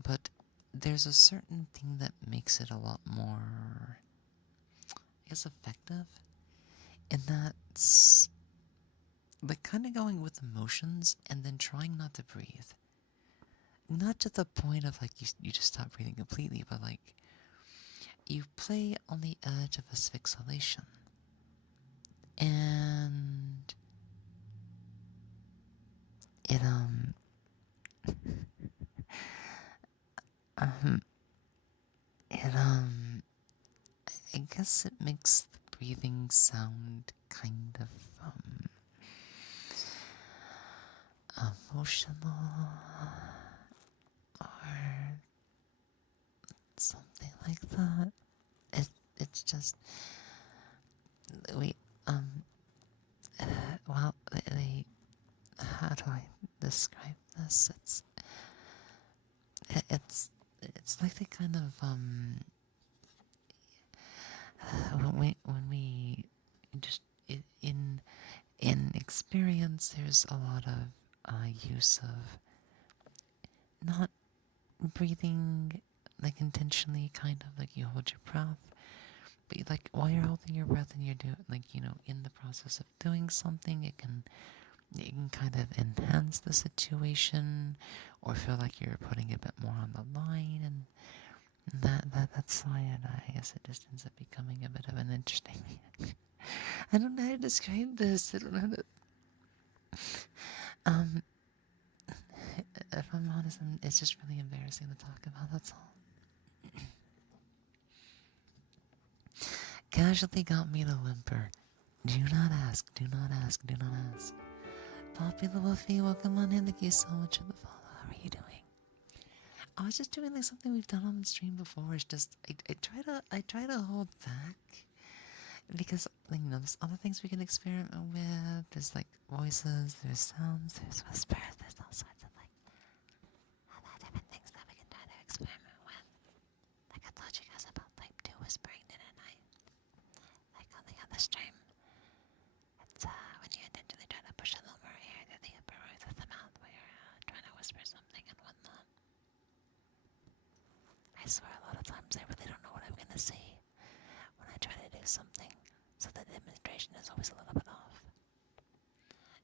but there's a certain thing that makes it a lot more, I guess, effective, and that's like kind of going with emotions and then trying not to breathe. Not to the point of, like, you just stop breathing completely, but, like, you play on the edge of asphyxiation. And it, it, I guess it makes the breathing sound kind of, emotional, or something like that. It's just, we, well, how do I describe this? It's like they kind of, when we just, in experience, there's a lot of use of not breathing, like, intentionally, kind of like you hold your breath, but like, while you're holding your breath and you're doing, like, you know, in the process of doing something, it can kind of enhance the situation, or feel like you're putting a bit more on the line, and that's why I guess it just ends up becoming a bit of an interesting thing. I don't know how to describe this. I don't know how to. If I'm honest, it's just really embarrassing to talk about. That's all. Casually got me to whimper. Do not ask. Do not ask. Do not ask. Poppy the Wolfie, welcome on in. Thank you so much for the follow. How are you doing? I was just doing, like, something we've done on the stream before. It's just I try to hold back, because, like, you know, there's other things we can experiment with. There's, like, voices, there's sounds, there's whispers, there's all sorts of, like, the administration is always a little bit off.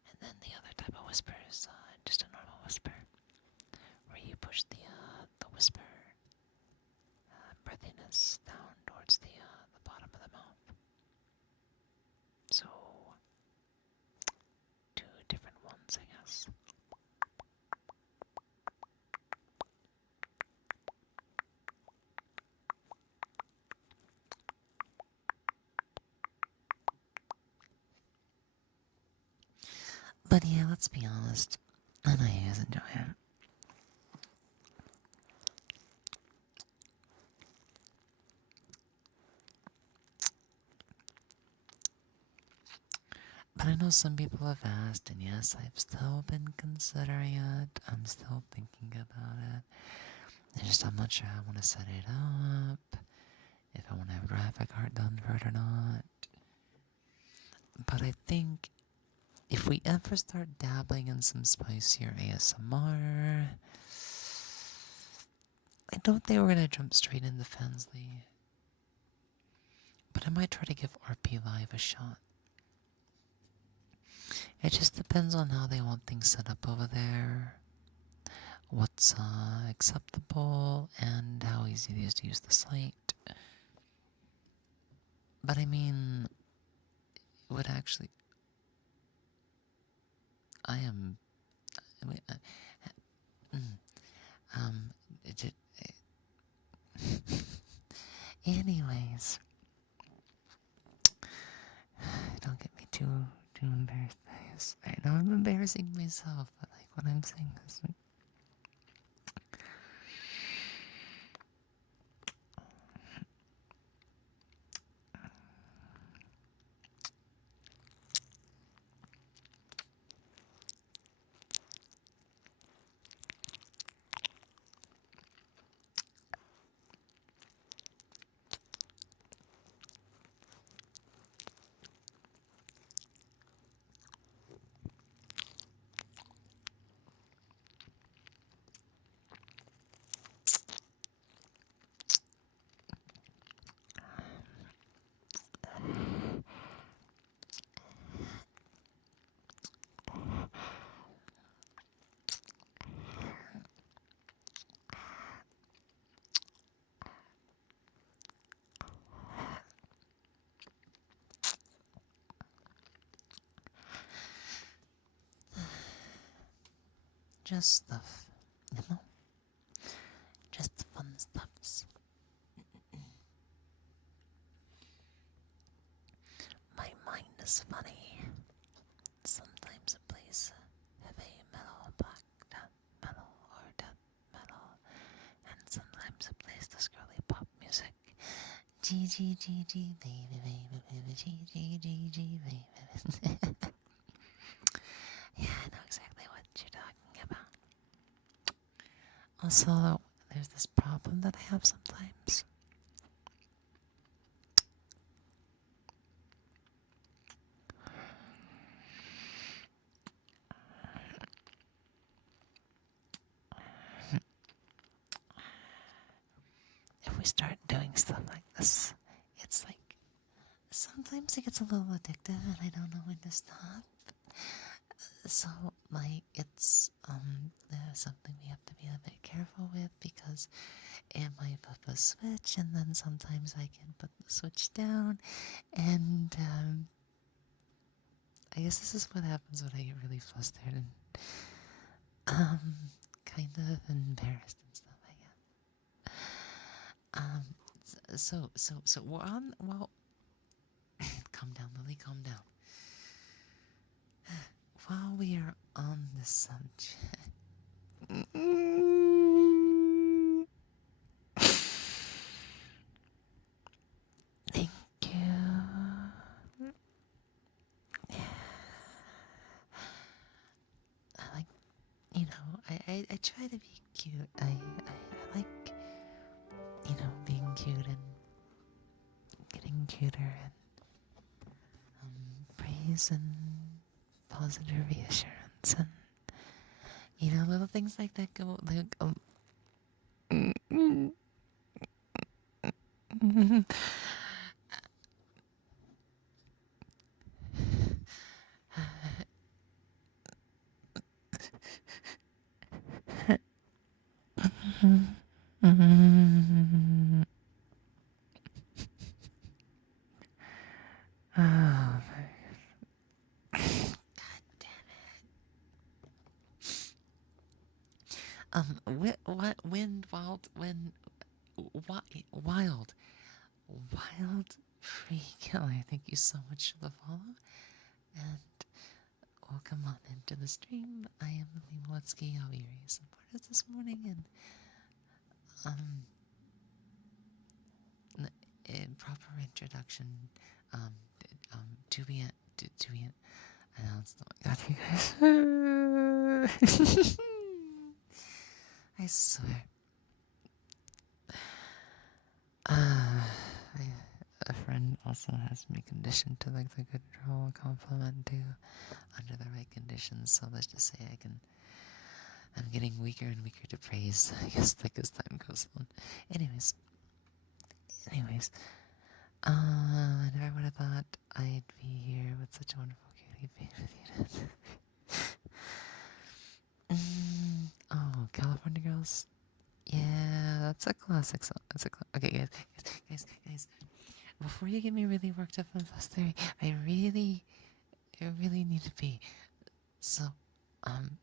And then the other type of whisper is just a normal whisper, where you push the whisper breathiness down towards the bottom of the mouth. So, two different ones, I guess. But yeah, let's be honest. I know you guys enjoy it. But I know some people have asked, and yes, I've still been considering it. I'm still thinking about it. It's just I'm not sure how I want to set it up. If I want to have a graphic art done for it or not. But I think if we ever start dabbling in some spicier ASMR, I don't think we're gonna jump straight into Fansly. But I might try to give RP Live a shot. It just depends on how they want things set up over there, what's acceptable, and how easy it is to use the site. But I mean, it would actually... anyways, don't get me too embarrassed. I know I'm embarrassing myself, but like what I'm saying is... Just stuff, you know? Just fun stuffs. My mind is funny. Sometimes it plays heavy metal, black death metal, or death metal, and sometimes it plays this girly pop music. G G G G baby baby baby G G G G baby. Yeah, I know exactly what you're talking about. Also, there's this problem that I have sometimes. If we start doing stuff like this, it's like sometimes it gets a little addictive and I don't know when to stop. So like it's something we have to be a bit careful with, because it might put the switch and then sometimes I can put the switch down, and I guess this is what happens when I get really flustered and kind of embarrassed and stuff, I guess. So we're on, well, calm down, Lily, calm down. While we are on the subject, thank you. I like, I try to be cute. I like, being cute and getting cuter, and praise and positive reassurance, and little things like that go like Oh, what, wild, free killer. Thank you so much for the follow, and welcome on into the stream. I am Moetsuki. I'll be your supporters this morning, and in proper introduction, um, to be announced. Oh my god, you guys! I swear. A friend also has me conditioned to like the good roll compliment too, under the right conditions. So let's just say I'm getting weaker and weaker to praise. I guess like as time goes on. Anyways, I never would have thought I'd be here with such a wonderful cutie babe with you. Oh, California Girls. Yeah, that's a classic song. Okay, guys. Before you get me really worked up on Plus Theory, I really need to pee. So, I'm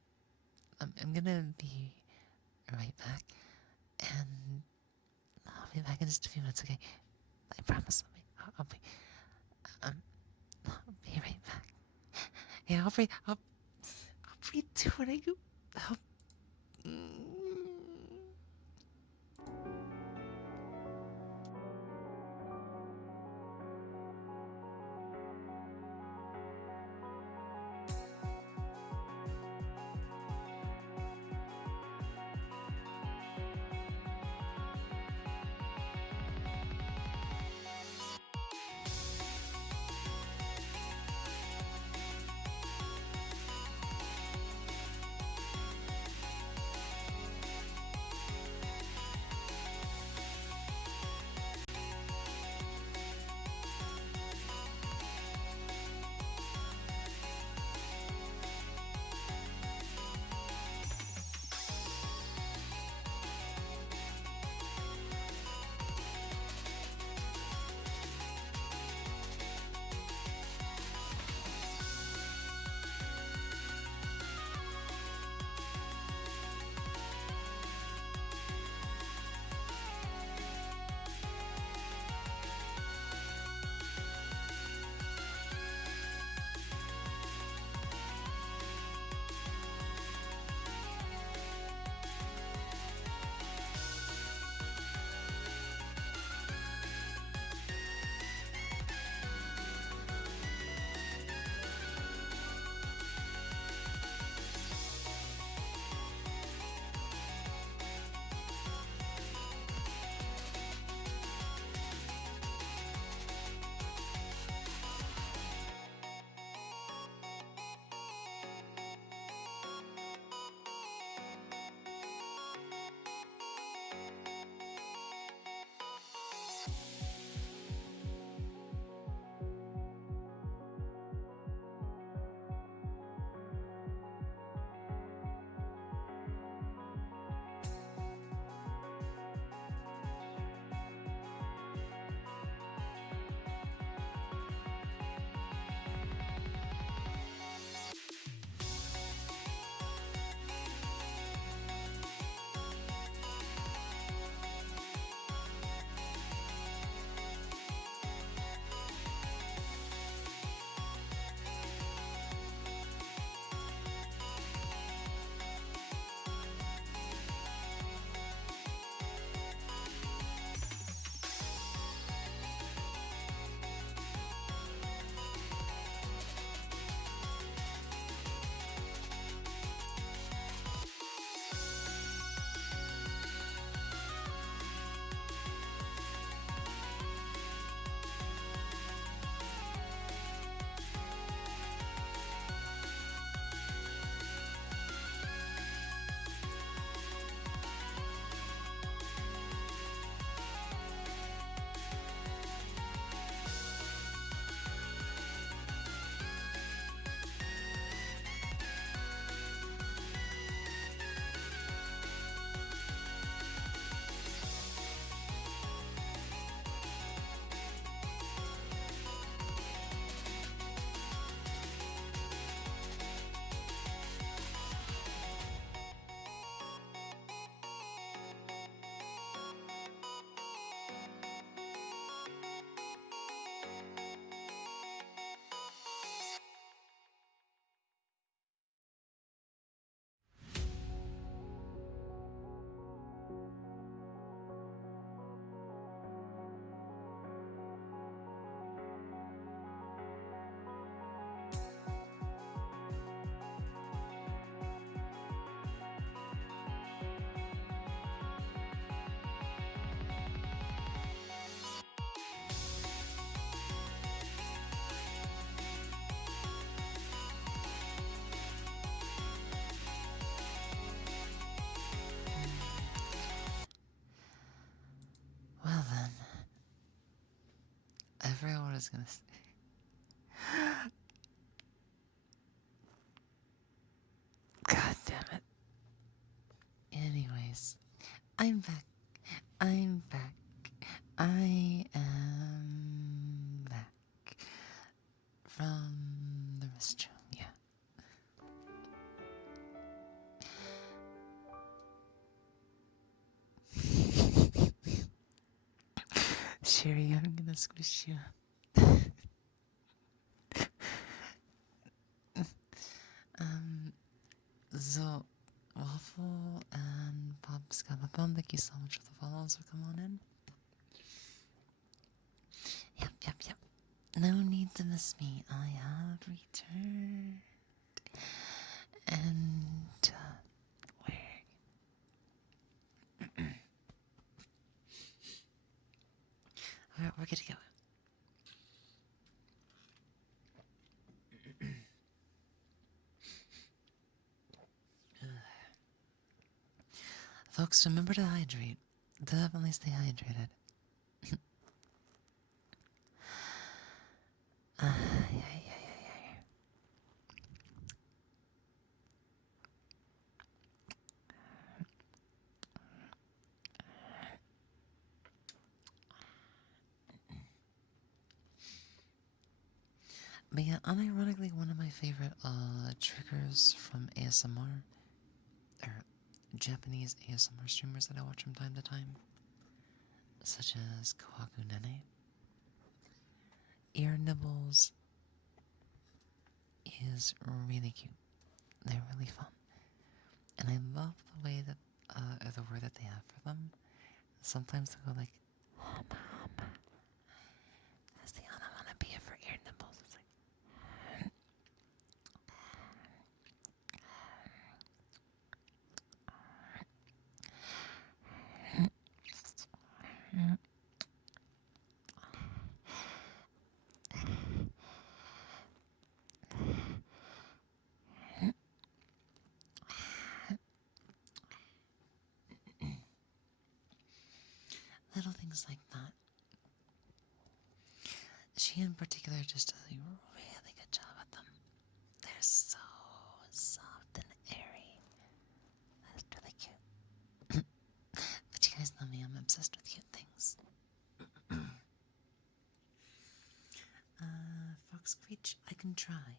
gonna be right back, and I'll be back in just a few minutes. Okay, I promise. I'll be, I'll be right back. Yeah, I'll breathe too when I go. forgot what I was gonna say. God damn it. Anyways, I'm back. I'm back. I am back from the restroom, yeah. Sherry, I'm gonna squish you. So, Waffle and Bob's Gabapon, thank you so much for the follows for coming on in. Yep. No need to miss me. I have returned. And, we're good to go. Folks, remember to hydrate. Definitely stay hydrated. Yeah. But yeah, unironically, one of my favorite triggers from ASMR, or Japanese ASMR streamers that I watch from time to time, such as Kohaku Nene, ear nibbles is really cute. They're really fun. And I love the way that, or the word that they have for them. Sometimes they'll go like, hama hama. That's the onomatopoeia for ear nibbles. It's like, little things like that. She in particular just does a really good job at them. They're so soft and airy. That's really cute. But you guys know me, I'm obsessed with cute things. Fox Creech, I can try.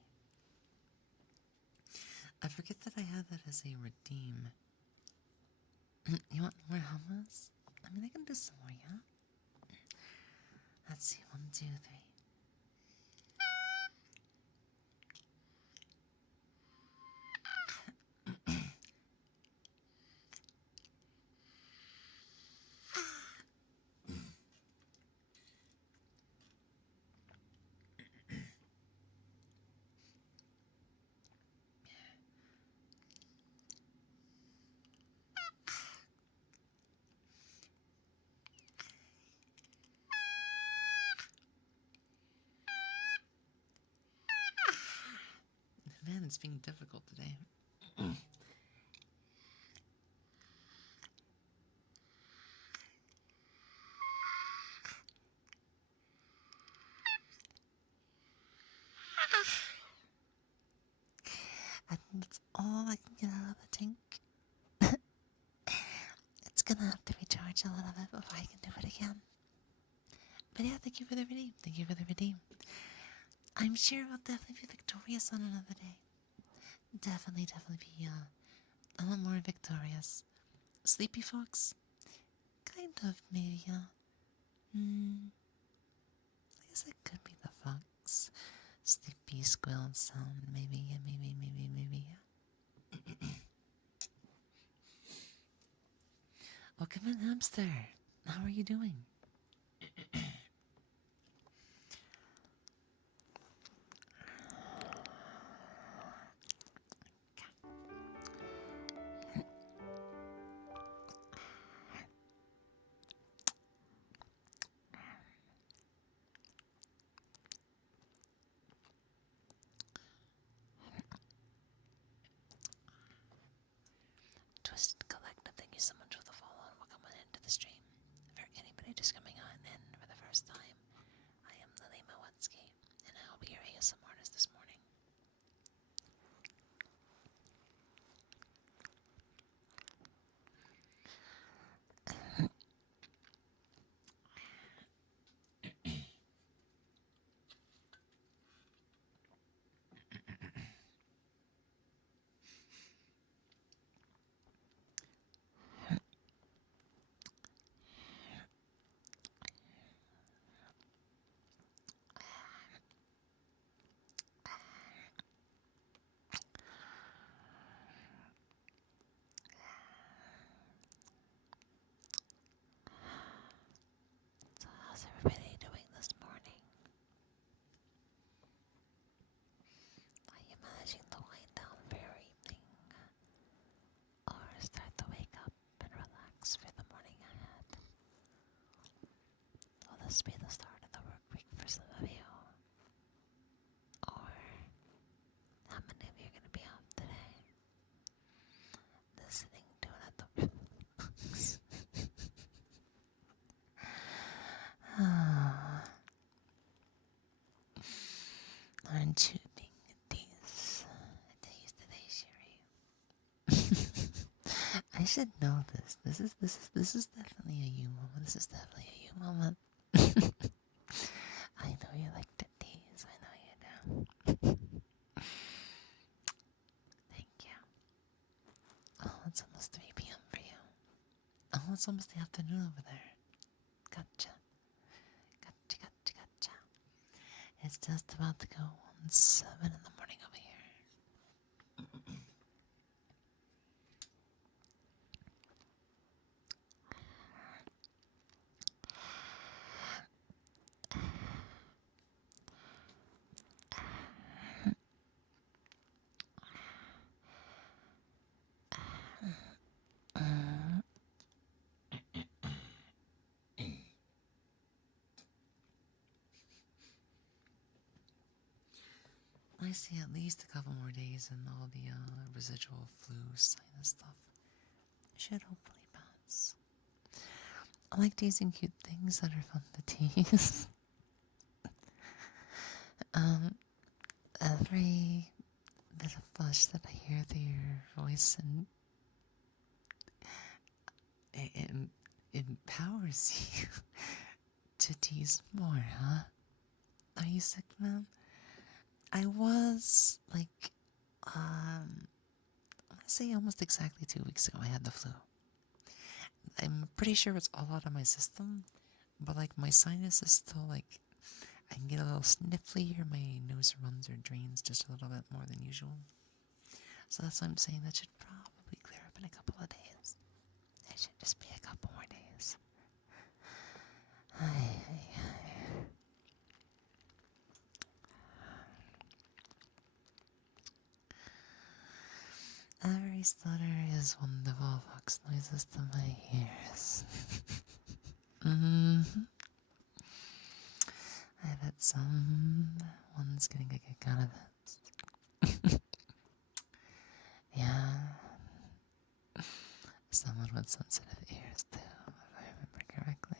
I forget that I had that as a redeem. You want more hummus? I mean, I can do some more, yeah? Let's see, 1, 2, 3. Man, it's being difficult today. I think that's all I can get out of the tank. It's gonna have to recharge a little bit before I can do it again. But yeah, thank you for the redeem. Thank you for the redeem. I'm sure we'll definitely be victorious on another day. Definitely be a lot more victorious. Sleepy Fox? Kind of, maybe, I guess it could be the fox. Sleepy squirrel sound, maybe, yeah. Welcome in, hamster. How are you doing? Twisted Collective, thank you so much for the follow and welcome on into the stream. For anybody just coming on in for the first time, I am Lily must be the start of the work week for some of you. Or how many of you are going to be out today? Listening to it at the Aren't you being a tease? Today, Sherry. I should know this. This is definitely a you moment. This is definitely a you moment. I know you like to tease. I know you do. Thank you. Oh, it's almost 3 p.m. for you. Oh, it's almost the afternoon over there. Gotcha. It's just about to go on 7 in the morning over here. I see at least a couple more days and all the residual flu sinus stuff should hopefully pass. I like teasing cute things that are fun to tease. Every bit of flush that I hear through your voice and it empowers you to tease more, huh? Are you sick, man? I was like, I want to say almost exactly 2 weeks ago I had the flu. I'm pretty sure it's all out of my system, but like my sinus is still like, I can get a little sniffly or my nose runs or drains just a little bit more than usual. So that's why I'm saying that should probably clear up in a couple of days. It should just be a couple more days. Every stutter is wonderful fox noises to my ears. I bet someone's getting a kick out of it. Yeah. Someone with sensitive ears too, if I remember correctly.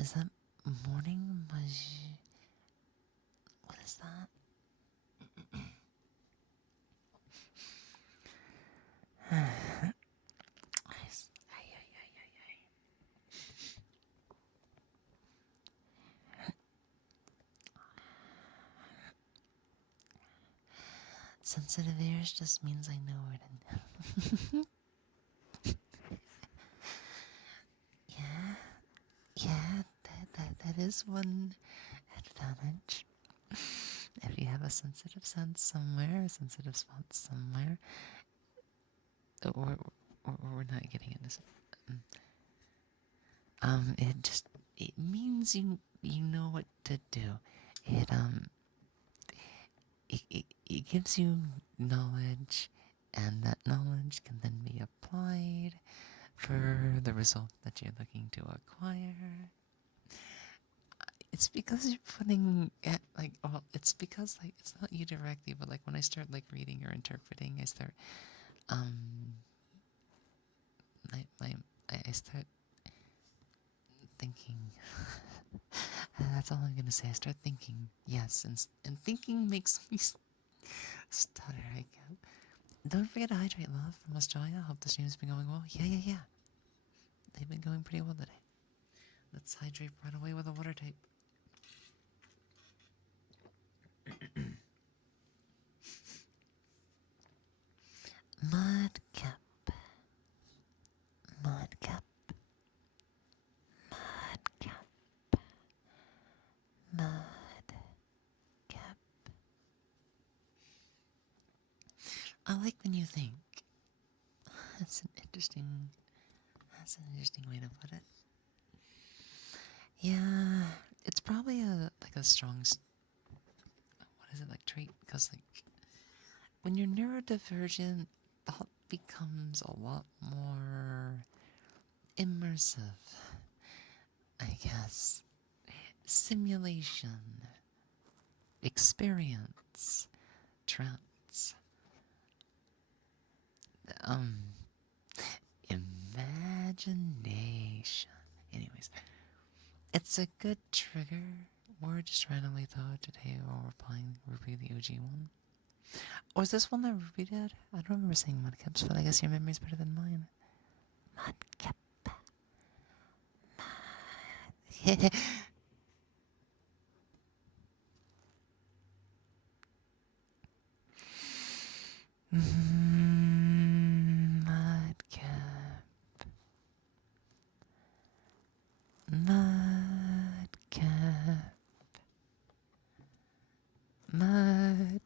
Is that morning? What is that? Sensitive ears just means I know where to. Yeah, that is one advantage. If you have a sensitive sense somewhere, a sensitive spot somewhere, or we're not getting into this. It means you know what to do. It gives you knowledge, and that knowledge can then be applied for the result that you're looking to acquire. It's because you're putting it's because like it's not you directly, but like when I start like reading or interpreting, I start I start thinking. That's all I'm gonna say. I start thinking. Yes, and thinking makes me stutter. I guess. Don't forget to hydrate, love, from Australia. Hope the stream's been going well. Yeah. They've been going pretty well today. Let's hydrate right away with a water tape. Mudcap. I like when you think. That's an interesting way to put it. Yeah, it's probably a strong what is it, like, trait? Because like when you're neurodivergent, thought becomes a lot more immersive, I guess. Simulation, experience, trance, um, imagination. Anyways, it's a good trigger. We're just randomly thought today while we're playing Ruby the OG one. Or is this one that Ruby did? I don't remember saying Mudkips, but I guess your memory's better than mine. Mudkip. Mudkip. Mudkip. Mudkip.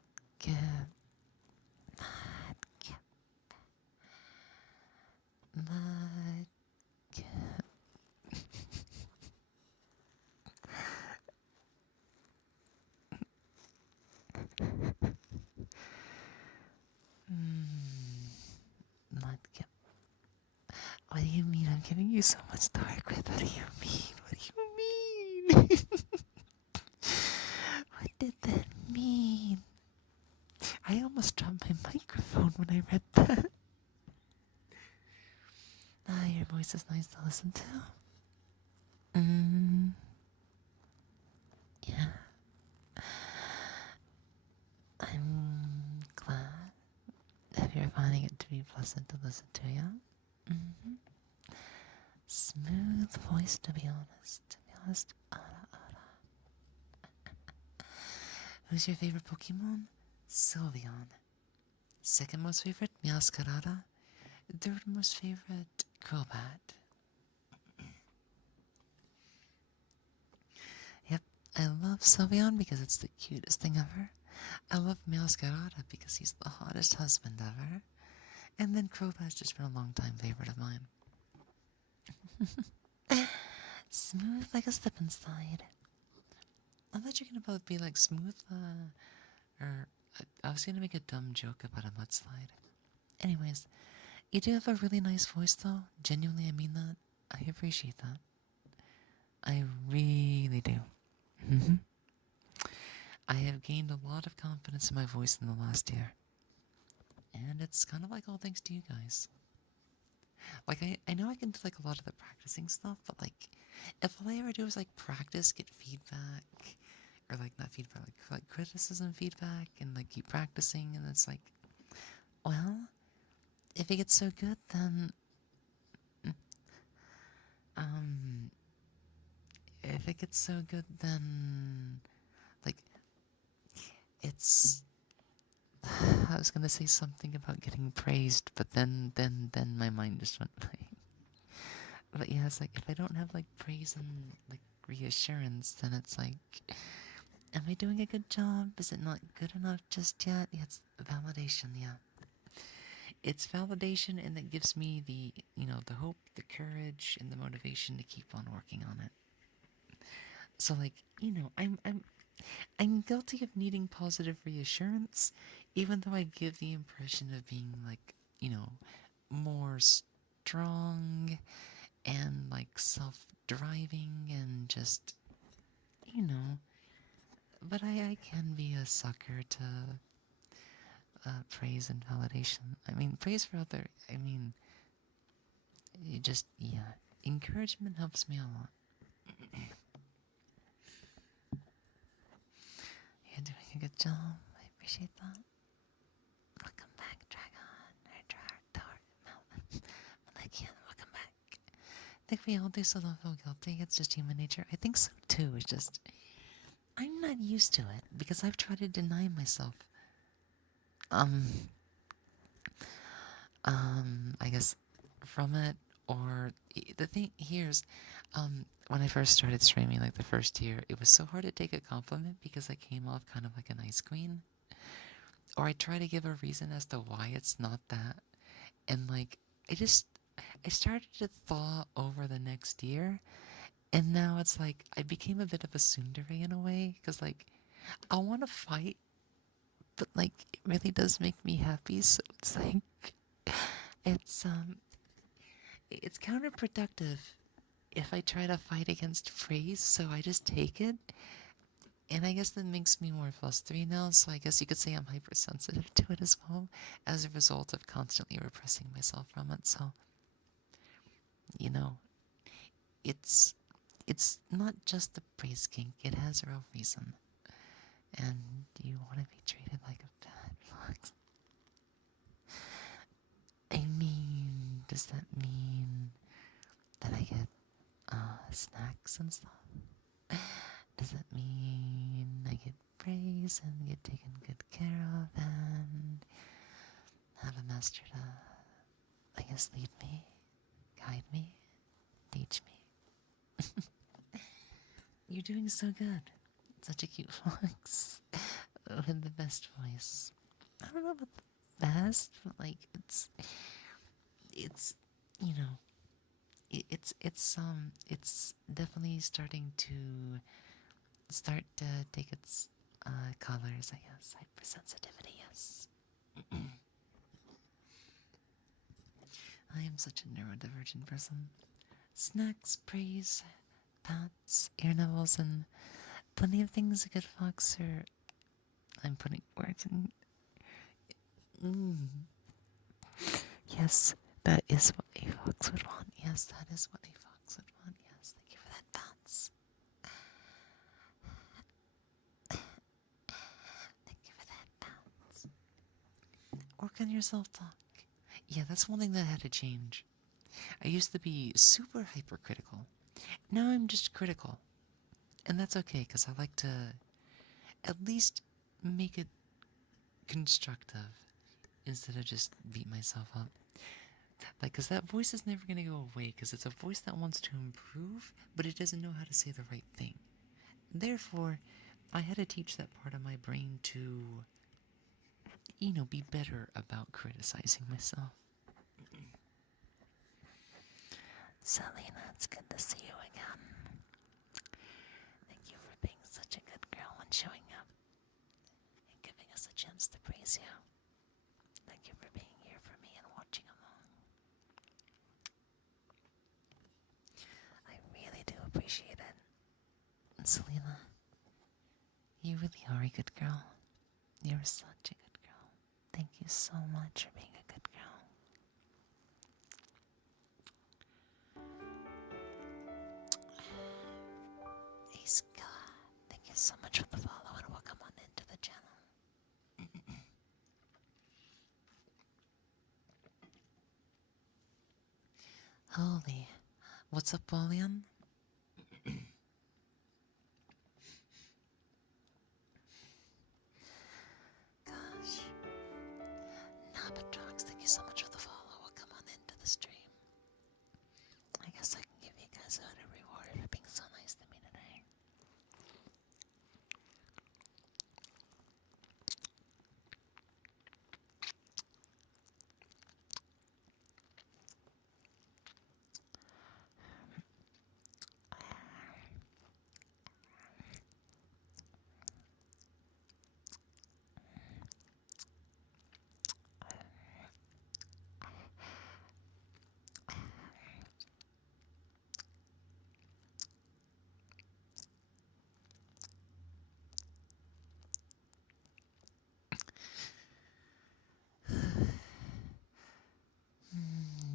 Mudkip. Mudkip. Mudkip. What do you mean? I'm giving you so much dark with. What do you mean? What do you mean? What did that mean? I almost dropped my microphone when I read that. Ah, your voice is nice to listen to. Yeah. I'm glad if you're finding it to be pleasant to listen to, yeah? Smooth voice, to be honest. Who's your favorite Pokemon? Sylveon. Second most favorite, Meowscarada. Third most favorite, Crobat. Yep, I love Sylveon because it's the cutest thing ever. I love Meowscarada because he's the hottest husband ever. And then Crobat's just been a long time favorite of mine. Smooth like a slip and slide. I thought you were gonna both be like smooth, or I was gonna make a dumb joke about a mudslide. Anyways, you do have a really nice voice though. Genuinely, I mean that. I appreciate that. I really do. I have gained a lot of confidence in my voice in the last year. And it's kind of like all thanks to you guys. Like, I know I can do like a lot of the practicing stuff, but like, if all I ever do is like practice, get feedback, or like not feedback, like criticism feedback, and like keep practicing, and it's like, well, if it gets so good, then, if it gets so good, then, like, it's. I was gonna say something about getting praised, but then my mind just went blank. But yeah, it's like if I don't have like praise and like reassurance, then it's like, am I doing a good job? Is it not good enough just yet? Yeah, it's validation. Yeah, it's validation, and that gives me the the hope, the courage, and the motivation to keep on working on it. So like I'm guilty of needing positive reassurance, even though I give the impression of being like more strong and like self-driving and just but I can be a sucker to praise and validation. I mean, praise for other. I mean, you just encouragement helps me a lot. You're doing a good job. I appreciate that. Welcome back, Dragon. Malakian, welcome back. I think we all do, so don't feel guilty. It's just human nature. I think so too. It's just I'm not used to it because I've tried to deny myself. I guess from it, or the thing here's, when I first started streaming, like the first year, it was so hard to take a compliment because I came off kind of like an ice queen, or I try to give a reason as to why it's not that, and like I started to thaw over the next year, And now it's like I became a bit of a tsundere in a way, because like I want to fight, but like it really does make me happy. So it's like it's um it's counterproductive if I try to fight against praise. So I just take it, and I guess that makes me more flustery now. So I guess you could say I'm hypersensitive to it as well, as a result of constantly repressing myself from it. So you know, it's it's not just a praise kink. It has a real reason. And you want to be treated like a bad fox? I mean, does that mean that I get snacks and stuff? Does that mean I get praise and get taken good care of and have a master to, I guess, lead me, guide me, teach me? You're doing so good. Such a cute fox with the best voice. I don't know about the best, but like it's you know it's definitely starting to take its colors, I guess. Hypersensitivity, yes. I am such a neurodivergent person. Snacks, praise, pats, ear nibbles, and plenty of things a good fox or I'm putting words in. Mm. Yes, that is what a fox would want. Yes, that is what a fox would want. Yes, thank you for that, pats. Thank you for that, pats. Work on your self-talk. Yeah, that's one thing that had to change. I used to be super hypercritical. Now I'm just critical. And that's okay, because I like to at least make it constructive instead of just beat myself up. Like, because that voice is never going to go away, because it's a voice that wants to improve, but it doesn't know how to say the right thing. Therefore, I had to teach that part of my brain to, be better about criticizing myself. Selena, it's good to see you again. Thank you for being such a good girl and showing up and giving us a chance to praise you. Thank you for being here for me and watching along. I really do appreciate it. And Selena, you really are a good girl. You're such a good girl. Thank you so much for being a good girl. Hey Scott, thank you so much for the follow and welcome on into the channel. Holy, what's up, Paulian? Gosh. Nabatrox, thank you so much for the follow. Welcome on into the stream. I guess I can give you guys a reward for being so nice to me today.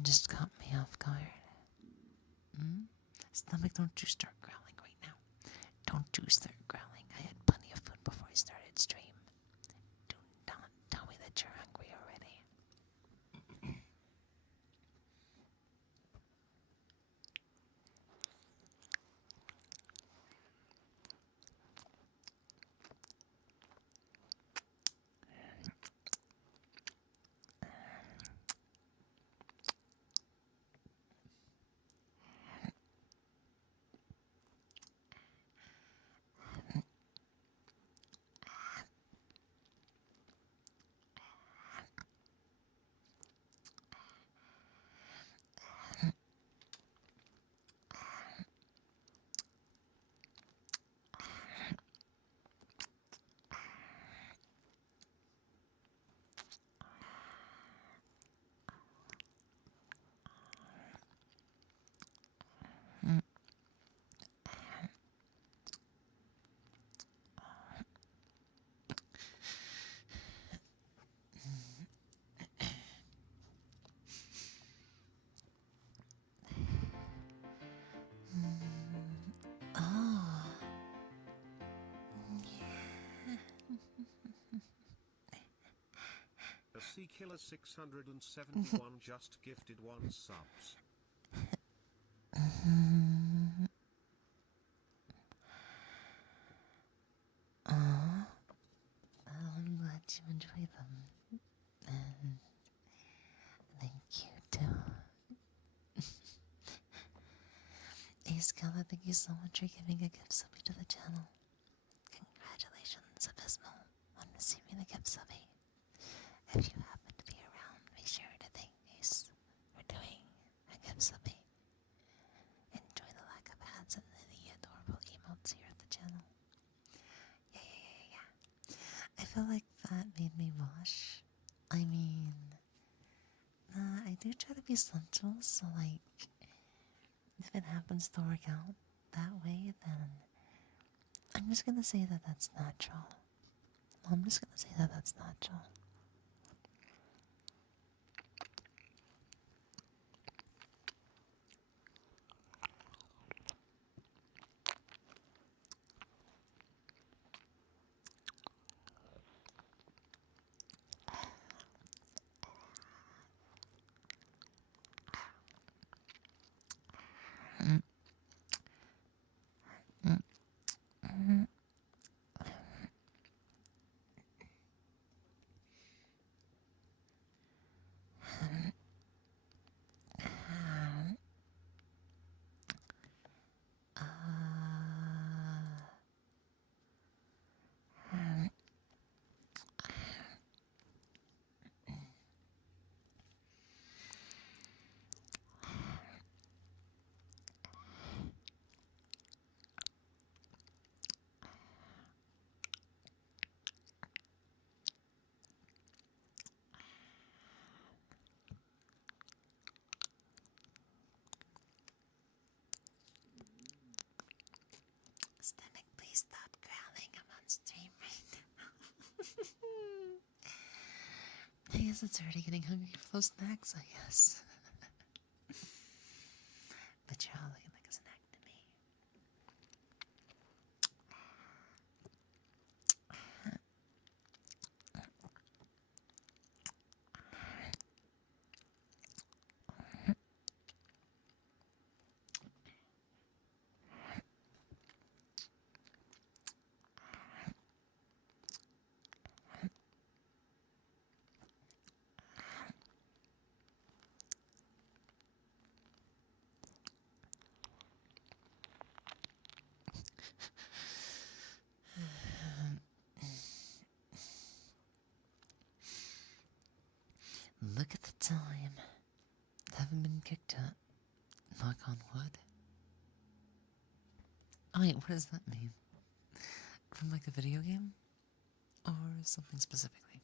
Just caught me off guard. Stomach, don't you start growling right now. Don't you start growling. I had plenty of food before I started stream. Do not tell me that you're hungry already. PC Killer 671 just gifted 1 subs. Aw. I'm glad you enjoy them. And thank you too. Hey Scarlet, thank you so much for giving a gift subby to the channel. Congratulations, Abysmal, on receiving the gift subby. If you happen to be around, be sure to thank Ace for doing a gift subby. Enjoy the lack of ads and the adorable emotes here at the channel. Yeah. I feel like that made me blush. I mean, I do try to be sensual, so like, if it happens to work out that way, then I'm just gonna say that that's natural. Stomach, please stop growling. I'm on stream right now. I guess it's already getting hungry for those snacks, I guess. But you're all looking like a snack to me. Look at the time. Haven't been kicked out. Knock on wood. Oh wait, what does that mean? From like a video game? Or something specifically?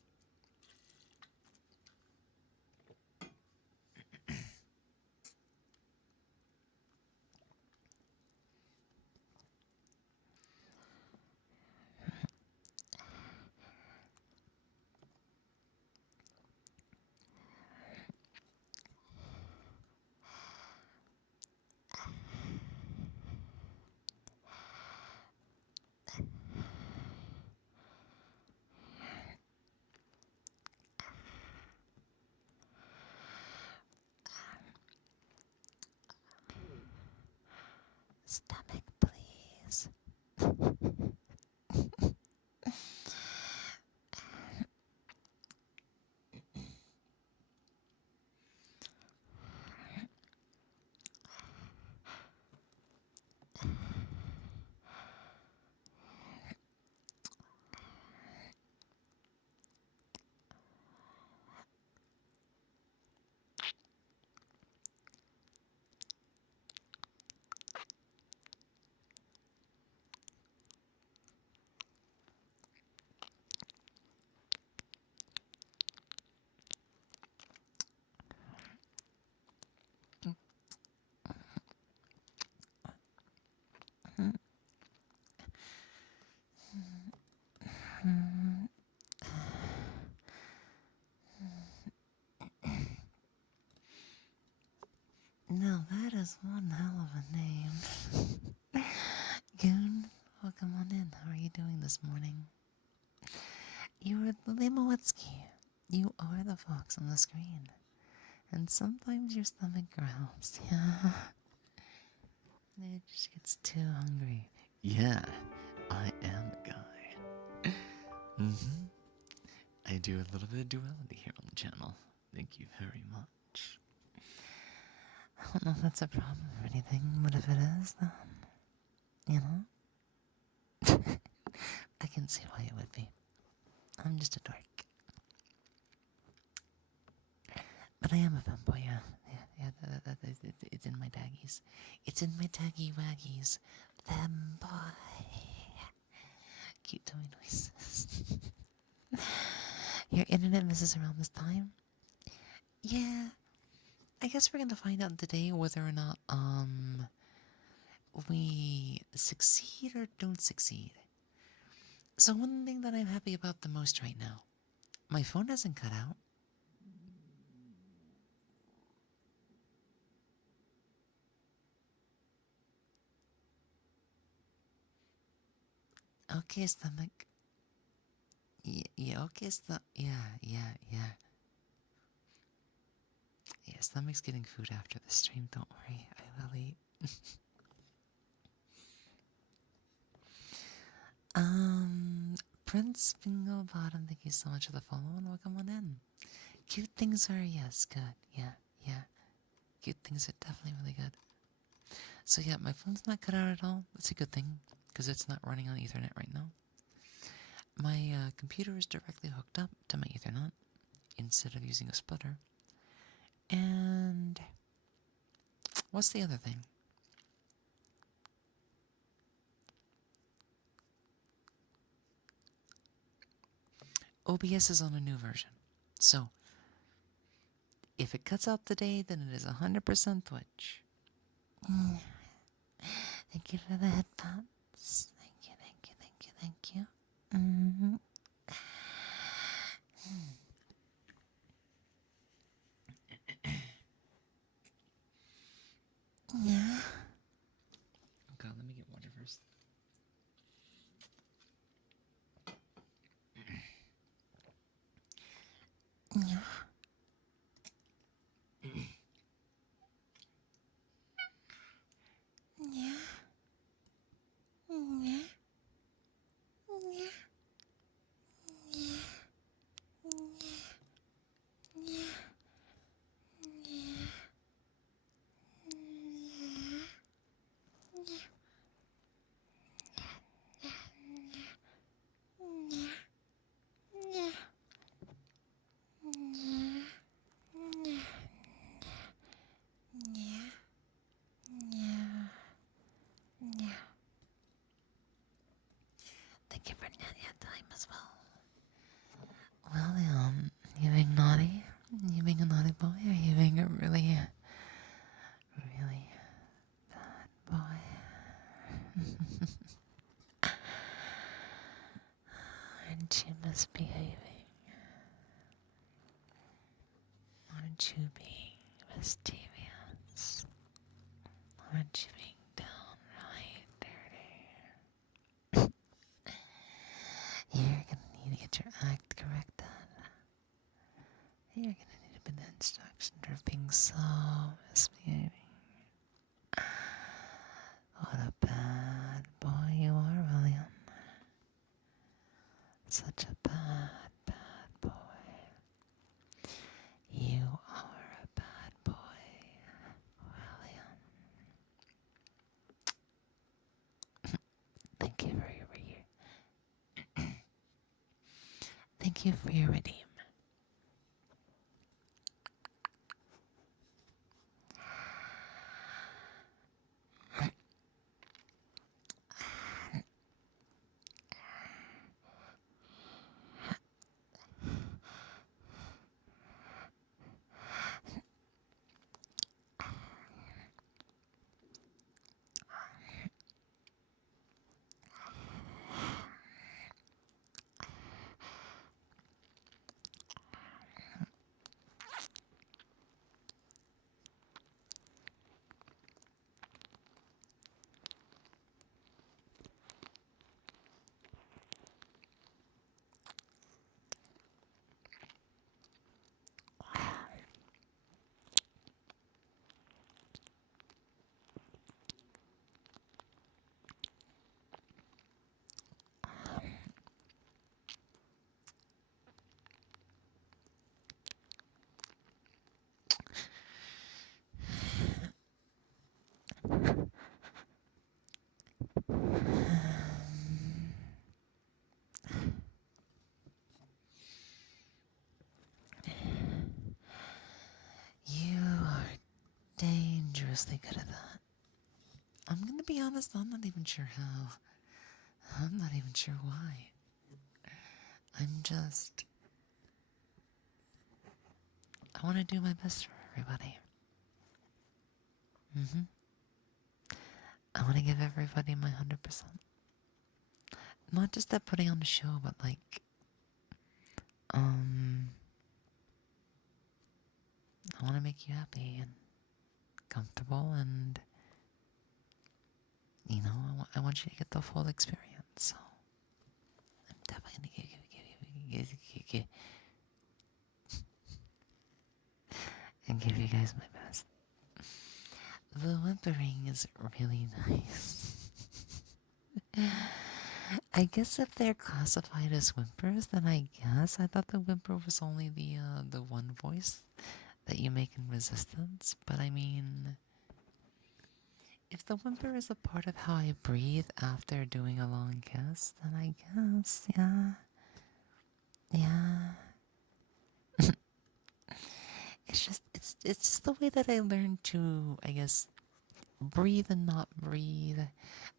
Stomach, please. Now that is one hell of a name. Goon, welcome on in. How are you doing this morning? You were the Moetsuki. You are the fox on the screen. And sometimes your stomach growls. Yeah. It just gets too hungry. Yeah, I am the guy. I do a little bit of duality here on the channel. Thank you very much. I don't know if that's a problem or anything, but if it is, then, you know, I can see why it would be. I'm just a dork. But I am a femboy, yeah. It's in my taggies. It's in my taggy waggies. Femboy. Cute tummy noises. Your internet misses around this time? Yeah. I guess we're gonna find out today whether or not, we succeed or don't succeed. So one thing that I'm happy about the most right now, my phone hasn't cut out. Okay, stomach. Yeah, okay, yeah. Yeah, stomach's getting food after the stream, don't worry, I will eat. Prince Bingo Bottom, thank you so much for the follow and welcome on in. Cute things are, yes, good, yeah. Cute things are definitely really good. So yeah, my phone's not cut out at all. That's a good thing, because it's not running on Ethernet right now. My computer is directly hooked up to my Ethernet instead of using a splitter. And what's the other thing? OBS is on a new version. So if it cuts out today, then it is 100% Twitch. Thank you for the head pats. Thank you. Mm-hmm. Yeah. God, let me get water first. Yeah. Yeah. Yeah. Thank you for Nanya time as well. Well, you being naughty? You being a naughty boy? Or you being a really bad boy? Aren't you misbehaving? Aren't you being mischievous? Aren't you being downright dirty? You're gonna need to get your act corrected. You're gonna need a bit of instruction for being so misbehaving. What a bad boy you are, William. Such a bad boy. You are a bad boy, William. Thank you for your Thank you for your redeem. dangerously good at that. I'm gonna be honest, I'm not even sure how. I'm not even sure why. I want to do my best for everybody. I want to give everybody my 100%. Not just at putting on a show, but like, I want to make you happy and comfortable, and I want you to get the full experience. So I'm definitely gonna give you guys my best. The whimpering is really nice. I guess if they're classified as whimpers, then I thought the whimper was only the one voice that you make in resistance. But I mean, if the whimper is a part of how I breathe after doing a long kiss, then I guess, yeah. It's just the way that I learned to, I guess, breathe and not breathe.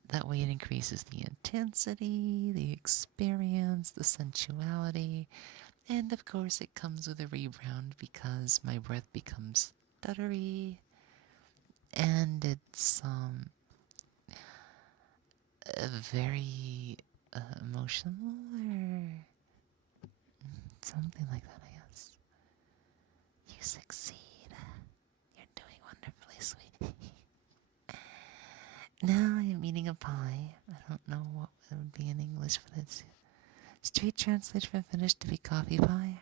That way it increases the intensity, the experience, the sensuality, and of course it comes with a rebound because my breath becomes stuttery, and it's very emotional or something like that, I guess. You succeed. You're doing wonderfully, sweetie. Now I'm eating a pie. I don't know what it would be in English, but it's straight translation from Finnish to be coffee pie.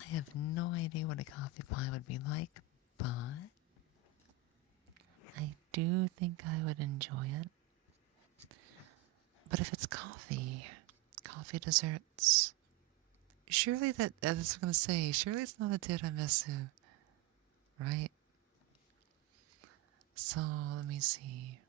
I have no idea what a coffee pie would be like, but I do think I would enjoy it. But if it's coffee desserts, surely that's what I was going to say, surely it's not a tiramisu, right? So, let me see.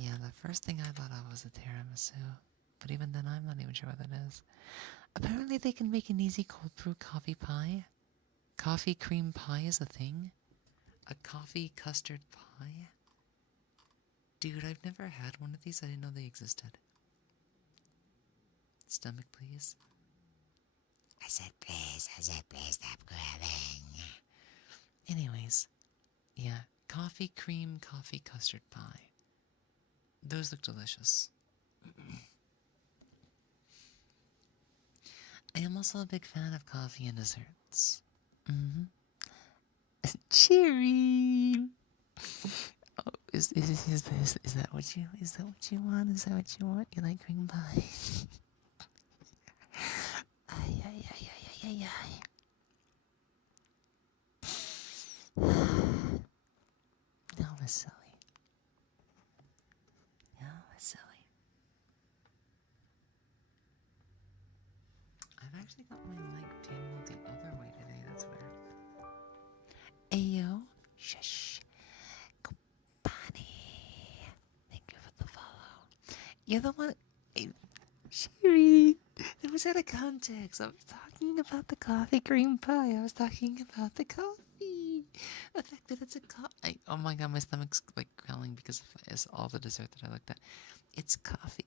Yeah, the first thing I thought of was a tiramisu, but even then I'm not even sure what that is. Apparently they can make an easy cold brew coffee pie. Coffee cream pie is a thing. A coffee custard pie. Dude, I've never had one of these. I didn't know they existed. Stomach, please. I said please, stop grabbing. Anyways, yeah, coffee cream, coffee custard pie. Those look delicious. I am also a big fan of coffee and desserts. Cheery. Oh, is that what you want? Is that what you want? You like cream pie? Ay, ay, ay, ay, ay, ay, ay. Now we're silly. I've actually got my mic tuned the other way today. That's weird. Ayo, shush, Bunny. Thank you for the follow. You're the one. Sherry, it was out of context. I was talking about the coffee cream pie. I was talking about the coffee. The fact that it's a coffee. Oh my god, my stomach's like growling because of all the dessert that I looked at. It's coffee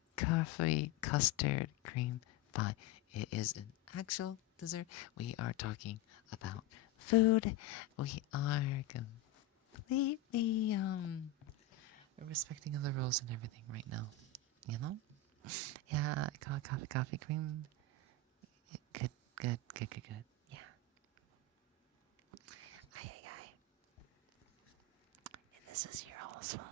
custard cream pie. It is an actual dessert. We are talking about food. We are completely respecting of the rules and everything right now. You know? Yeah, coffee cream. Good. Yeah. Aye. And this is your all's fault.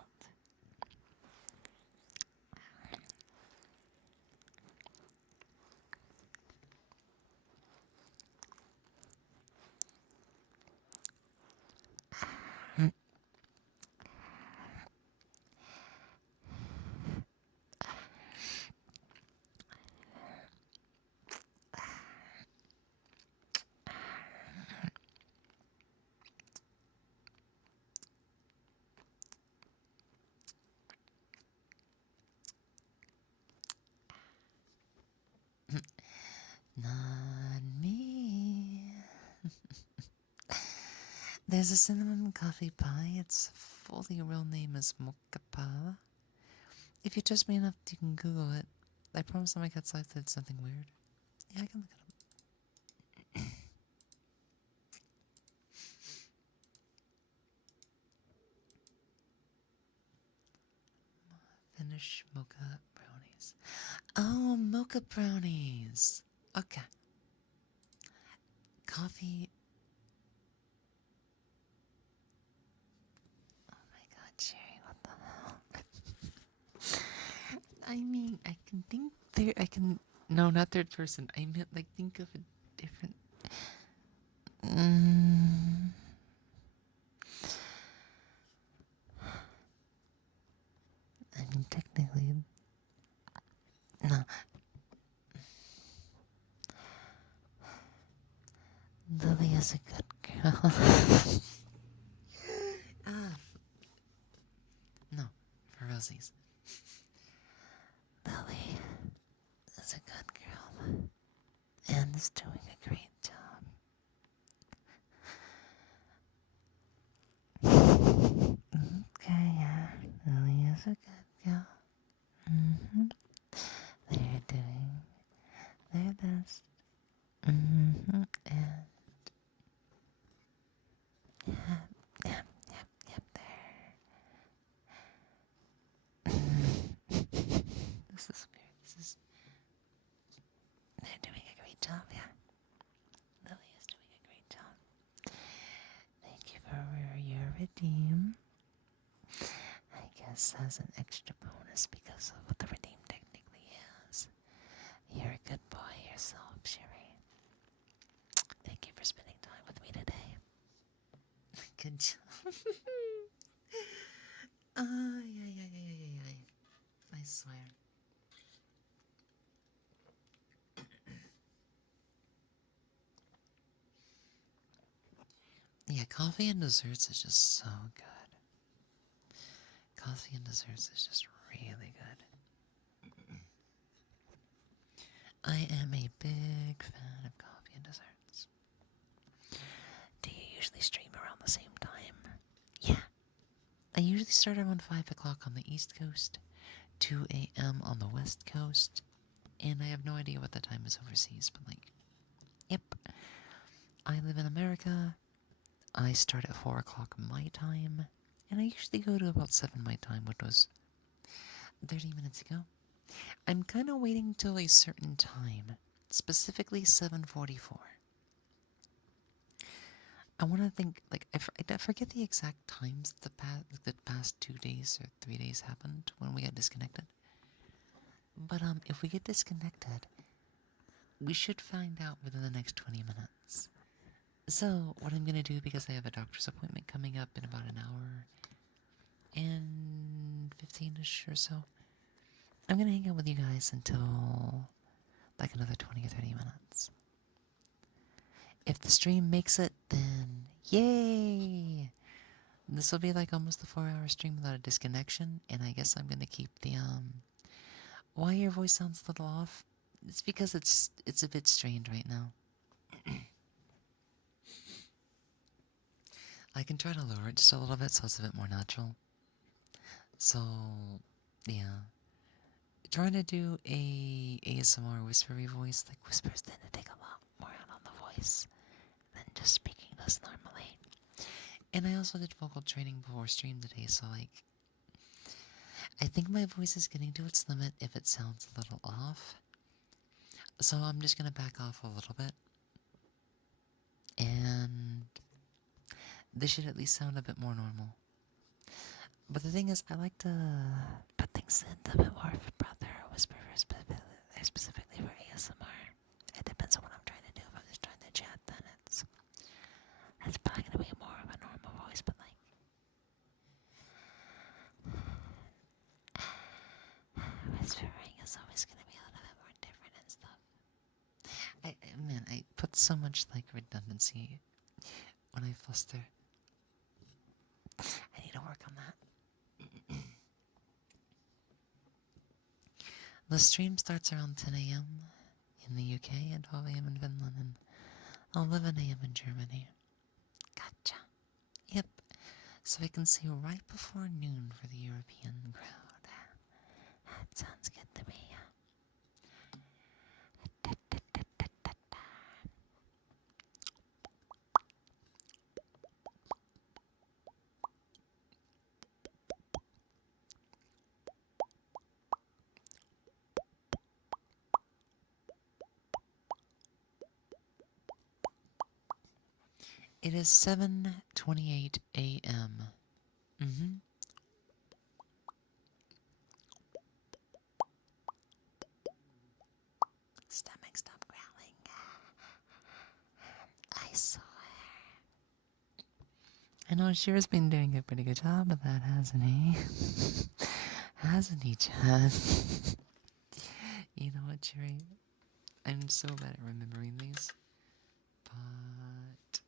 There's a cinnamon coffee pie. Its fully real name is mocha pie. If you trust me enough, you can Google it. I promise on my cat's life that it's something weird. Yeah, I can look it up. Finnish mocha brownies. Oh, mocha brownies. Okay. Coffee. Oh my god, Sherry, what the hell? I mean, I can think there. I can. No, not third person. I meant, like, think of a different. Mm. I mean, technically. No. Lily is a good girl. Ah, no, for Rosie's. Lily is a good girl and is doing a great job. Okay, yeah, Lily is a good girl. They're doing their best. And yep, this is weird. They're doing a great job, yeah. Lily is doing a great job. Thank you for your redeem. I guess as an extra bonus because of what the redeem technically is. You're a good boy yourself, Sherry. Thank you for spending time with me today. Good job. Yeah. I swear. Yeah, coffee and desserts is just so good. Coffee and desserts is just really good. I am a big fan of coffee and desserts. Do you usually stream around the same time? Yeah. I usually start around 5 o'clock on the East Coast, 2 a.m. on the West Coast, and I have no idea what the time is overseas, but like, yep. I live in America. I start at 4 o'clock my time, and I usually go to about 7 my time, which was 30 minutes ago. I'm kind of waiting till a certain time, specifically 7:44. I want to think, like, I forget the exact times the past 2 days or 3 days happened when we got disconnected. But if we get disconnected, we should find out within the next 20 minutes. So, what I'm gonna do, because I have a doctor's appointment coming up in about an hour and 15-ish or so, I'm gonna hang out with you guys until like another 20 or 30 minutes. If the stream makes it, then yay! This will be like almost a 4-hour stream without a disconnection, and I guess I'm gonna keep the why your voice sounds a little off? It's because it's a bit strained right now. I can try to lower it just a little bit so it's a bit more natural. So, yeah. Trying to do a ASMR whispery voice, like whispers tend to take a lot more out on the voice than just speaking does normally. And I also did vocal training before stream today, so like, I think my voice is getting to its limit if it sounds a little off. So I'm just gonna back off a little bit. And this should at least sound a bit more normal. But the thing is, I like to put things into a bit more of a brother or whisper specifically for ASMR. It depends on what I'm trying to do. If I'm just trying to chat, then it's probably gonna be more of a normal voice, but like, whispering is always gonna be a little bit more different and stuff. I put so much like redundancy when I fluster. I need to work on that. The stream starts around 10 a.m. in the UK and 12 a.m. in Finland and 11 a.m. in Germany. Gotcha. So I can see right before noon for the European crowd. That sounds good to me. It is 7:28 a.m. Stomach, stop growling. I swear. I know Shira's been doing a pretty good job of that, hasn't he? Hasn't he, Chad? You know what, Shira? I'm so bad at remembering these. But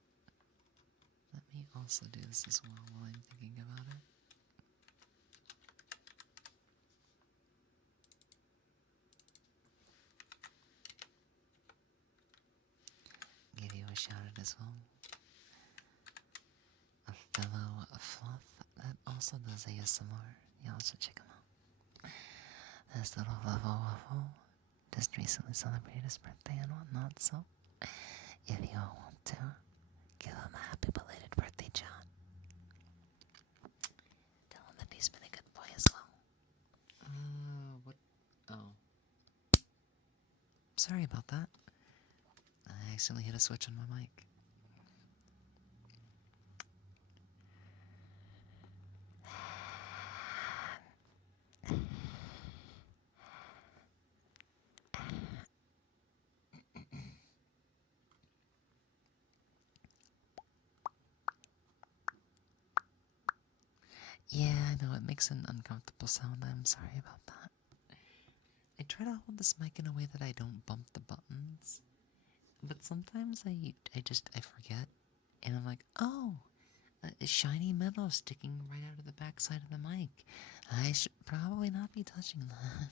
let me also do this as well while I'm thinking about it. Give you a shout out as well. A fellow fluff that also does ASMR. You also check him out. This little Waffle just recently celebrated his birthday and whatnot, so if you all want to, give him a happy belated birthday, John. Tell him that he's been a good boy as well. What? Oh. Sorry about that. I accidentally hit a switch on my mic. Yeah, I know, it makes an uncomfortable sound. I'm sorry about that. I try to hold this mic in a way that I don't bump the buttons. But sometimes I forget. And I'm like, oh, a shiny metal sticking right out of the backside of the mic. I should probably not be touching that.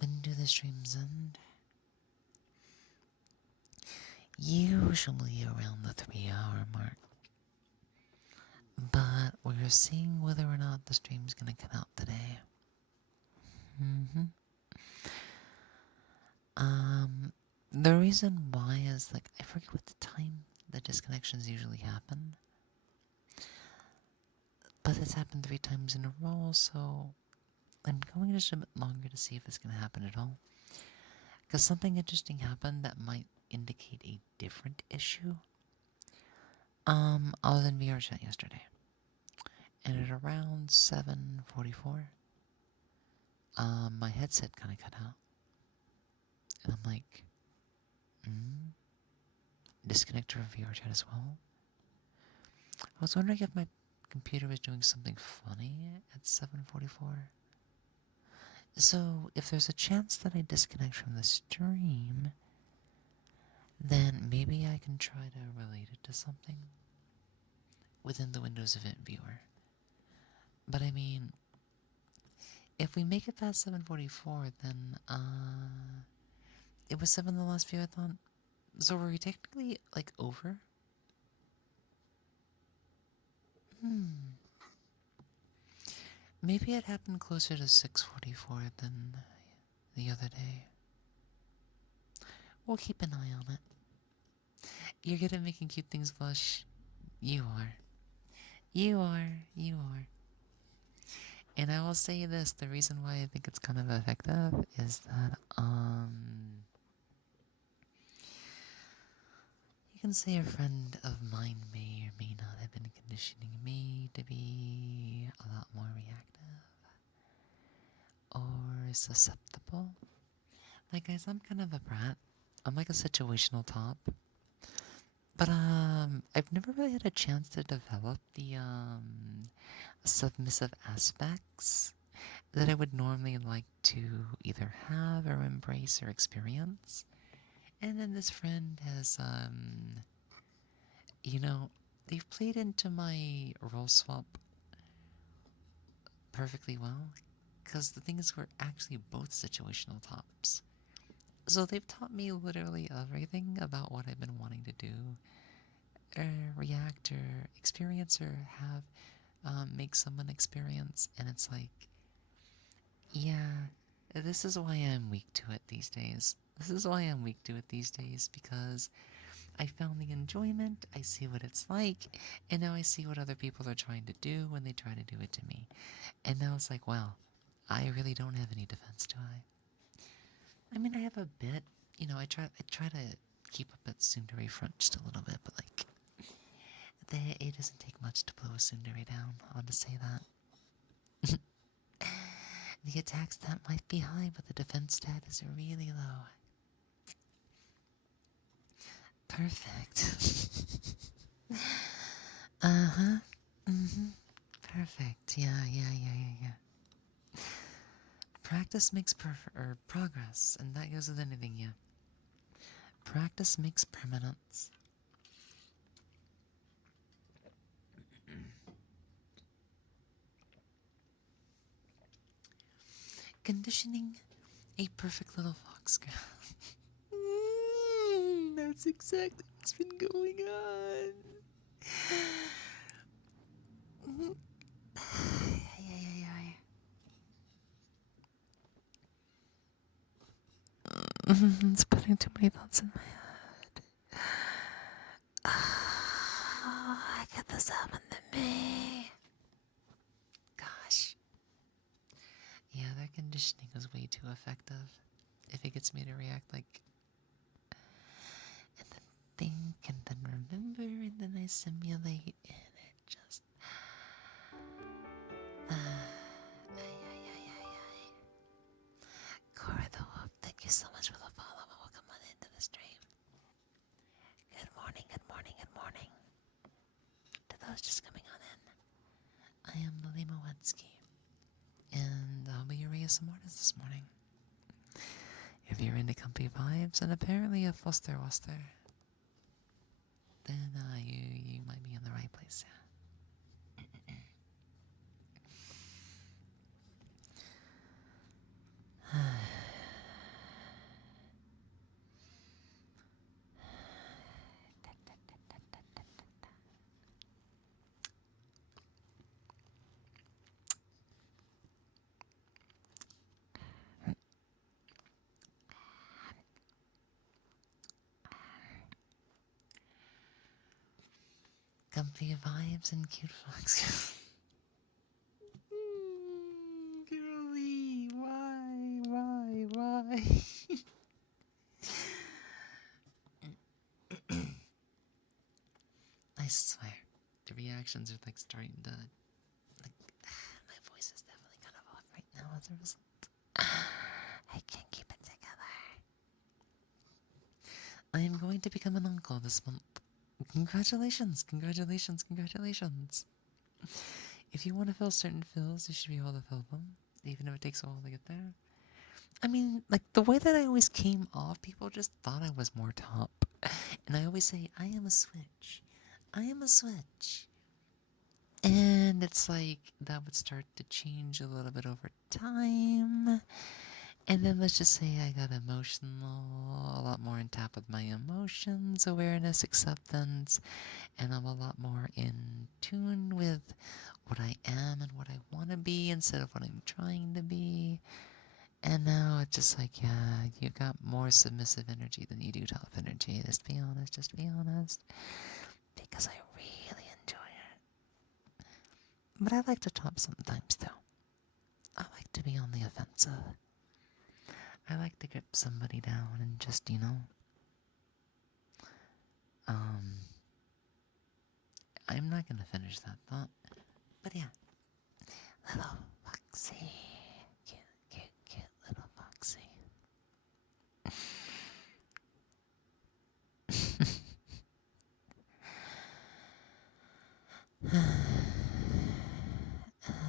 When do the streams end? Usually around the 3-hour mark. But we're seeing whether or not the stream's gonna come out today. The reason why is, like, I forget what the time the disconnections usually happen. But it's happened 3 times in a row, so I'm going just a bit longer to see if it's gonna happen at all. Because something interesting happened that might indicate a different issue. I was in VR chat yesterday. And at around 7:44, my headset kind of cut out. And I'm like, disconnect from VR chat as well. I was wondering if my computer was doing something funny at 7:44. So, if there's a chance that I disconnect from the stream, then maybe I can try to relate it to something within the Windows Event Viewer. But I mean, if we make it past 7:44, then, it was 7 the last view I thought. So were we technically, like, over? Maybe it happened closer to 6:44 than the other day. We'll keep an eye on it. You're good at making cute things blush. You are. You are. You are. And I will say this, the reason why I think it's kind of effective is that, you can say a friend of mine may or may not have been conditioning me to be a lot more reactive or susceptible. Like, guys, I'm kind of a brat. I'm like a situational top. But, I've never really had a chance to develop the, submissive aspects that I would normally like to either have or embrace or experience. And then this friend has, you know, they've played into my role swap perfectly well. Because the thing is, we're actually both situational tops. So they've taught me literally everything about what I've been wanting to do, or react, or experience, or have make someone experience. And it's like, yeah, this is why I'm weak to it these days. This is why I'm weak to it these days, because I found the enjoyment, I see what it's like, and now I see what other people are trying to do when they try to do it to me. And now it's like, wow, I really don't have any defense, do I? I mean, I have a bit, you know, I try to keep up at tsundere front just a little bit, but like, it doesn't take much to blow a tsundere down, I'll just say that. The attack stat might be high, but the defense stat is really low. Perfect. Uh-huh. Mm-hmm. Perfect. Yeah. Practice makes progress, and that goes with anything, yeah. Practice makes permanence. Conditioning a perfect little fox girl. That's exactly what's been going on. It's putting too many thoughts in my head. I get this happen to me. Gosh. Yeah, their conditioning is way too effective. If it gets me to react like, and then think, and then remember, and then I simulate, and it just... Cora the Wolf, thank you so much for the follow, and welcome on into the stream. Good morning, good morning, good morning. To those just coming on in, I am Lily Moetsuki, and I'll be your ASMR artist this morning. If you're into comfy vibes and apparently a Foster Wuster, then you might be in the right place, yeah. Comfy vibes and cute fox. Girlie, why? I swear, the reactions are like starting to, like, my voice is definitely kind of off right now as a result. I can't keep it together. I am going to become an uncle this month. Congratulations, congratulations, congratulations. If you want to fill certain fills, you should be able to fill them, even if it takes a while to get there. I mean, like, the way that I always came off, people just thought I was more top. And I always say, I am a switch. I am a switch. And it's like, that would start to change a little bit over time. And then let's just say I got emotional, a lot more in tap with my emotions, awareness, acceptance, and I'm a lot more in tune with what I am and what I want to be instead of what I'm trying to be. And now it's just like, yeah, you got more submissive energy than you do top energy. Just be honest, just be honest. Because I really enjoy it. But I like to top sometimes, too. I like to be on the offensive. I like to grip somebody down and just, I'm not gonna finish that thought. But yeah. Little Foxy. Cute, cute, cute little Foxy.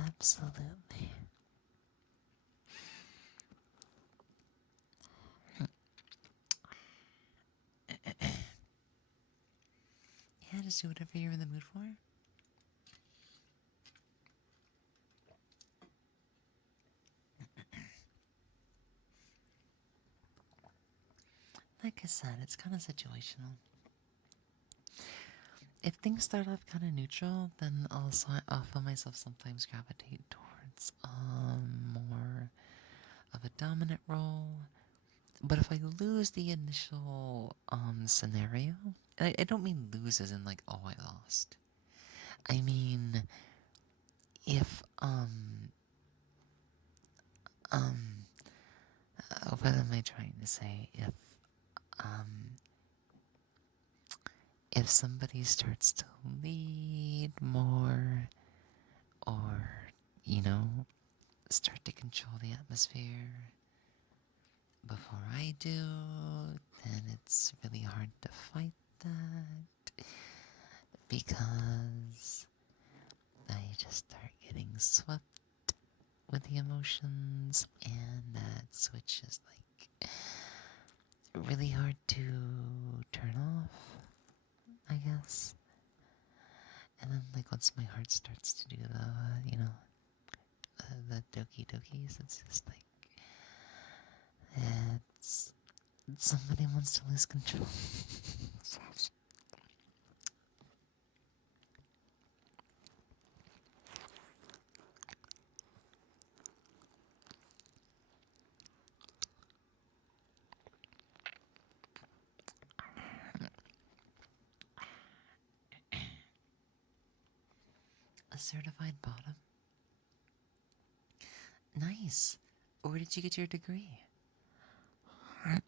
Absolutely. Yeah, just do whatever you're in the mood for. Like I said, it's kind of situational. If things start off kind of neutral, then I'll feel myself sometimes gravitate towards more of a dominant role. But if I lose the initial scenario, and I don't mean lose as in like, oh, I lost. I mean, if what am I trying to say? If somebody starts to lead more, or start to control the atmosphere before I do, then it's really hard to fight that, because I just start getting swept with the emotions, and that switch is like really hard to turn off, I guess. And then like once my heart starts to do the doki dokis, it's just like, it's somebody wants to lose control. A certified bottom? Nice. Where did you get your degree? Right,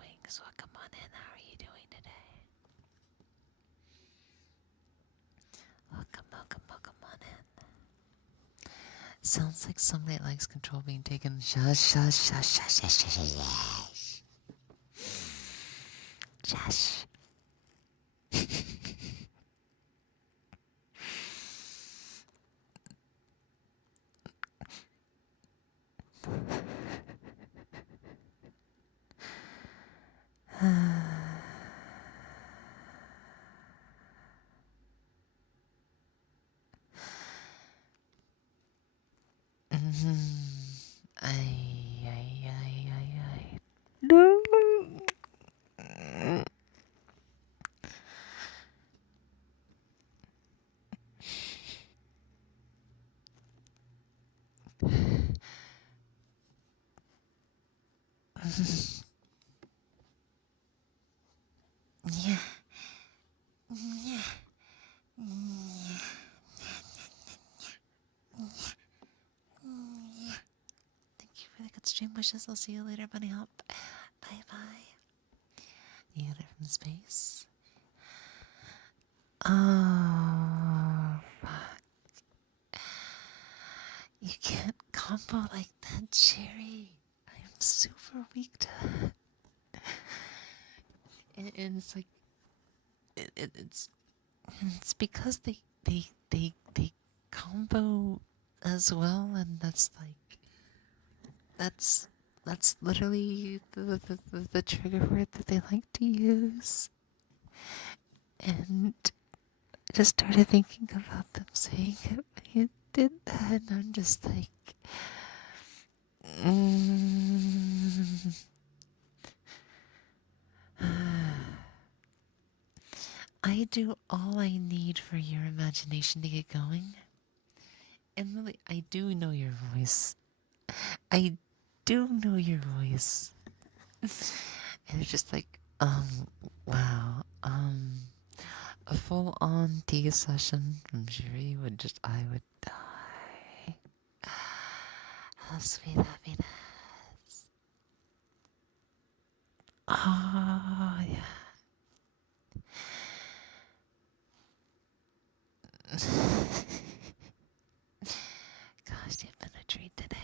Wings, welcome on in. How are you doing today? Welcome, welcome, welcome on in. Sounds like somebody likes control being taken. Shush, shush, shush, shush, shush, shush, shush. Shush. Yeah. Yeah. Yeah. Thank you for the good stream wishes. I'll see you later, Bunny Hop. Bye bye. You get it from space. Oh, fuck. You can't combo like that, Cherry. I'm super weak to that. And it's like, it's because they combo as well, and that's like, that's literally the trigger word that they like to use. And I just started thinking about them saying it when you did that, and I'm just like, I do all I need for your imagination to get going. And Lily, I do know your voice. I do know your voice. And it's just like, wow, a full-on tea session from Shuri would just, I would die. How sweet that be. Oh, yeah. Gosh, you've been a treat today.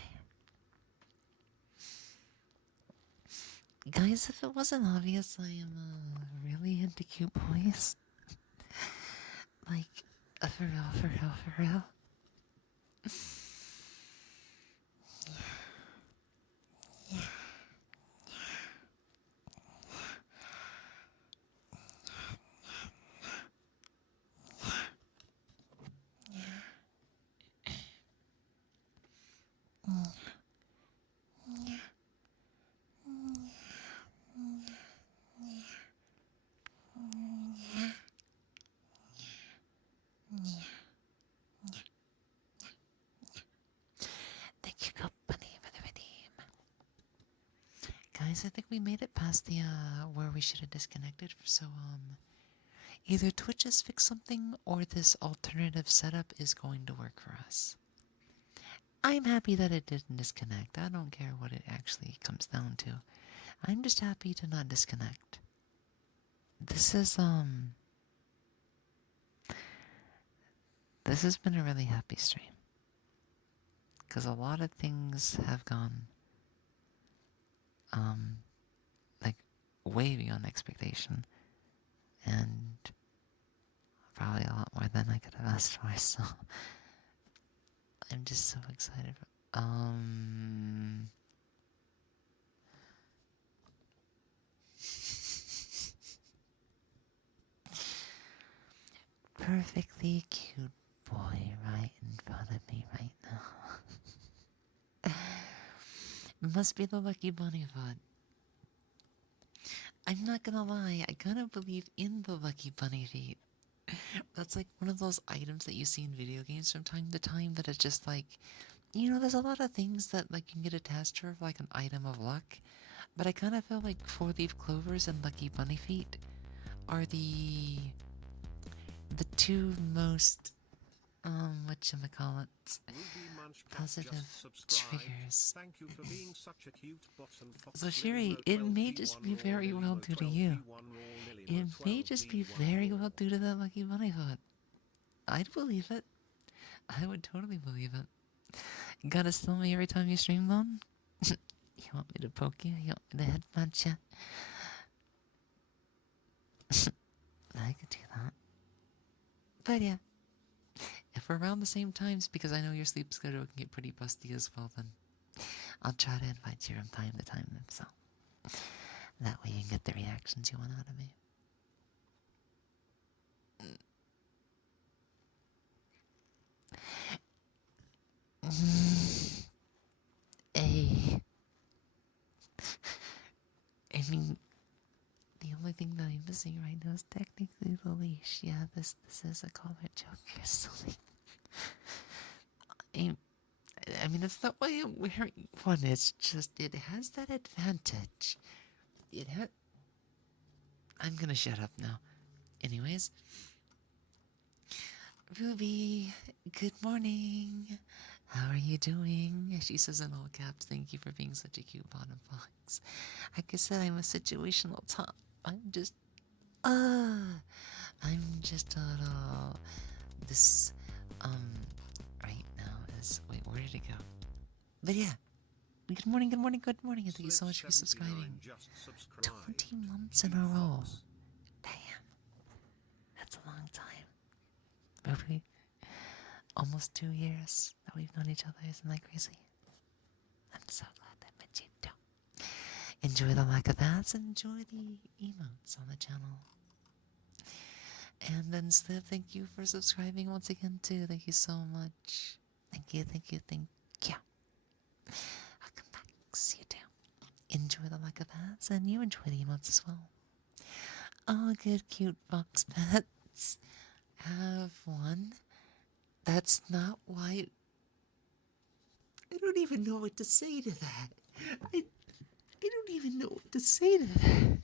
Guys, if it wasn't obvious, I am really into cute boys. Like, for real, for real, for real. Yeah. Thank you, company, for the redeem. Guys, I think we made it past the, where we should have disconnected. So, either Twitch has fixed something or this alternative setup is going to work for us. I'm happy that it didn't disconnect. I don't care what it actually comes down to. I'm just happy to not disconnect. This is, this has been a really happy stream. Because a lot of things have gone, like, way beyond expectation. And probably a lot more than I could have asked for, so I'm just so excited. Perfectly cute boy right in front of me right now. Must be the lucky bunny bot. I'm not gonna lie, I kind of believe in the lucky bunny feet. That's like one of those items that you see in video games from time to time that it's just like, you know, there's a lot of things that like can get attached to like an item of luck, but I kind of feel like four-leaf clovers and lucky bunny feet are the two most whatchamacallit, positive triggers. Thank you for being such a cute bottom fox. So Shiri, it may just be very well due to you. It may just be very well due to that lucky bunny foot. I'd believe it. I would totally believe it. You gotta steal me every time you stream, Lon? You want me to poke you? You want me to head punch you? I could do that. But yeah. If we're around the same times, because I know your sleep schedule can get pretty busty as well, then I'll try to invite you from time to time, so that way you can get the reactions you want out of me. I mean, the only thing that I'm missing right now is technically the leash. Yeah, this is a comment joke. You're silly. I mean, that's not why I'm wearing one. It's just, it has that advantage. It ha- I'm gonna shut up now. Anyways, Ruby, good morning. How are you doing? She says in all caps, thank you for being such a cute bottom fox. Like I said, I'm a situational top. Uh, I'm just a little, this, um, right now is, wait, where did it go? But yeah, good morning, good morning, good morning, and thank you so much for subscribing. Just subscribed. 20 months in a row. Damn, that's a long time. Ruby, almost 2 years that we've known each other, isn't that crazy? I'm so glad I met you too. Enjoy the lack of ads, enjoy the emotes on the channel. And then Slip, thank you for subscribing once again too. Thank you so much. Thank you, thank you, thank you. I'll come back. See you too. Enjoy the lack of ads, and you enjoy the emotes as well. Oh, good, cute box pets. Have one. That's not why. I don't even know what to say to that. I don't even know what to say to that.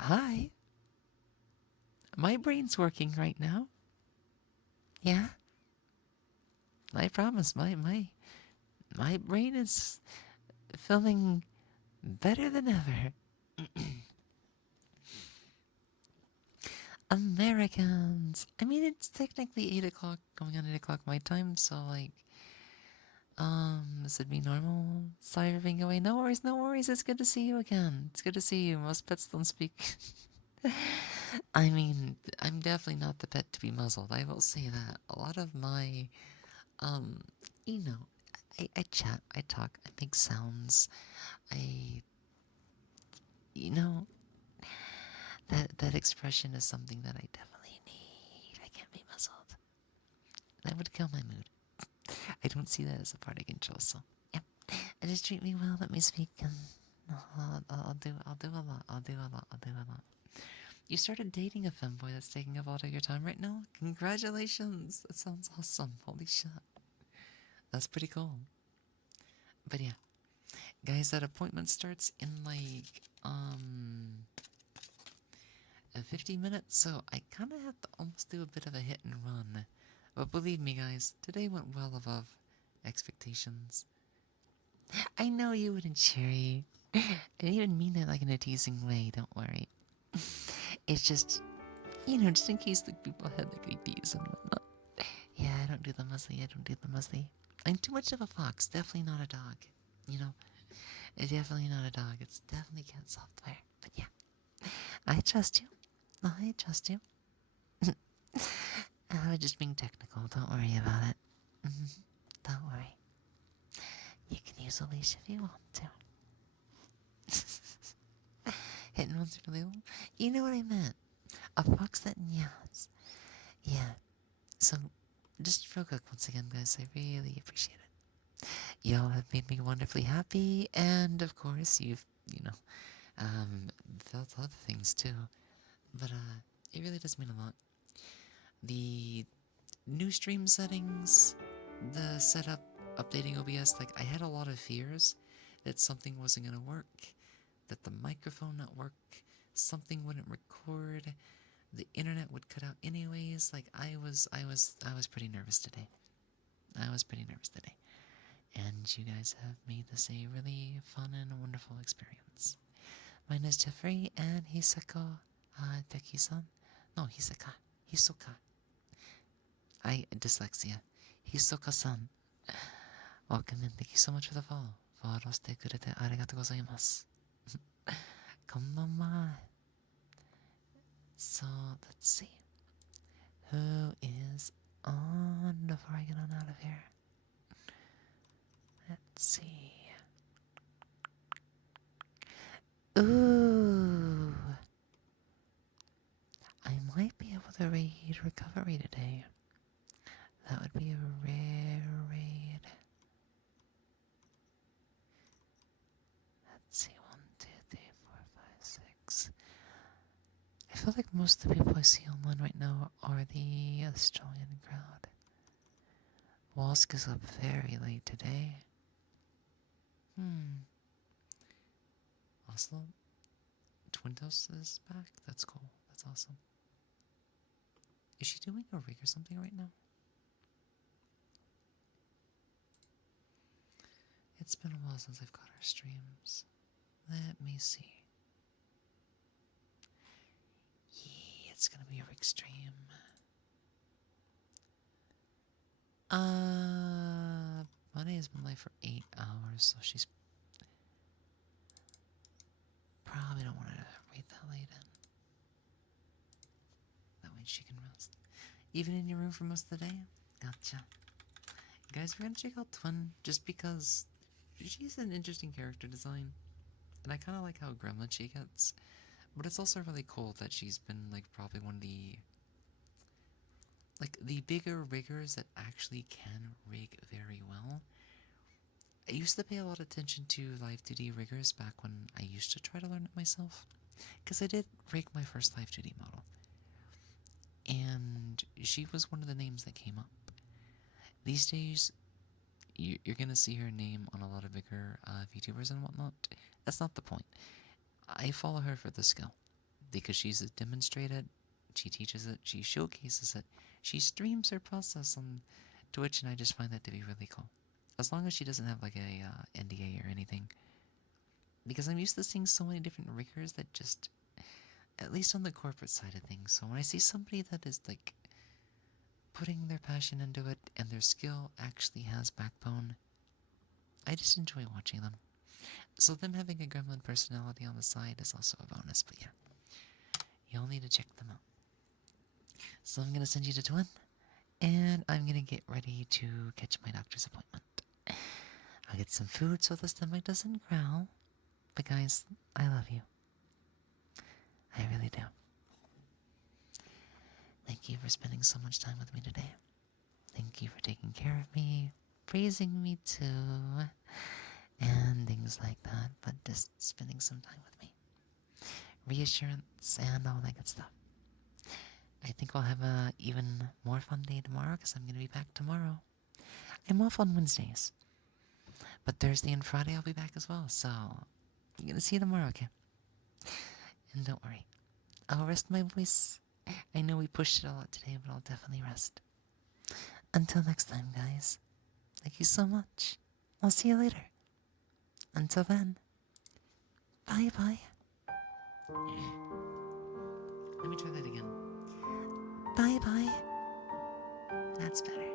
Hi. My brain's working right now. Yeah. I promise, my brain is feeling better than ever. Americans. I mean, it's technically 8 o'clock, going on 8 o'clock my time, so like, this would be normal. Sorry for being away. No worries, no worries. It's good to see you again. It's good to see you. Most pets don't speak. I mean, I'm definitely not the pet to be muzzled. I will say that. A lot of my, um, you know, I chat, I talk, I make sounds. I, you know, that expression is something that I definitely need. I can't be muzzled. That would kill my mood. I don't see that as a part I can control, so yeah. Just treat me well, let me speak, and I'll do a lot. I'll do a lot. You started dating a femboy that's taking up all of your time right now? Congratulations! That sounds awesome. Holy shit. That's pretty cool. But yeah. Guys, that appointment starts in like 50 minutes, so I kinda have to almost do a bit of a hit and run. But believe me guys, today went well above expectations. I know you wouldn't, Cherry. I didn't even mean it like in a teasing way, don't worry. It's just, just in case the people had like ideas and whatnot. Yeah, I don't do the muesli. I'm too much of a fox, definitely not a dog. You know, it's definitely not a dog, it's definitely cat software. But yeah, I trust you. I trust you. I was just being technical, don't worry about it. Don't worry. You can use a leash if you want to. Hitting one's really low. You know what I meant. A fox that meows. Yeah. So, just real quick once again, guys, I really appreciate it. Y'all have made me wonderfully happy, and of course, you've, felt other things too. But, it really does mean a lot. The new stream settings, the setup, updating OBS, like, I had a lot of fears that something wasn't gonna work, that the microphone not work, something wouldn't record, the internet would cut out anyways. Like, I was pretty nervous today. And you guys have made this a really fun and wonderful experience. My name is Jeffrey, and Hisako Teki-san. No, Hisoka. Dyslexia. Hisoka-san. Welcome in. Thank you so much for the follow. Followしてくれてありがとうございます。こんばんは. So, let's see. Who is on before I get on out of here? Let's see. Ooh. I might be able to raid recovery today. That would be a rare raid. Let's see. 1, 2, 3, 4, 5, 6. I feel like most of the people I see online right now are the Australian crowd. Wask is up very late today. Also, Twintos is back. That's cool. That's awesome. Is she doing a rig or something right now? It's been a while since I've got her streams. Let me see. Yeah, it's gonna be a rig stream. Monday has been live for 8 hours, so she's probably don't want to wait that late in. That way she can rest. Even in your room for most of the day? Gotcha. Guys, we're gonna check out Twin just because she's an interesting character design. And I kind of like how gremlin she gets. But it's also really cool that she's been, like, probably one of the... like, the bigger riggers that actually can rig very well. I used to pay a lot of attention to live 2D riggers back when I used to try to learn it myself. Because I did rig my first live 2D model. And she was one of the names that came up. These days, you're going to see her name on a lot of bigger VTubers and whatnot. That's not the point. I follow her for the skill. Because she's demonstrated, she teaches it, she showcases it, she streams her process on Twitch, and I just find that to be really cool. As long as she doesn't have like a NDA or anything. Because I'm used to seeing so many different riggers that just, at least on the corporate side of things, so when I see somebody that is like putting their passion into it and their skill actually has backbone, I just enjoy watching them. So them having a gremlin personality on the side is also a bonus, but yeah. You'll need to check them out. So I'm going to send you to Twin, and I'm going to get ready to catch my doctor's appointment. I'll get some food so the stomach doesn't growl. But guys, I love you. I really do. Thank you for spending so much time with me today. Thank you for taking care of me, praising me too, and things like that, but just spending some time with me. Reassurance and all that good stuff. I think we'll have a even more fun day tomorrow because I'm going to be back tomorrow. I'm off on Wednesdays. But Thursday and Friday I'll be back as well, so you're going to see you tomorrow, okay? And don't worry, I'll rest my voice. I know we pushed it a lot today, but I'll definitely rest. Until next time, guys. Thank you so much. I'll see you later. Until then, bye-bye. Let me try that again. Bye-bye. That's better.